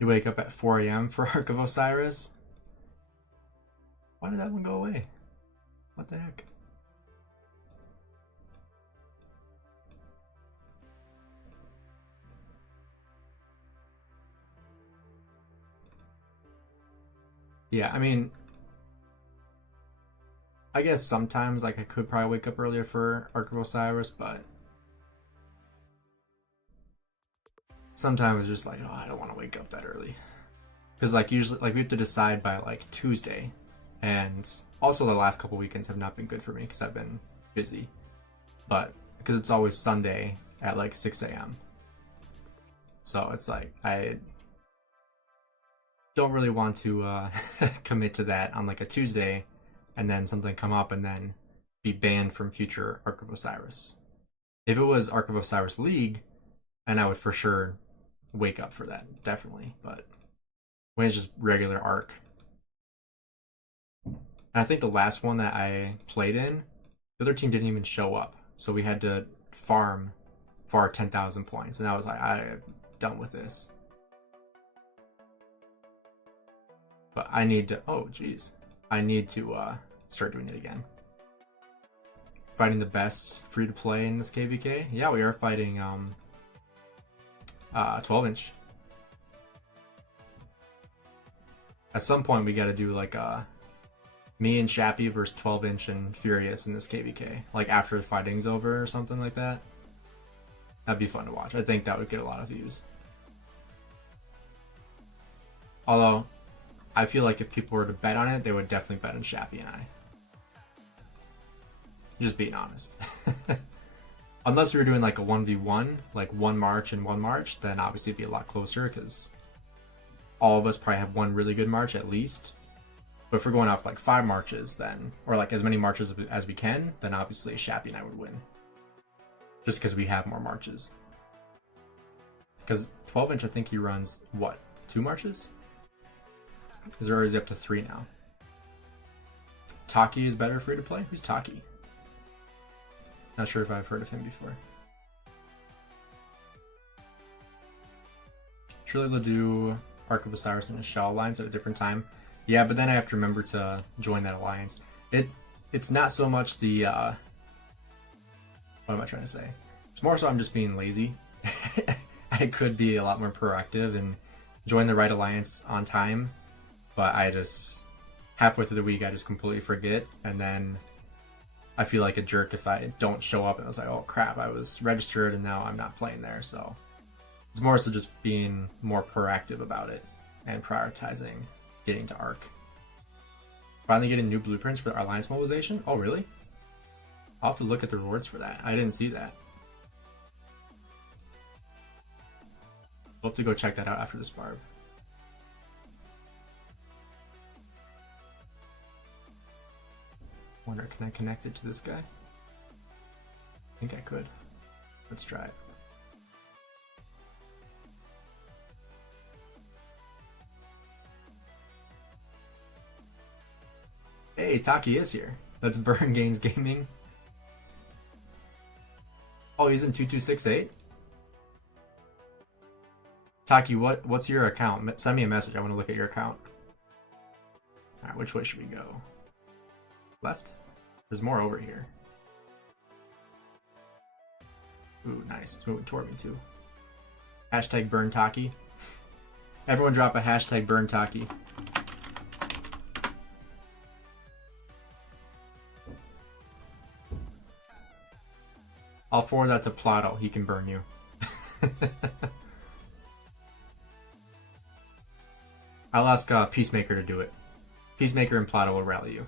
You wake up at 4 a.m. for Ark of Osiris? Why did that one go away? What the heck? Yeah, I mean, I guess sometimes like I could probably wake up earlier for Ark of Osiris, but sometimes it's just like, oh, I don't want to wake up that early. Because like usually like we have to decide by like Tuesday. And also the last couple weekends have not been good for me because I've been busy. But because it's always Sunday at like 6 a.m. So it's like I don't really want to commit to that on like a Tuesday and then something come up and then be banned from future Ark of Osiris. If it was Ark of Osiris League, and I would for sure wake up for that, definitely. But when it's just regular Ark, and I think the last one that I played in, the other team didn't even show up, so we had to farm for our 10,000 points, and I was like, I'm done with this. But I need to, oh geez, I need to start doing it again. Fighting the best free to play in this KVK? Yeah, we are fighting 12-inch. At some point we got to do like me and Shappy versus 12-inch and Furious in this KVK, like after the fighting's over or something like that. That'd be fun to watch. I think that would get a lot of views. Although I feel like if people were to bet on it, they would definitely bet on Shappy and I. Just being honest. Unless we were doing like a 1v1, like one march and one march, then obviously it'd be a lot closer because all of us probably have one really good march at least. But if we're going off like 5 marches then, or like as many marches as we can, then obviously Shappy and I would win. Just because we have more marches. Because 12-inch, I think he runs, what, 2 marches? Because they're already up to 3 now. Taki is better free to play? Who's Taki? Not sure if I've heard of him before. Surely they'll do Ark of Osiris and a Shell Alliance at a different time. Yeah, but then I have to remember to join that alliance. It's not so much the what am I trying to say? It's more so I'm just being lazy. I could be a lot more proactive and join the right alliance on time, but I just halfway through the week I just completely forget, and then I feel like a jerk if I don't show up and I was like, oh crap, I was registered and now I'm not playing there. So it's more so just being more proactive about it and prioritizing getting to Ark. Finally getting new blueprints for our alliance mobilization? Oh really? I'll have to look at the rewards for that. I didn't see that. We'll have to go check that out after this barb. Wonder, can I connect it to this guy? I think I could. Let's try it. Hey, Taki is here. Let's burn Gainz Gaming. Oh, he's in 2268? Taki, what's your account? Send me a message. I want to look at your account. All right, which way should we go? Left? There's more over here. Ooh, nice. It's moving toward me too. Hashtag burn Taki. Everyone drop a hashtag burn Taki. I'll forward that to Plato. He can burn you. I'll ask Peacemaker to do it. Peacemaker and Plato will rally you.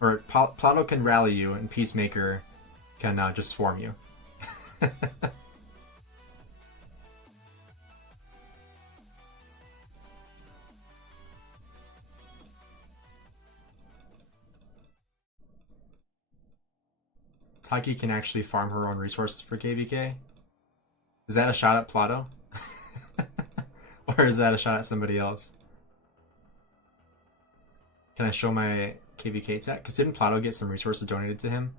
Or Plato can rally you and Peacemaker can just swarm you. Taki can actually farm her own resources for KVK. Is that a shot at Plato? Or is that a shot at somebody else? Can I show my KVK tech? Because didn't Plato get some resources donated to him?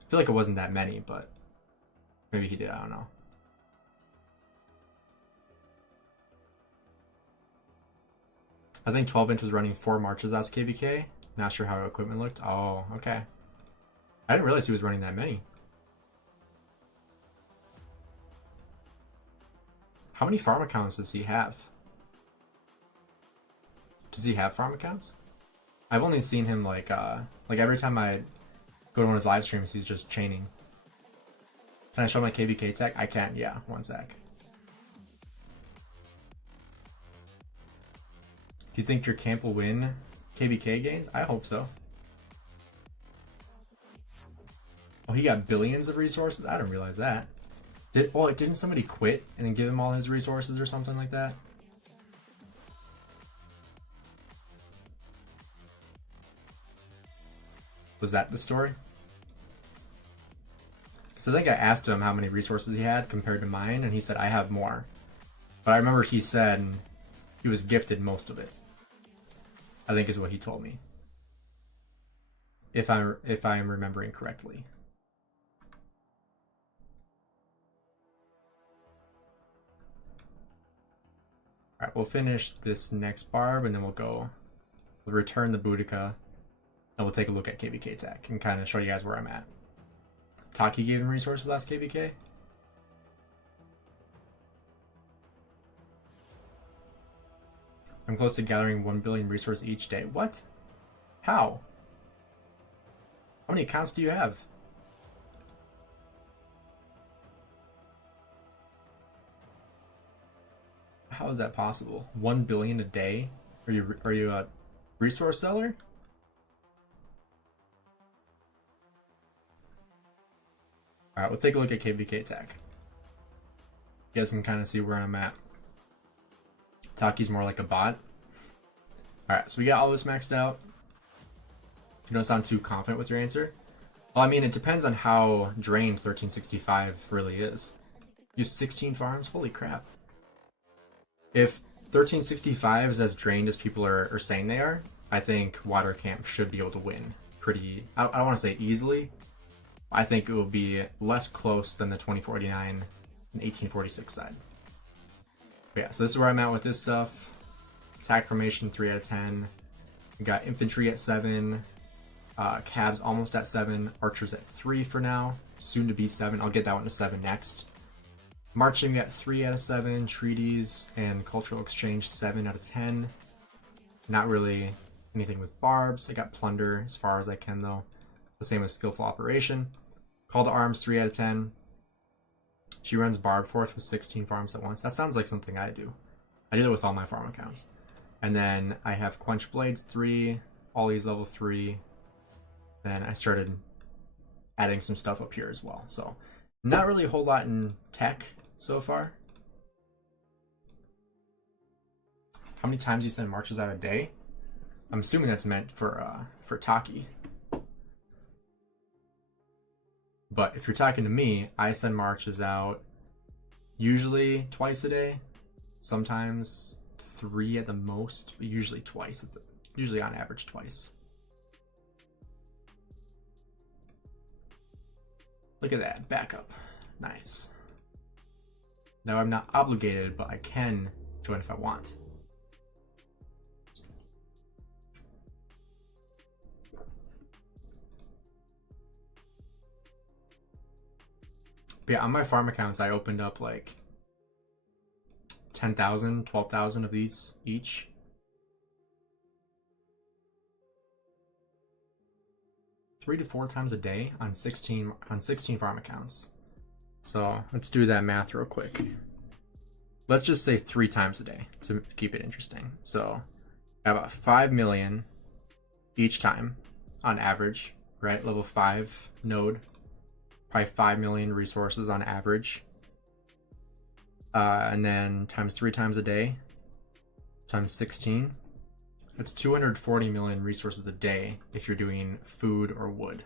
I feel like it wasn't that many, but maybe he did, I don't know. I think 12-inch was running 4 marches as KVK. Not sure how equipment looked. Oh, okay. I didn't realize he was running that many. How many farm accounts does he have? Does he have farm accounts? I've only seen him like every time I go to one of his live streams, he's just chaining. Can I show my KVK tech? I can, yeah, one sec. Do you think your camp will win KVK gains? I hope so. Oh, he got billions of resources? I didn't realize that. Didn't somebody quit and then give him all his resources or something like that? Was that the story? So I think I asked him how many resources he had compared to mine, and he said, I have more. But I remember he said he was gifted most of it. I think is what he told me. If I am remembering correctly. Alright, we'll finish this next barb and then we'll return the Boudica and we'll take a look at KVK tech and kind of show you guys where I'm at. Taki gave him resources last KVK. I'm close to gathering 1 billion resources each day. What? How? How many accounts do you have? How is that possible? 1 billion a day? Are you a resource seller? Alright, we'll take a look at KVK tech. You guys can kind of see where I'm at. Taki's more like a bot. Alright, so we got all this maxed out. You don't sound too confident with your answer. Well, I mean, it depends on how drained 1365 really is. You have 16 farms? Holy crap. If 1365 is as drained as people are saying they are, I think Water Camp should be able to win pretty, I don't want to say easily. I think it will be less close than the 2049 and 1846 side. But yeah, so this is where I'm at with this stuff. Attack formation 3 out of 10. We got infantry at 7. Cabs almost at 7. Archers at 3 for now. Soon to be 7. I'll get that one to 7 next. Marching at 3 out of 7. Treaties and cultural exchange 7 out of 10. Not really anything with barbs. I got plunder as far as I can though. The same with skillful operation. Call to arms 3 out of 10. She runs barb forth with 16 farms at once. That sounds like something I do. I do that with all my farm accounts. And then I have quench blades 3. Ollie's level 3. Then I started adding some stuff up here as well. So not really a whole lot in tech so far. How many times you send marches out a day? I'm assuming that's meant for Taki. But if you're talking to me, I send marches out usually twice a day, sometimes 3 at the most, but usually twice, usually on average twice. Look at that, backup, nice. Now I'm not obligated, but I can join if I want. But yeah, on my farm accounts, I opened up like 10,000, 12,000 of these each. Three to 4 times a day on 16 farm accounts. So let's do that math real quick. Let's just say 3 times a day to keep it interesting. So about 5 million each time on average, right? Level 5 node, probably 5 million resources on average. And then times 3 times a day, times 16. That's 240 million resources a day if you're doing food or wood.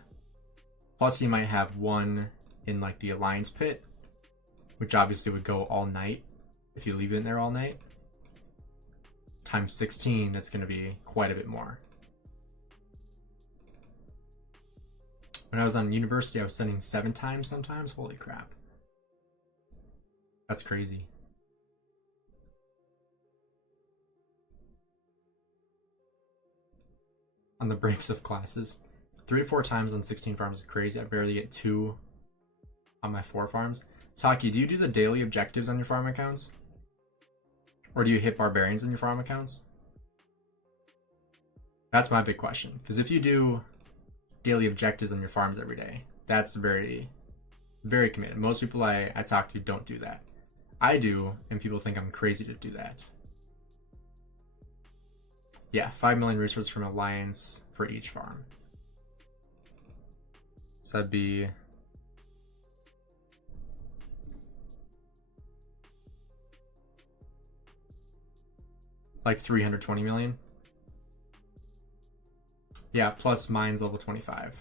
Plus you might have one in like the Alliance pit, which obviously would go all night if you leave it in there all night. Times 16, that's going to be quite a bit more. When I was on university, I was sending 7 times sometimes. Holy crap. That's crazy. On the breaks of classes. 3 to 4 times on 16 farms is crazy. I barely get 2 on my 4 farms. Taki, do you do the daily objectives on your farm accounts? Or do you hit barbarians on your farm accounts? That's my big question. Because if you do daily objectives on your farms every day, that's very, very committed. Most people I talk to don't do that. I do, and people think I'm crazy to do that. Yeah, 5 million resources from Alliance for each farm. So that'd be like 320 million. Yeah, plus mine's level 25.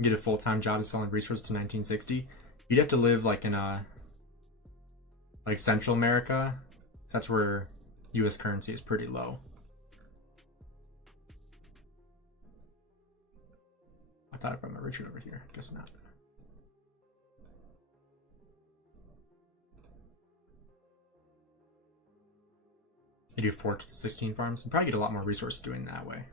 Get a full-time job to selling resources to 1960. You'd have to live like in a like Central America. That's where US currency is pretty low. I thought I brought my retreat over here. Guess not. You do 4 to 16 farms. You probably get a lot more resources doing that way.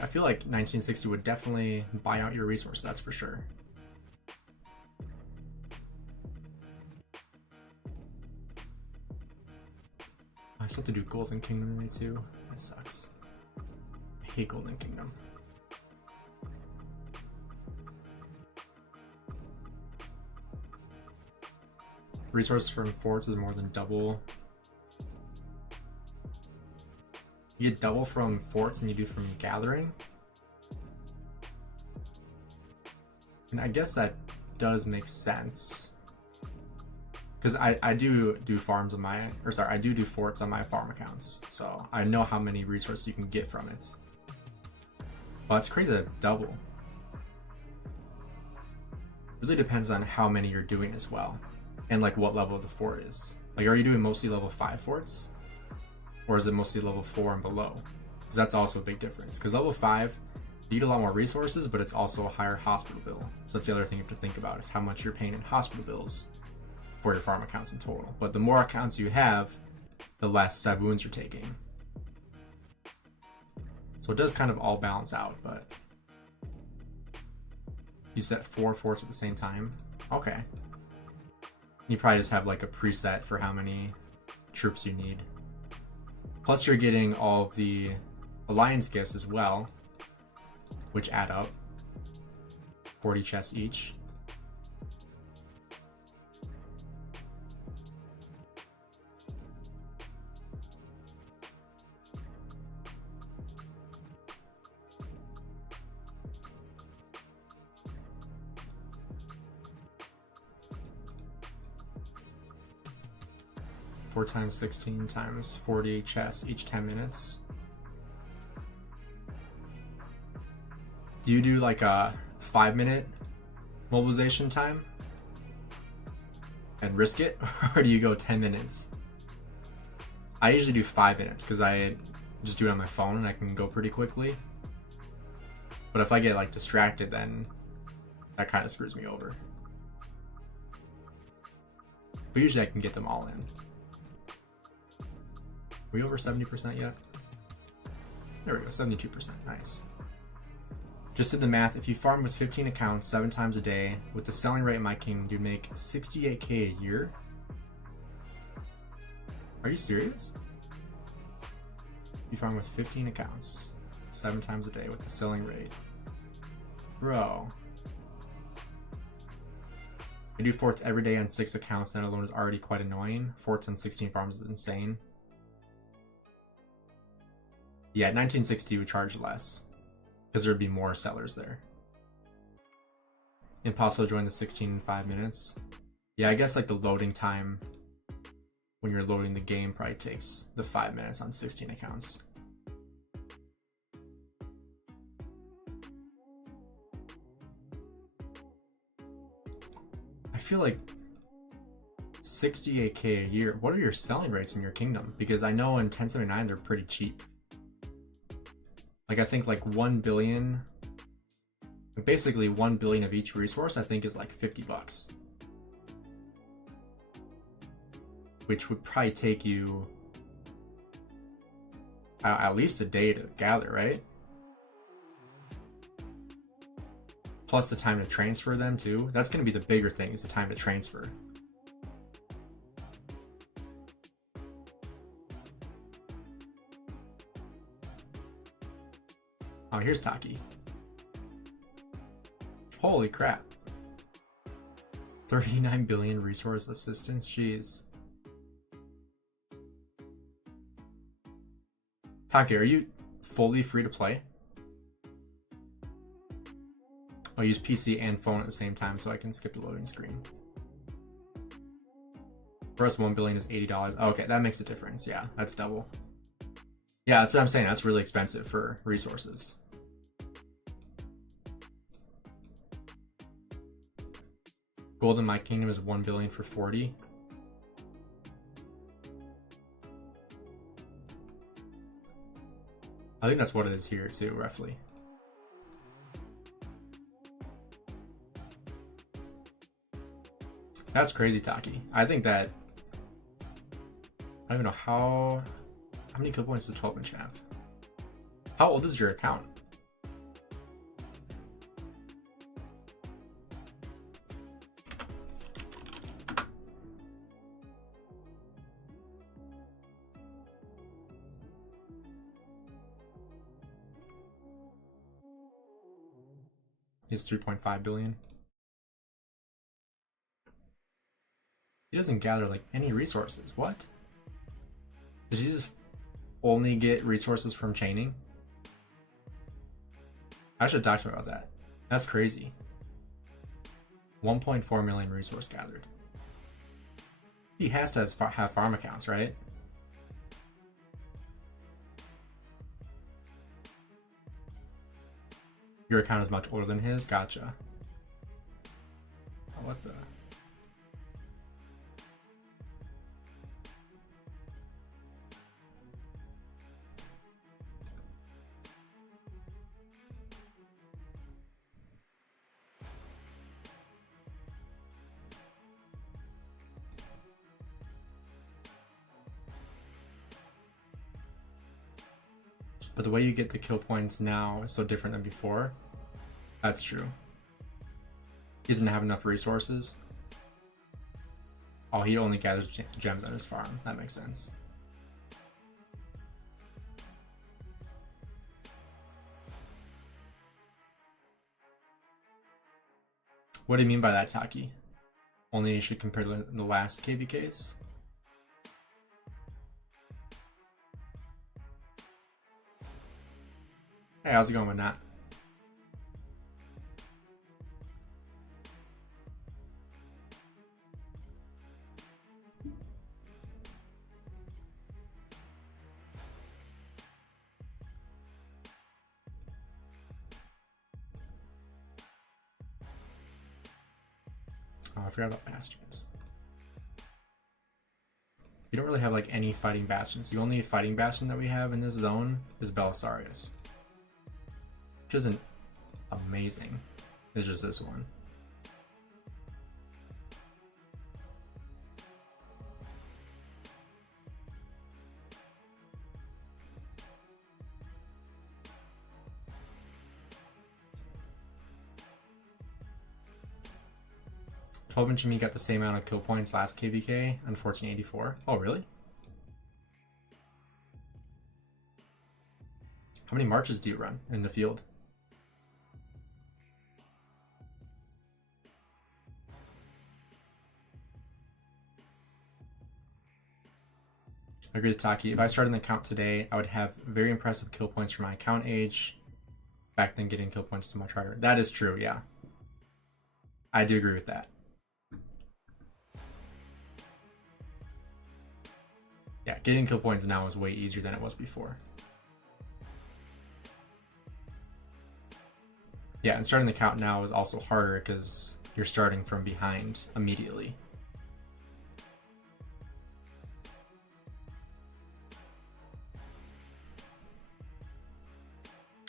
I feel like 1960 would definitely buy out your resource, that's for sure. I still have to do Golden Kingdom today too. That sucks. I hate Golden Kingdom. Resources from forts is more than double. You get double from forts than you do from gathering. And I guess that does make sense. Because I do farms on my, or sorry, I do forts on my farm accounts. So I know how many resources you can get from it. Well, it's crazy that it's double. It really depends on how many you're doing as well. And like what level the fort is. Like, are you doing mostly level 5 forts? Or is it mostly level 4 and below? Because that's also a big difference. Because level 5, you get a lot more resources, but it's also a higher hospital bill. So that's the other thing you have to think about, is how much you're paying in hospital bills for your farm accounts in total. But the more accounts you have, the less wounds you're taking. So it does kind of all balance out, but you set 4 forts at the same time. Okay. You probably just have like a preset for how many troops you need. Plus you're getting all of the Alliance gifts as well, which add up. 40 chests each. Four times 16 times 40 chests each 10 minutes. Do you do like a 5-minute mobilization time and risk it, or do you go 10 minutes? I usually do 5 minutes because I just do it on my phone and I can go pretty quickly. But if I get like distracted, then that kind of screws me over. But usually I can get them all in. Are we over 70% yet? There we go, 72%, nice. Just did the math, if you farm with 15 accounts 7 times a day, with the selling rate in my kingdom, you'd make 68k a year? Are you serious? You farm with 15 accounts 7 times a day with the selling rate. Bro. I do forts every day on 6 accounts, that alone is already quite annoying. Forts on 16 farms is insane. Yeah, 1960 would charge less, because there would be more sellers there. Impossible to join the 16 in 5 minutes. Yeah, I guess like the loading time when you're loading the game probably takes the 5 minutes on 16 accounts. I feel like 68k a year. What are your selling rates in your kingdom? Because I know in 1079 they're pretty cheap. Like I think like 1 billion, basically 1 billion of each resource I think is like 50 bucks. Which would probably take you at least a day to gather, right? Plus the time to transfer them too. That's going to be the bigger thing, is the time to transfer. Oh, here's Taki. Holy crap. 39 billion resource assistance, jeez. Taki, are you fully free to play? I'll use PC and phone at the same time so I can skip the loading screen. For us, 1 billion is $80. Oh, okay, that makes a difference. Yeah, that's double. Yeah, that's what I'm saying. That's really expensive for resources. Gold in my kingdom is 1 billion for 40. I think that's what it is here too, roughly. That's crazy, Taki. I think that I don't even know how many kill points does 12-inch have? How old is your account? He's 3.5 billion. He doesn't gather like any resources. What? Does he just only get resources from chaining? I should talk to him about that. That's crazy. 1.4 million resource gathered. He has to have farm accounts, right? Your account is much older than his? Gotcha. Oh, what the? But the way you get the kill points now is so different than before. That's true. He doesn't have enough resources. Oh, he only gathers gems on his farm. That makes sense. What do you mean by that, Taki? Only you should compare the last KVKs? Hey, how's it going with that? Oh, I forgot about bastions. We don't really have like any fighting bastions. The only fighting bastion that we have in this zone is Belisarius, which isn't amazing. It's just this one. And me got the same amount of kill points last KVK on 1484. Oh, really? How many marches do you run in the field? I agree with Taki. If I started an account today, I would have very impressive kill points for my account age. Back then, getting kill points is much harder. That is true, yeah. I do agree with that. Yeah, getting kill points now is way easier than it was before. Yeah, and starting the count now is also harder because you're starting from behind immediately.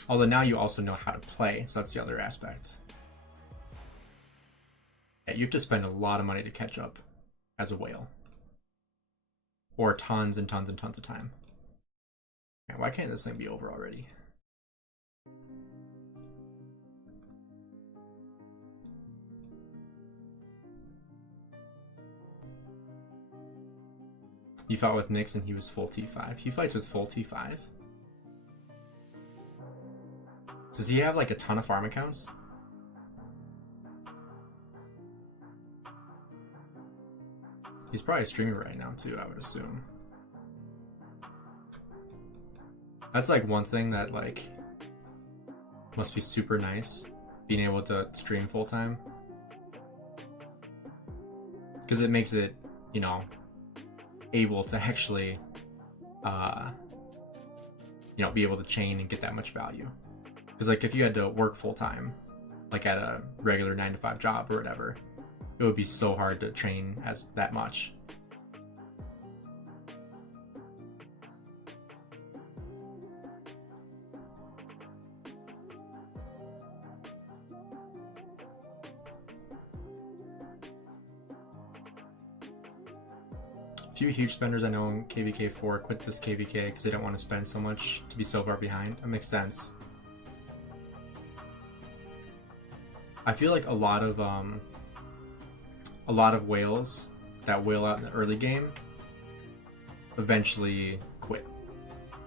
Although now you also know how to play, so that's the other aspect. Yeah, you have to spend a lot of money to catch up as a whale. Or tons and tons and tons of time. Man, why can't this thing be over already? You fought with Nyx and he was full T5. He fights with full T5? Does he have like a ton of farm accounts? He's probably streaming right now too, I would assume. That's like one thing that like must be super nice, being able to stream full time. Because it makes it, you know, able to actually, you know, be able to chain and get that much value. Because like if you had to work full time, like at a regular 9-to-5 job or whatever, it would be so hard to train as that much. A few huge spenders I know in KVK 4 quit this KVK because they don't want to spend so much to be so far behind. That makes sense. I feel like a lot of whales that whale out in the early game eventually quit.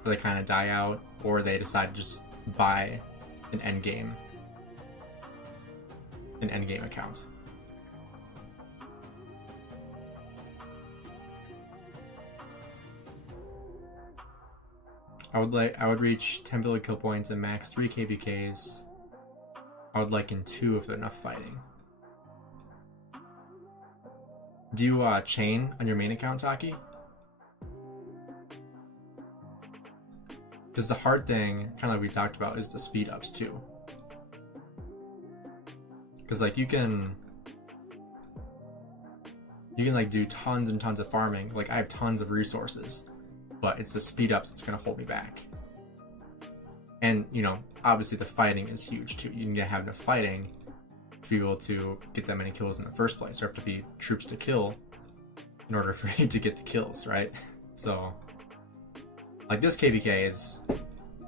Or they kind of die out, or they decide to just buy an endgame account. I would reach 10 billion kill points and max 3 KVKs. I would like in 2 if there's enough fighting. Do you chain on your main account, Taki? Because the hard thing, kind of like we talked about, is the speed ups too. Because like you can like do tons and tons of farming. Like I have tons of resources, but it's the speed ups that's gonna hold me back. And you know, obviously the fighting is huge too. You need to have enough fighting to be able to get that many kills in the first place. There have to be troops to kill in order for you to get the kills, right? So like this KVK is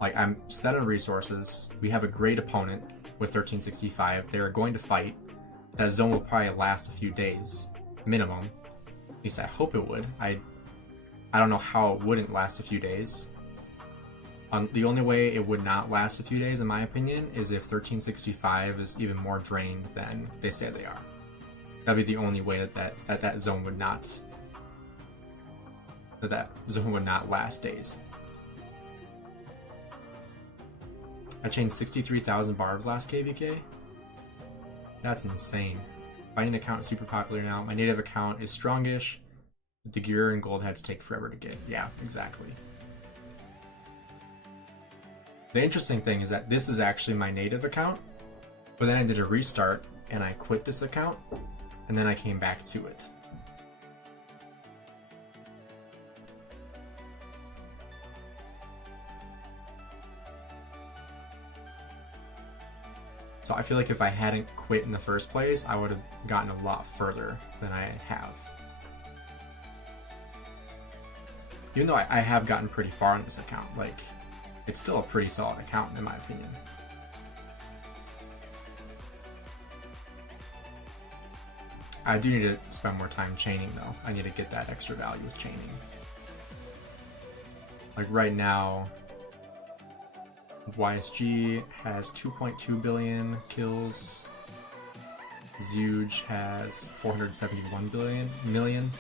like, I'm set on resources. We have a great opponent with 1365. They are going to fight. That zone will probably last a few days minimum. At least I hope it would. I don't know how it wouldn't last a few days. The only way it would not last a few days, in my opinion, is if 1365 is even more drained than they say they are. That'd be the only way that zone would not last days. I chained 63,000 barbs last KVK. That's insane. Fighting account is super popular now. My native account is strongish. The gear and gold heads take forever to get. Yeah, exactly. The interesting thing is that this is actually my native account, but then I did a restart and I quit this account and then I came back to it. So I feel like if I hadn't quit in the first place, I would have gotten a lot further than I have. Even though I have gotten pretty far on this account, like, it's still a pretty solid account in my opinion. I do need to spend more time chaining though. I need to get that extra value with chaining. Like right now, YSG has 2.2 billion kills. Zhuge has 471 million.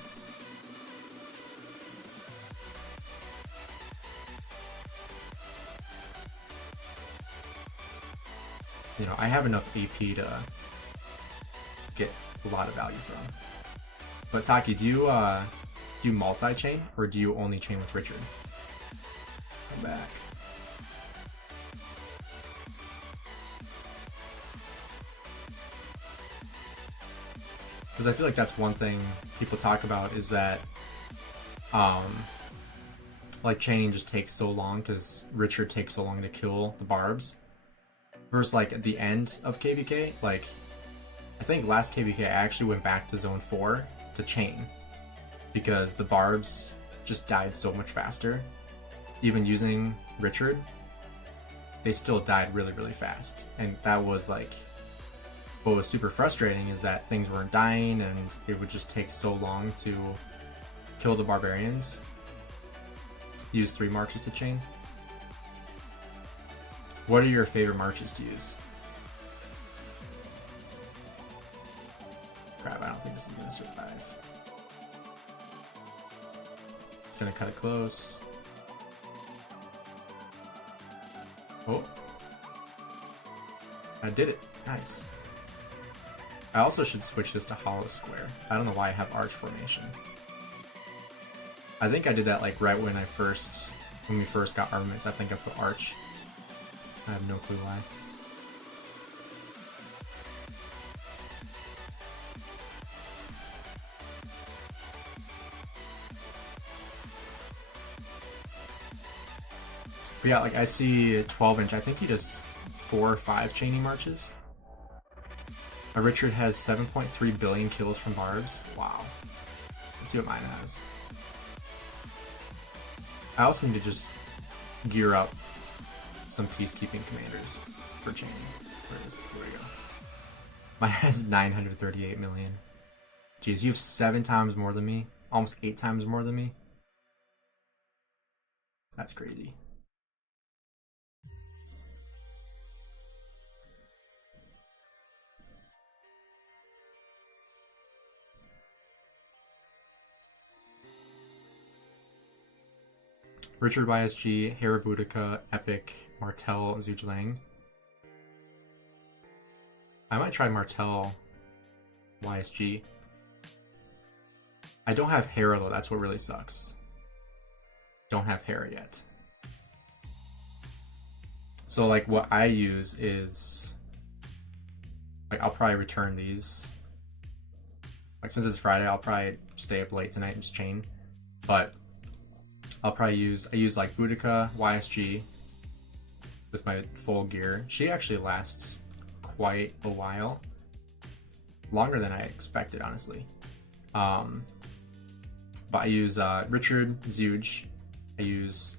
You know, I have enough AP to get a lot of value from. But Taki, do you multi-chain or do you only chain with Richard? Come back. Because I feel like that's one thing people talk about is that like chaining just takes so long because Richard takes so long to kill the barbs. Versus like at the end of KVK, like I think last KVK I actually went back to zone 4 to chain because the barbs just died so much faster. Even using Richard, they still died really, really fast. And that was like, what was super frustrating is that things weren't dying and it would just take so long to kill the barbarians. Use 3 marches to chain. What are your favorite marches to use? Crap, I don't think this is gonna survive. It's gonna cut it close. Oh. I did it. Nice. I also should switch this to hollow square. I don't know why I have arch formation. I think I did that like right when we first got armaments. I think I put arch. I have no clue why. But yeah, like I see 12-inch. I think he does 4 or 5 chaining marches. Richard has 7.3 billion kills from barbs. Wow. Let's see what mine has. I also need to just gear up some peacekeeping commanders for chaining. Where is it? Here we go. Mine has 938 million. Jeez, you have 7 times more than me. Almost 8 times more than me. That's crazy. Richard YSG, Hera Boudica, Epic, Martel, Zhuge. I might try Martel YSG. I don't have Hera though, that's what really sucks. Don't have Hera yet. So like what I use is, like I'll probably return these. Like since it's Friday, I'll probably stay up late tonight and just chain. But I'll probably use like Boudica YSG with my full gear. She actually lasts quite a while. Longer than I expected, honestly. But I use Richard Zhuge. I use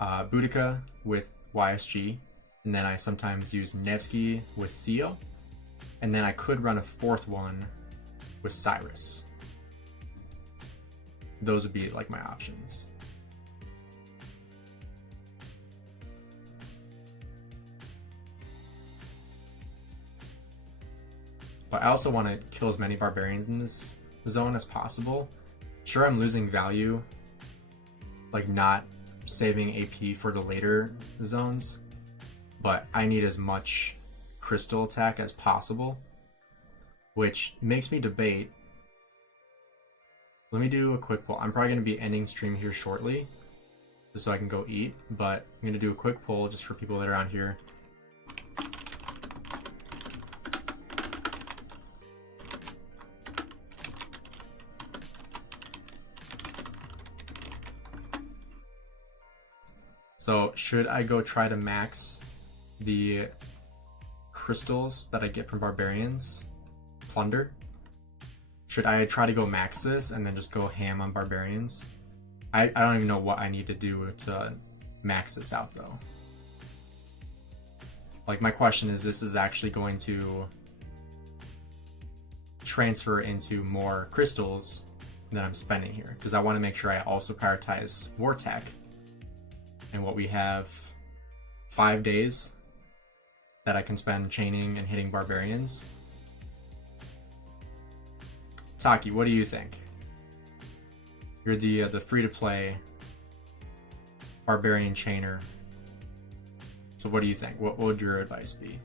Boudica with YSG. And then I sometimes use Nevsky with Theo. And then I could run a 4th one with Cyrus. Those would be like my options. But I also want to kill as many barbarians in this zone as possible. Sure, I'm losing value, like not saving AP for the later zones, but I need as much crystal attack as possible, which makes me debate. Let me do a quick poll. I'm probably going to be ending stream here shortly, just so I can go eat, but I'm going to do a quick poll just for people that are on here. So should I go try to max the crystals that I get from barbarians? Plunder? Should I try to go max this and then just go ham on barbarians? I don't even know what I need to do to max this out though. Like, my question is, this is actually going to transfer into more crystals that I'm spending here, because I want to make sure I also prioritize war tech. And what we have 5 days that I can spend chaining and hitting barbarians. Taki, what do you think? You're the free-to-play barbarian chainer. So what do you think? What would your advice be?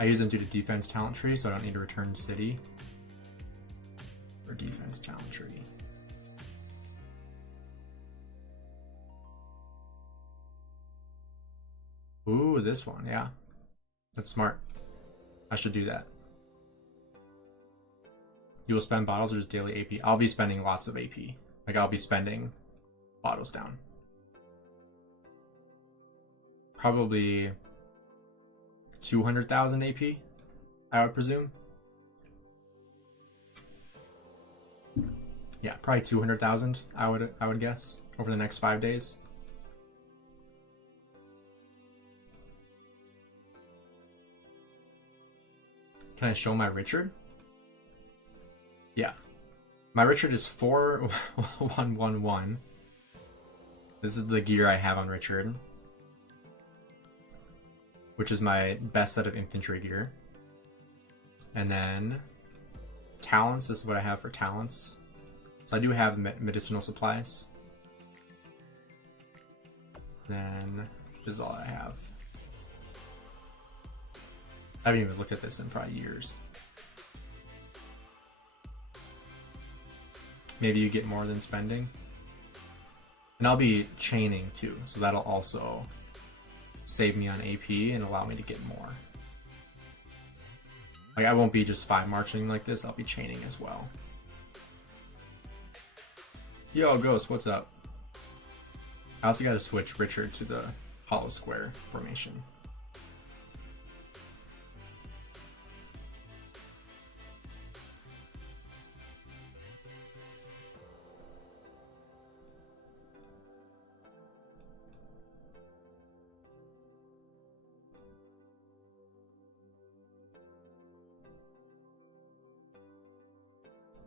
I use them due to defense talent tree, so I don't need to return to city. Or defense talent tree. Ooh, this one, yeah. That's smart. I should do that. You will spend bottles or just daily AP? I'll be spending lots of AP. Like, I'll be spending bottles down. Probably 200,000 AP, I would presume. Yeah, probably 200,000, I would guess, over the next 5 days. Can I show my Richard? Yeah. My Richard is 4111. This is the gear I have on Richard, which is my best set of infantry gear. And then talents, this is what I have for talents. So I do have medicinal supplies. Then this is all I have. I haven't even looked at this in probably years. Maybe you get more than spending. And I'll be chaining too, so that'll also save me on AP and allow me to get more. Like, I won't be just 5 marching like this, I'll be chaining as well. Yo, Ghost, what's up? I also gotta switch Richard to the hollow square formation.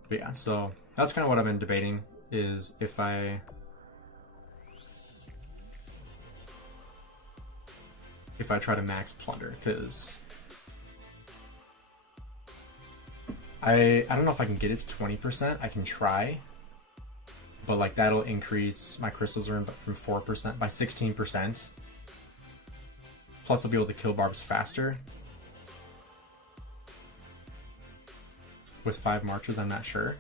But yeah, so that's kind of what I've been debating, is if I try to max plunder, because I don't know if I can get it to 20%. I can try, but like, that'll increase my crystals earned from 4% by 16%. Plus I'll be able to kill barbs faster. With 5 marches, I'm not sure.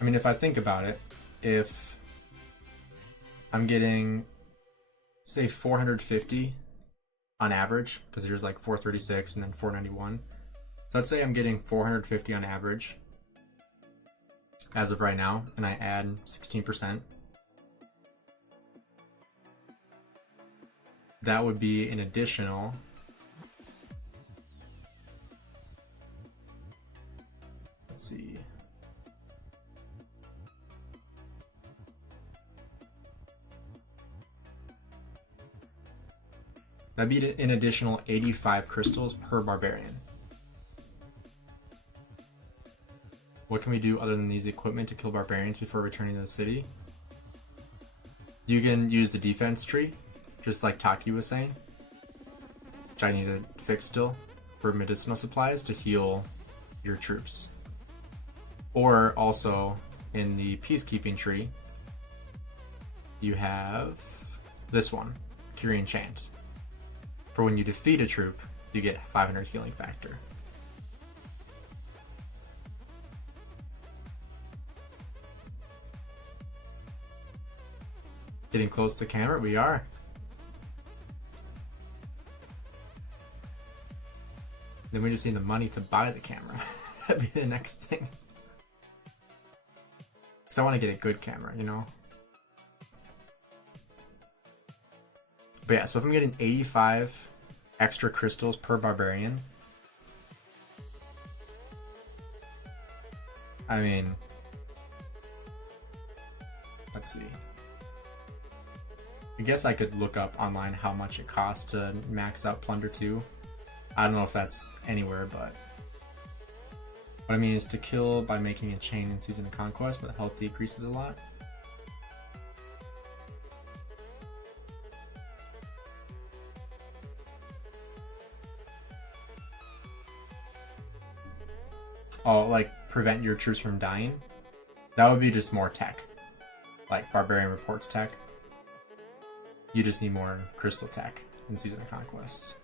I mean, if I think about it, if I'm getting, say, 450 on average, because there's like 436 and then 491. So let's say I'm getting 450 on average as of right now, and I add 16%. That would be an additional, let's see, that'd be an additional 85 crystals per barbarian. What can we do other than these equipment to kill barbarians before returning to the city? You can use the defense tree, just like Taki was saying, which I need to fix still, for medicinal supplies to heal your troops. Or also, in the peacekeeping tree, you have this one, Cure Enchant. For when you defeat a troop, you get 500 healing factor. Getting close to the camera, we are. Then we just need the money to buy the camera. That'd be the next thing. Because I want to get a good camera, you know? But yeah, so if I'm getting 85 extra crystals per barbarian, I mean, let's see. I guess I could look up online how much it costs to max out Plunder 2. I don't know if that's anywhere, but what I mean is to kill by making a chain in Season of Conquest, but health decreases a lot. Oh, like prevent your troops from dying? That would be just more tech. Like Barbarian Reports tech. You just need more crystal tech in Season of Conquest.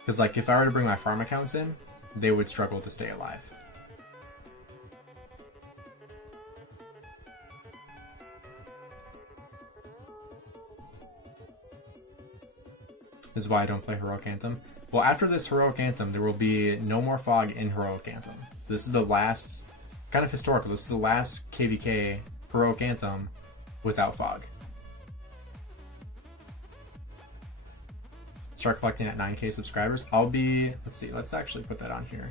Because like if I were to bring my farm accounts in, they would struggle to stay alive. This is why I don't play Heroic Anthem. Well, after this Heroic Anthem, there will be no more fog in Heroic Anthem. This is the last, kind of historical, this is the last KVK Heroic Anthem without fog. Start collecting at 9K subscribers. I'll be, let's see, let's actually put that on here.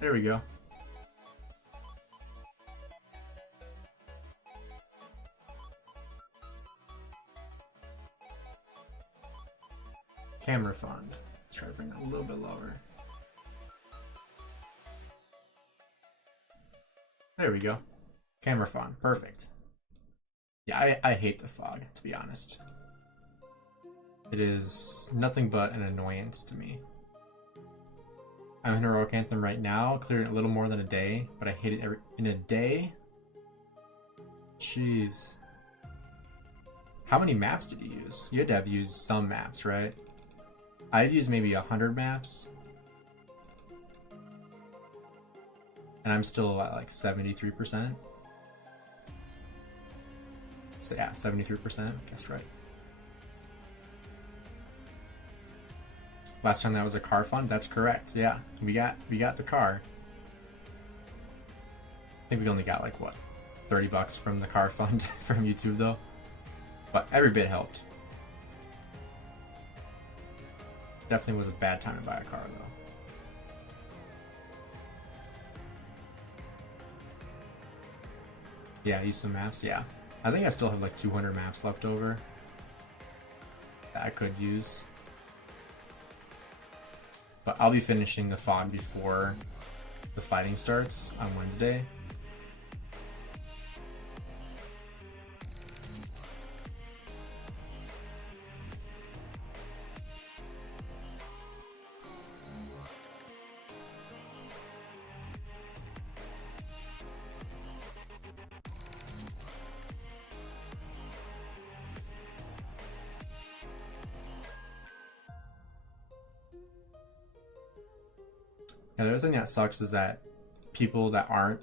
There we go. Camera fund. Let's try to bring that a little bit lower. There we go. Camera fund. Perfect. Yeah, I hate the fog, to be honest. It is nothing but an annoyance to me. I'm in Heroic Anthem right now, clearing a little more than a day, but I hate it in a day? Jeez. How many maps did you use? You had to have used some maps, right? I'd use maybe 100 maps. And I'm still at like 73%. So yeah, 73%, guessed right. Last time that was a car fund? That's correct. Yeah, we got the car. I think we only got like what, 30 bucks from the car fund from YouTube though. But every bit helped. Definitely was a bad time to buy a car though. Yeah, use some maps. Yeah, I think I still have like 200 maps left over that I could use. But I'll be finishing the fog before the fighting starts on Wednesday. And the other thing that sucks is that people that aren't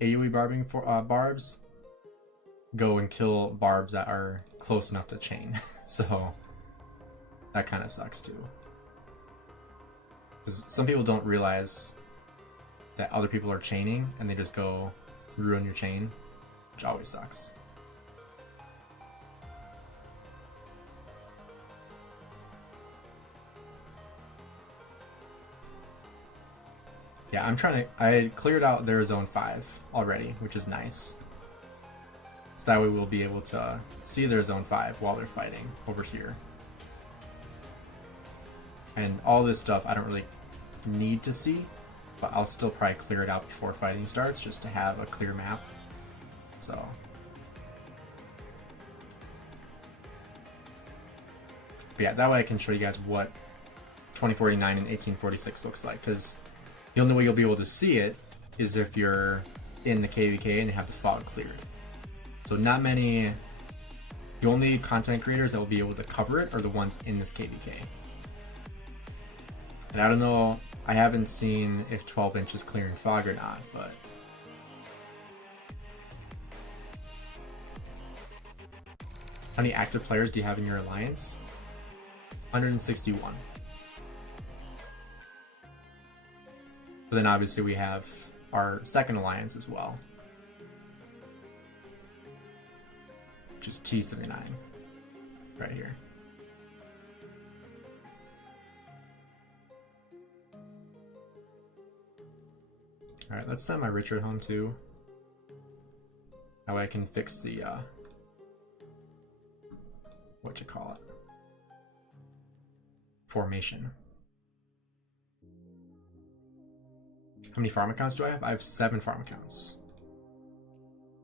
AoE barbing for barbs go and kill barbs that are close enough to chain. So that kind of sucks too. Because some people don't realize that other people are chaining and they just go to ruin your chain, which always sucks. Yeah, I cleared out their zone 5 already, which is nice. So that way we'll be able to see their zone 5 while they're fighting over here. And all this stuff I don't really need to see, but I'll still probably clear it out before fighting starts just to have a clear map. So. But yeah, that way I can show you guys what 2049 and 1846 looks like, because the only way you'll be able to see it is if you're in the KVK and you have the fog cleared. So not many The only content creators that will be able to cover it are the ones in this KVK. And I don't know, I haven't seen if 12 inch is clearing fog or not, but how many active players do you have in your alliance? 161. But then obviously we have our second alliance as well, which is T79 right here. All right, let's send my Richard home too. That way I can fix the what you call it, formation. How many farm accounts do I have? I have 7 farm accounts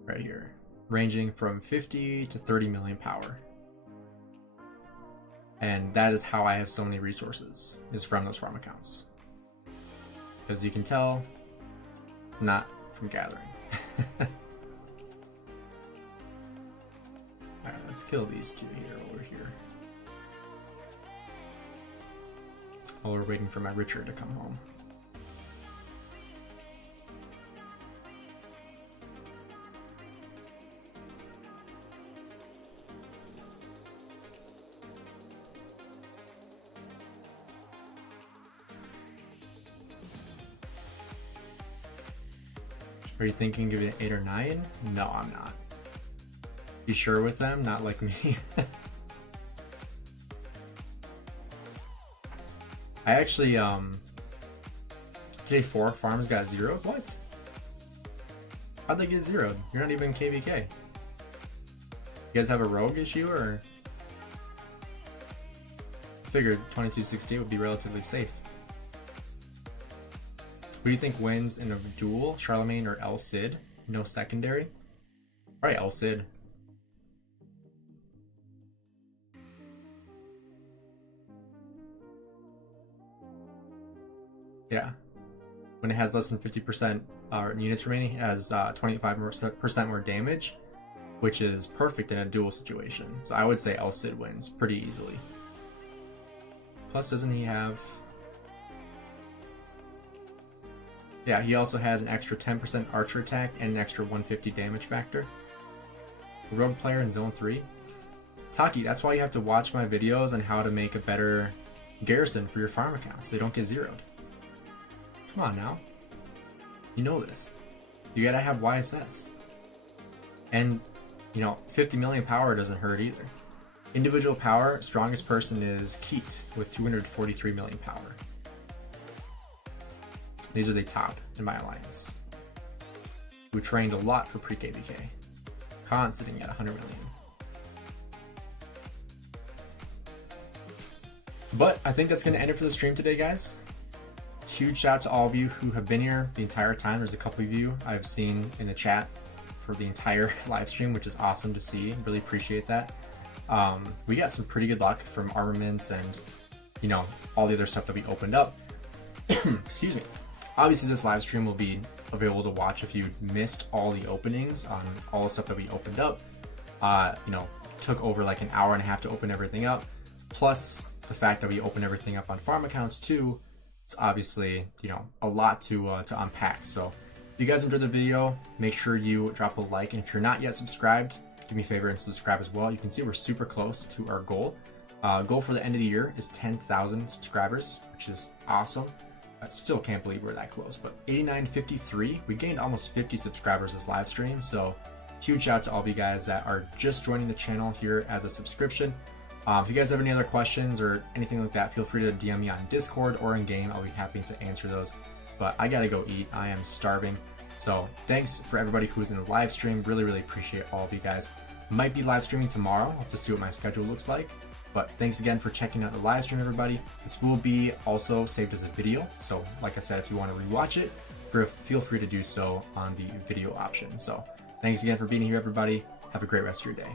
right here, ranging from 50 to 30 million power. And that is how I have so many resources, is from those farm accounts. As you can tell, it's not from gathering. Alright, let's kill these two here over here. While we're waiting for my Richard to come home. Are you thinking give it an 8 or 9? No, I'm not. Be sure with them, not like me. I actually, today 4 farms got zeroed? What? How'd they get zeroed? You're not even KVK. You guys have a rogue issue, or? I figured 2268 would be relatively safe. Who do you think wins in a duel, Charlemagne or El Cid? No secondary? Probably El Cid. Yeah. When it has less than 50% units remaining, it has 25% more damage, which is perfect in a duel situation. So I would say El Cid wins pretty easily. Plus, doesn't he have... Yeah, he also has an extra 10% archer attack and an extra 150 damage factor. A rogue player in zone 3. Taki, that's why you have to watch my videos on how to make a better garrison for your farm accounts so they don't get zeroed. Come on now. You know this. You gotta have YSS. And, you know, 50 million power doesn't hurt either. Individual power, strongest person is Keat with 243 million power. These are the top in my alliance. We trained a lot for pre-KVK. Khan sitting at 100 million. But I think that's going to end it for the stream today, guys. Huge shout out to all of you who have been here the entire time. There's a couple of you I've seen in the chat for the entire live stream, which is awesome to see. Really appreciate that. We got some pretty good luck from armaments and, you know, all the other stuff that we opened up. Excuse me. Obviously, this live stream will be available to watch if you missed all the openings on all the stuff that we opened up. You know, took over like an hour and a half to open everything up. Plus the fact that we opened everything up on farm accounts too. It's obviously, you know, a lot to unpack. So if you guys enjoyed the video, make sure you drop a like. And if you're not yet subscribed, do me a favor and subscribe as well. You can see we're super close to our goal. Goal for the end of the year is 10,000 subscribers, which is awesome. I still can't believe we're that close, but 89.53, we gained almost 50 subscribers this live stream, so huge shout out to all of you guys that are just joining the channel here as a subscription. If you guys have any other questions or anything like that, feel free to DM me on Discord or in game. I'll be happy to answer those, but I gotta go eat. I am starving. So thanks for everybody who's in the live stream. Really appreciate all of you guys. Might be live streaming tomorrow. I'll have to see what my schedule looks like. But thanks again for checking out the live stream, everybody. This will be also saved as a video. So like I said, if you want to rewatch it, feel free to do so on the video option. So thanks again for being here, everybody. Have a great rest of your day.